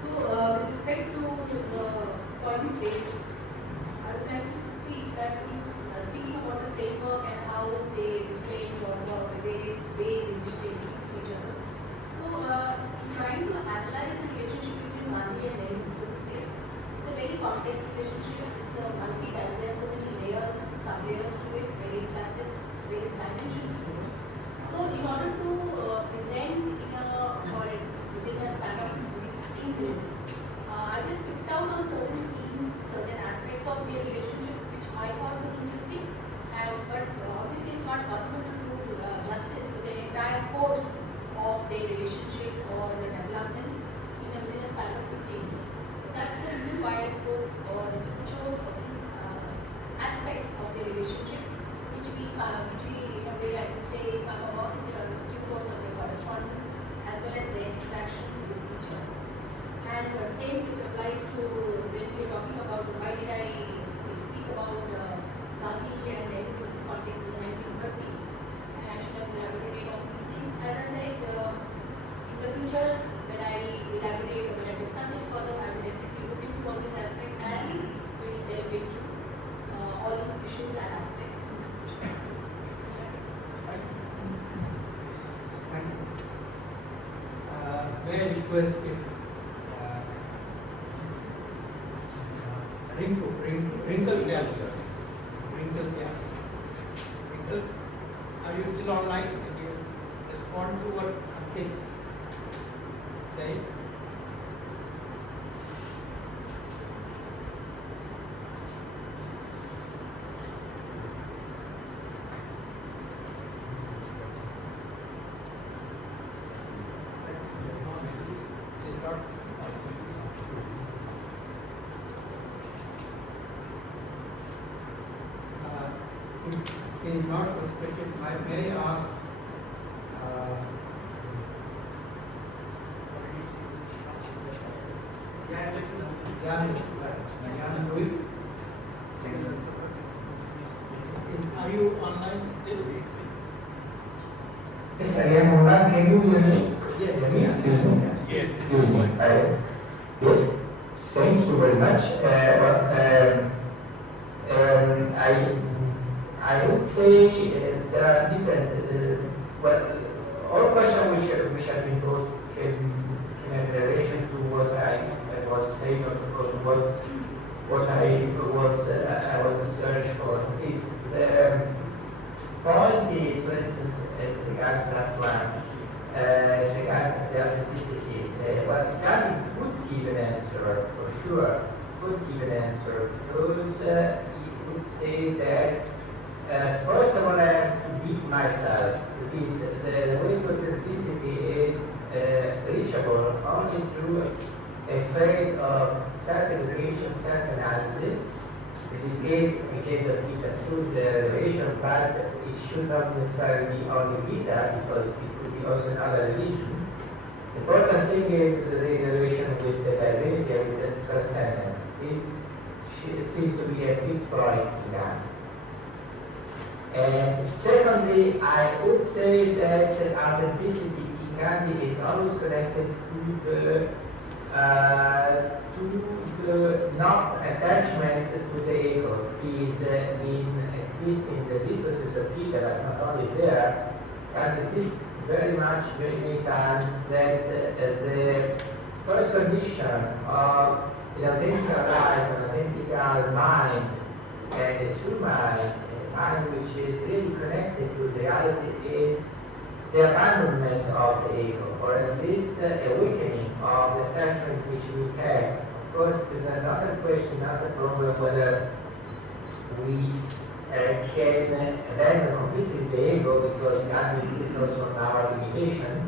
So the points raised, I would like to speak that he was speaking about the framework and how they restrain or the various ways in which they use each other. So, trying to analyze the relationship between Gandhi and Nehru, so to say, it's a very complex relationship. It's a multi-type. There's so many layers, sub-layers to it, various facets, various dimensions to it. So, in order to present in within a span of maybe 15 minutes, I just picked out on certain themes, certain aspects of their relationship which I thought was interesting. But obviously, it's not possible to do justice to the entire course of their relationship or the developments even within a span of 15 minutes. So that's the reason why I spoke or chose a few aspects of their relationship, which we in a way I would say come about in the due course of their correspondence as well as their interactions with each other. And same which applies to when we are talking about why did I speak about Gandhi and Nehru in this context in the 1930s, and I should have elaborated on these things. As I said, in the future when I elaborate or when I discuss it further, I will definitely look into all these aspects and will delve into all these issues and aspects in the future. Thank you. May I request if Rinkal, are you still online? Can you respond to what Ankit said? He is not respected. May I ask Gianluigi, are you online still? Yes, I am online. Can you hear me? Yes. Excuse me. Yes. Excuse me. Yes. Thank you very much. I would say there are different. All questions which have been posed came in relation to what I was saying or what I was searching for. The point is, for instance, as regards last one, as regards the authenticity, what Gandhi could give an answer, for sure, could give an answer, because he would say that first of all, I have to beat myself. Because the way to authenticity is reachable only through a state of self-education, self-analysis. In this case, in the case of Gita, through the revelation, but it should not necessarily be only Gita, because it could be also another religion. The important thing is the relation with the divinity and with the transcendence. This seems to be a fixed point in that. And secondly, I would say that authenticity in Gandhi is always connected to the not attachment to the ego. Is at least in the discourses of Gita, but not only there, as exists very many times that the first condition of an authentic life, an authentic mind, and a true mind, which is really connected to reality, is the abandonment of the ego, or at least the awakening of the attachment which we have. Of course, there's another question, another problem, whether we can abandon completely the ego, because God insists also on our limitations.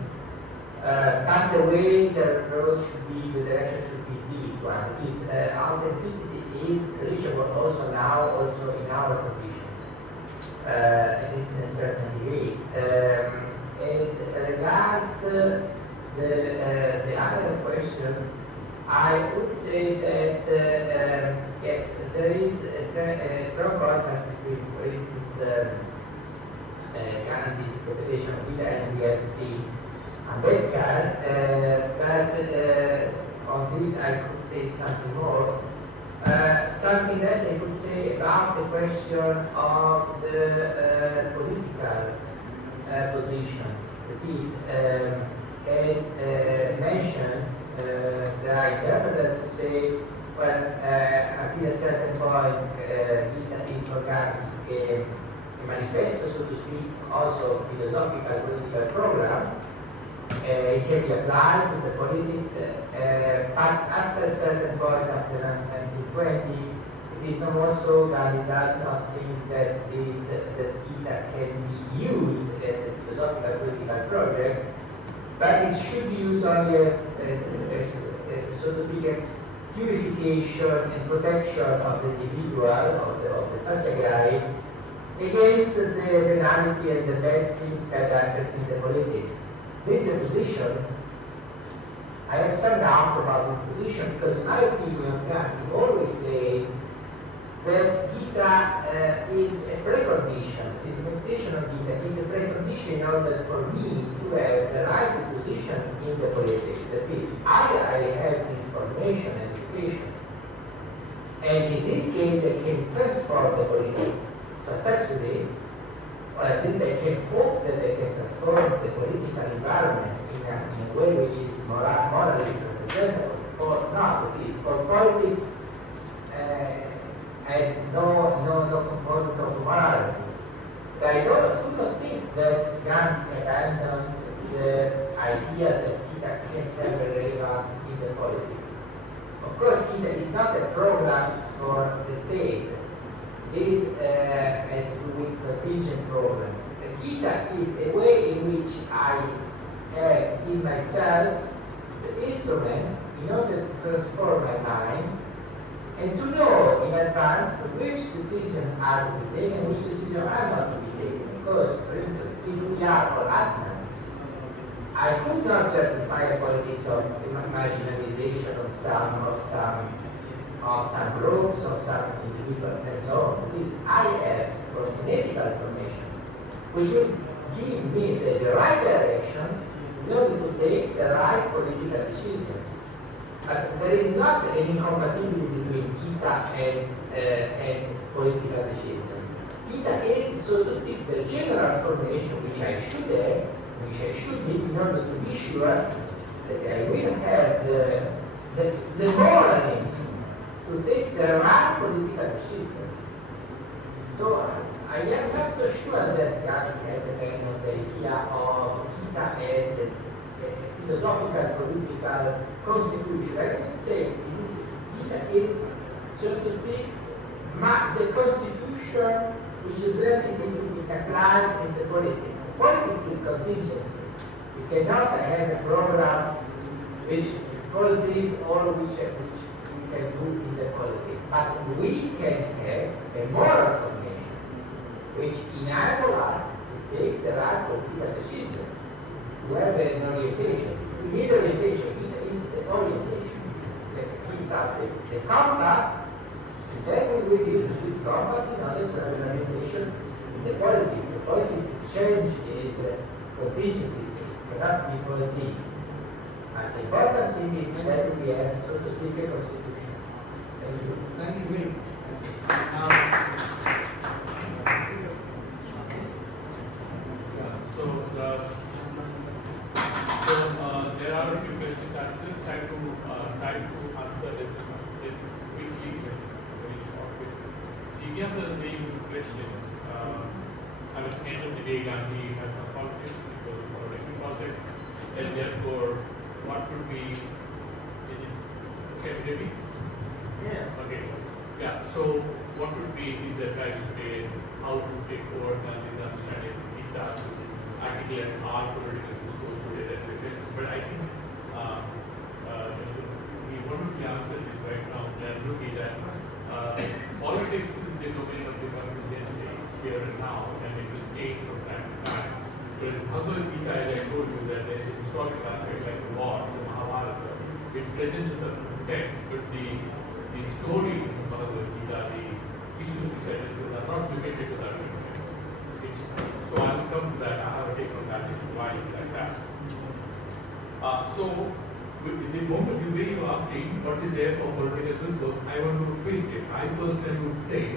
That's the way the approach should be, the direction should be this one. Is authenticity is reachable also now, also in our conditions. At least in a certain degree. As regards the other questions, I would say that yes, there is a strong contrast between, for instance, Gandhi's interpretation of Gita and we have seen Ambedkar, but on this I I could say something more. Something else I could say about the question of the political positions. That is, as mentioned, there are interpreters who say, well, until a certain point, Gita is organic, a manifesto, so to speak, also philosophical political program. It can be applied to the politics, but after a certain point, after 1920, it is no more so. Gandhi does not think that Gita can be used as a philosophical political project, but it should be used only as so to speak, a purification and protection of the individual, of the Satyagrahi, against the penalty and the bad things that are facing the politics. This is a position, I have some doubts about this position, because in my opinion, Gandhi always says that Gita is a precondition, this meditation of Gita is a precondition in order for me to have the right disposition in the politics. That is, either I have information and education, and in this case I can transform the politics successfully, or at least I can hope that I can transform the political environment in a way which is morally representable, or not. That is, for politics has no component of morality. But I do not think that Gandhi abandons the idea that Gita can have a relevance in the politics. Of course, Gita is not a program for the state. This has to do with contingent programs. The Gita is a way in which I have in myself the instruments in order to transform my mind and to know in advance which decisions are to be taken and which decisions are not to be taken. Because, for instance, if we are for Atman, I could not justify a politics of marginalization of some groups or some individuals and so on. Because I have phonetical information, which will give me the right direction in order to take the right political decisions. But there is not an incompatibility between Gita and political decisions. Gita is, so to speak, the general formation which I should have, which I should be in order to be sure that I will have the moral instinct to take the right political decisions. So I am not so sure that Gandhi has a kind of idea of Gita as a philosophical political constitution. I would say Gita is, so to speak, the constitution which is then applied in the politics. Politics is contingency. You cannot have a program which foresees all which we can do in the politics. But we can have a moral formation which enables us to take the right political decisions, to have an orientation. We need orientation. It is the orientation that gives us the compass, and then we will use this compass in order to have an orientation in the politics. The politics change is a contingency state, cannot be foreseen. And the important thing is that we have, so to speak, a constitution. Thank you. Thank you very much. There are a few questions. I just try to answer this quickly, very short. Jigyasha is a very good question. At the end of the day, Gandhi has some politics because of political project, and therefore, what would be? Okay, maybe. Yeah. Okay. Yeah. So, what would be his advice today? How to take over Gandhi's understanding of Gita to articulate our political discourse today? But I think one of the answers is right now, Gianluigi, that politics is the domain of the contingency. It's here and now, and it will change from time to time. Whereas Bhagavad Gita, as I told you, that there is a historical aspect like the war, the Mahabharata, it presents a certain text, but the story in Bhagavad Gita, the issues we said are not related to that text. So I will come to that. I have a take on that as to why it's like that. So the moment you very well asking what is there for political discourse, I want to twist it. I personally would say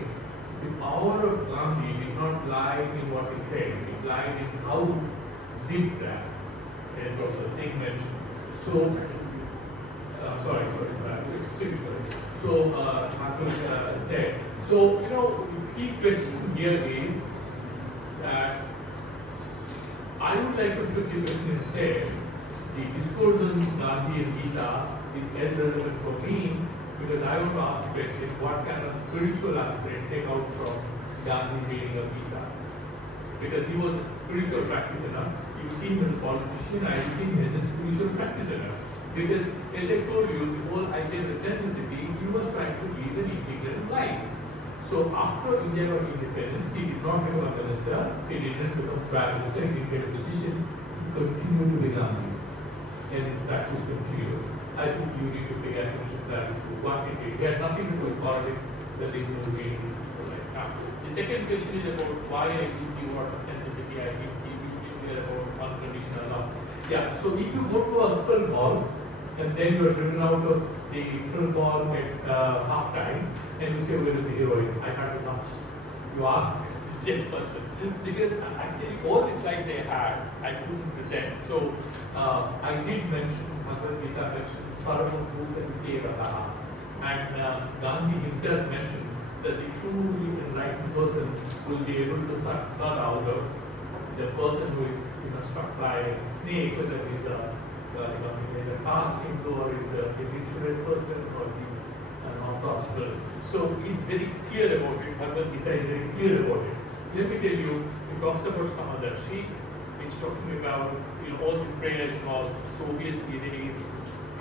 the power of Gandhi did not lie in what he said, it lied in how he did that. As Dr. Singh mentioned. So, sorry, it's simple. So, Thakur said. So, the key question here is that I would like to put the question instead. The discourse on Gandhi and Gita is as relevant for me because I want to ask the question, what kind of spiritual aspect take out from Gandhi reading of Gita? Because he was a spiritual practitioner. You've seen him as a politician, I've seen him as a spiritual practitioner. Because as I told you, the whole idea of authenticity, he was trying to lead an integrated life. So after India got independence, he did not become a minister, he didn't become prime minister, he didn't get a position, he continued to be Gandhi. And his practice continued. I think you need to pay attention to that. Quantity. It had nothing to do with politics, that is no gain. The second question is about why I use the word authenticity. I think you about unconditional love. Yeah, so if you go to a film hall and then you are driven out of the film hall at half time and you say, where is the heroine? I can't do much. You ask this jail person. Because actually all the slides I had, I couldn't present. So I did mention Bhagavad Gita mentioned Sarvam Bhuta Aryabhatta. And Gandhi himself mentioned that the truly enlightened person will be able to suck blood out of the person who is struck by a snake, whether he's a caste Hindu or is a literate person or he's not possible. So he's very clear about it. Bhagavad Gita is very clear about it. Let me tell you, it talks about Samadarshi, it's talking about all the prayers and all. So obviously there is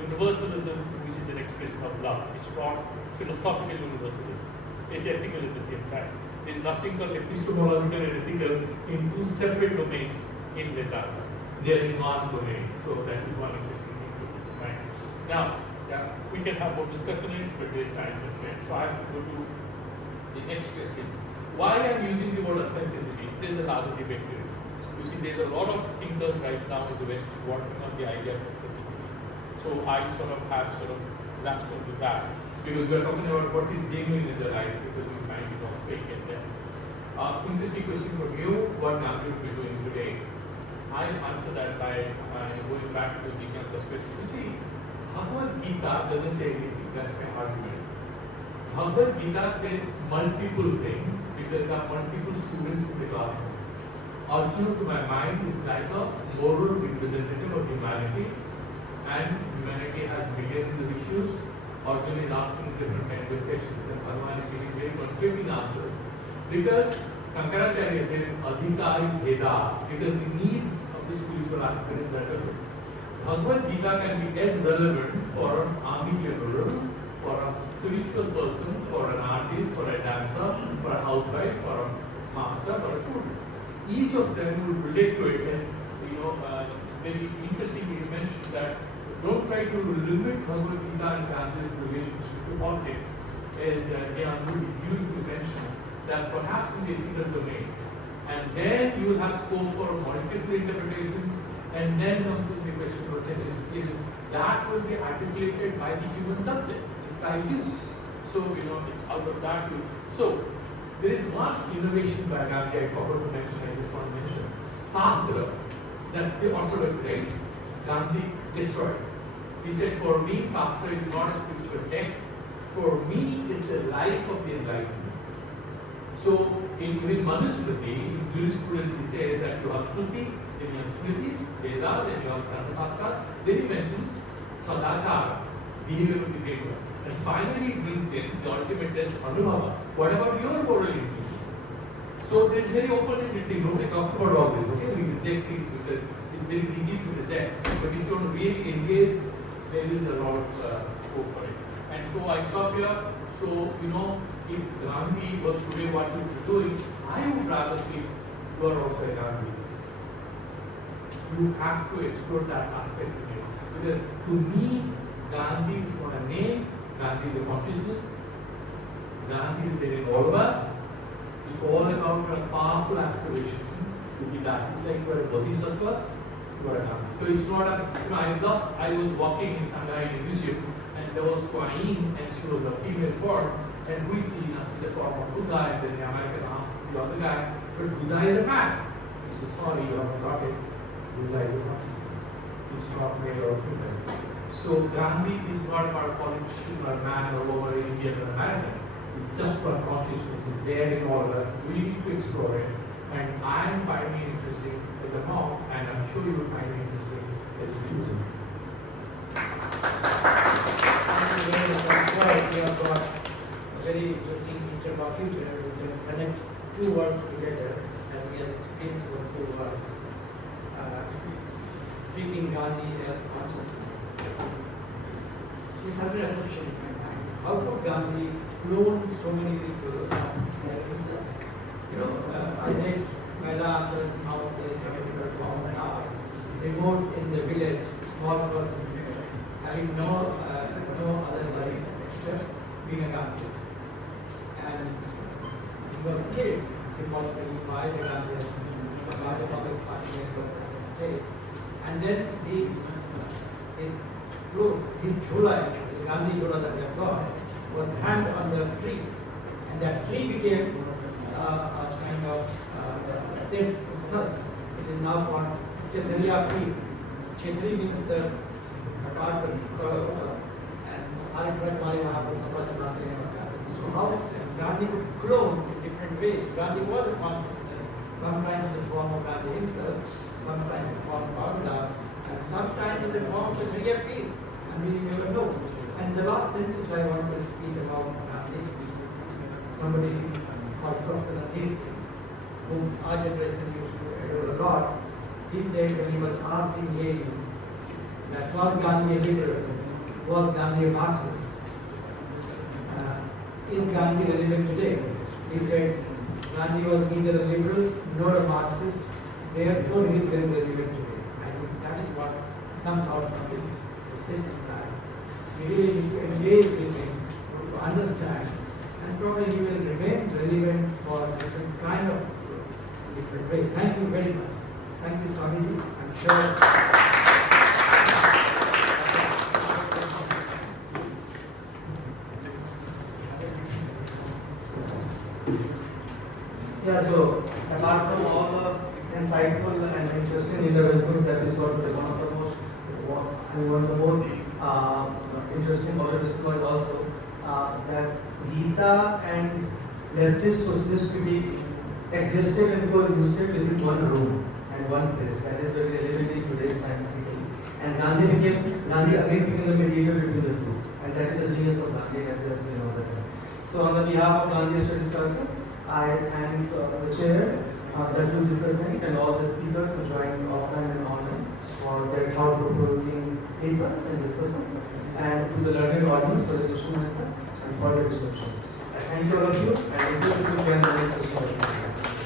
universalism, which is an expression of love. It's not philosophical universalism. It's ethical at the same time. There is nothing called epistemological and ethical in two separate domains in Vedanta. They are in one domain. So that is one interesting thing to keep in mind. Now, we can have more discussion on it, but there is time constraint. So I have to go to the next question. Why I am using the word authenticity? There is a larger debate here. You see, there is a lot of thinkers right now in the West working on the idea of authenticity. So I have latched onto that. Because we are talking about what is genuine in their life, because we find fake and them. Interesting question from you, what Gandhi will be doing today? I'll answer that by going back to the Gigyasha's question. You see, Bhagavad Gita doesn't say anything, that's my argument. Bhagavad Gita says multiple things because there are multiple students in the classroom. Arjuna, to my mind, is like a moral representative of humanity, and humanity has millions of issues. Arjuna is asking different kinds of questions, and Bhagavan is giving very conflicting answers. Because Shankaracharya says Adhikari Veda, because the needs of the spiritual aspirant are different. Bhagavad Gita can be as relevant for an army general, for a spiritual person, for an artist, for a dancer, for a housewife, for a master, for a student. Each of them will relate to it as, very interestingly you mentioned that don't try to limit Bhagavad Gita and Gandhi's relationship to politics, as Gianluigi used to mention that perhaps in the ethical domain, and then you will have scope for multiple interpretations, and then comes in the question of authenticity. That will be articulated by the human subject. It's by you. So it's out of that. So there is one innovation by Gandhi I forgot to mention. I just want to mention Shastra. That's the orthodox right. Gandhi destroyed. He said, for me, Shastra is not a spiritual text. For me, it's the life of the enlightenment. So, in Manusmriti, in jurisprudence, he says that you have Shruti, then you have Smritis, Vedas, then you have Dharmasastras. Then he mentions Sadachara, behavior of the behavior. And finally, he brings in the ultimate test, Anubhava. What about your moral intuition? So, there is very open-ended. Nobody talks about all this. Okay, we reject it because it's very easy to reject. But if you don't really engage, there is a lot of scope for it. And so I stop here. So, if Gandhi was today what he was doing, I would rather think you are also a Gandhi. You have to explore that aspect of it. Because to me, Gandhi is not a name, Gandhi is a consciousness. Gandhi is there in all of us. It's all about a powerful aspiration to be that. It's like you are a bodhisattva, you are a Gandhi. So it's not a, I was walking in Shanghai in a museum, and and there was Queen, and she was a female form, and we see as the form of Buddha, and then the American asks the other guy, but Buddha is a man. He says, sorry, you have got it. Buddha is a consciousness. It's not male or female. So Gandhi is not about politician or man or over Indian or American. It's just what consciousness is there in all of us. We need to explore it. And I am finding it interesting as a monk, and I'm sure you will find it interesting as a student. Thank you very much. We have got a very interesting interlocutor who can connect two words together, and we have experienced those two words. Treating Gandhi as consciousness. This has been a question in my mind. How could Gandhi clone so many people himself? I read Vedanta now says remote in the village, small person, having no other life except being a Gandhi. And he was killed symbolically by the Gandhi, by the public party state. And then his clothes, his jhula, the Gandhi jhula that we have got, was hanged on the tree. And that tree became a kind of tent stud. It is now called Kshatriya tree. Kshatriya means the apartment, and Saripratmali Mahaprabhu. So how Gandhi could clone in different ways. Gandhi was a consciousness, sometimes in the form of Gandhi himself, sometimes in the form of Aryabhatta, and sometimes in the form of Kshatriya tree. And we never know. And the last sentence I want to speak about Gandhi, somebody called Prof, whom our generation used to adore a lot. He said when he was asked in Yale that was Gandhi a liberal, was Gandhi a Marxist? Is Gandhi relevant today? He said Gandhi was neither a liberal nor a Marxist, therefore he is very relevant today. I think that is what comes out from this system. We really need to engage with him to understand, and probably he will remain relevant for different kind of different ways. Thank you very much. Thank you, Swami. I'm sure. Yeah, so apart from all the insightful and interesting interventions that we saw today, one of the most interesting observation was also that Gita and leftist socialist critique existed and coexisted within one room and one place. That is very relevant in today's time, basically. And Gandhi again became the mediator between the two, and that is the genius of Gandhi, as we have seen all the time. So on the behalf of Gandhi Studies Circle, I thank the chair, the Discussant, and all the speakers for joining offline and online for their thought-provoking papers and discussions, and to the learned audience for the question answer and for the discussion. Thank you all of you, and I invite you to join the next session.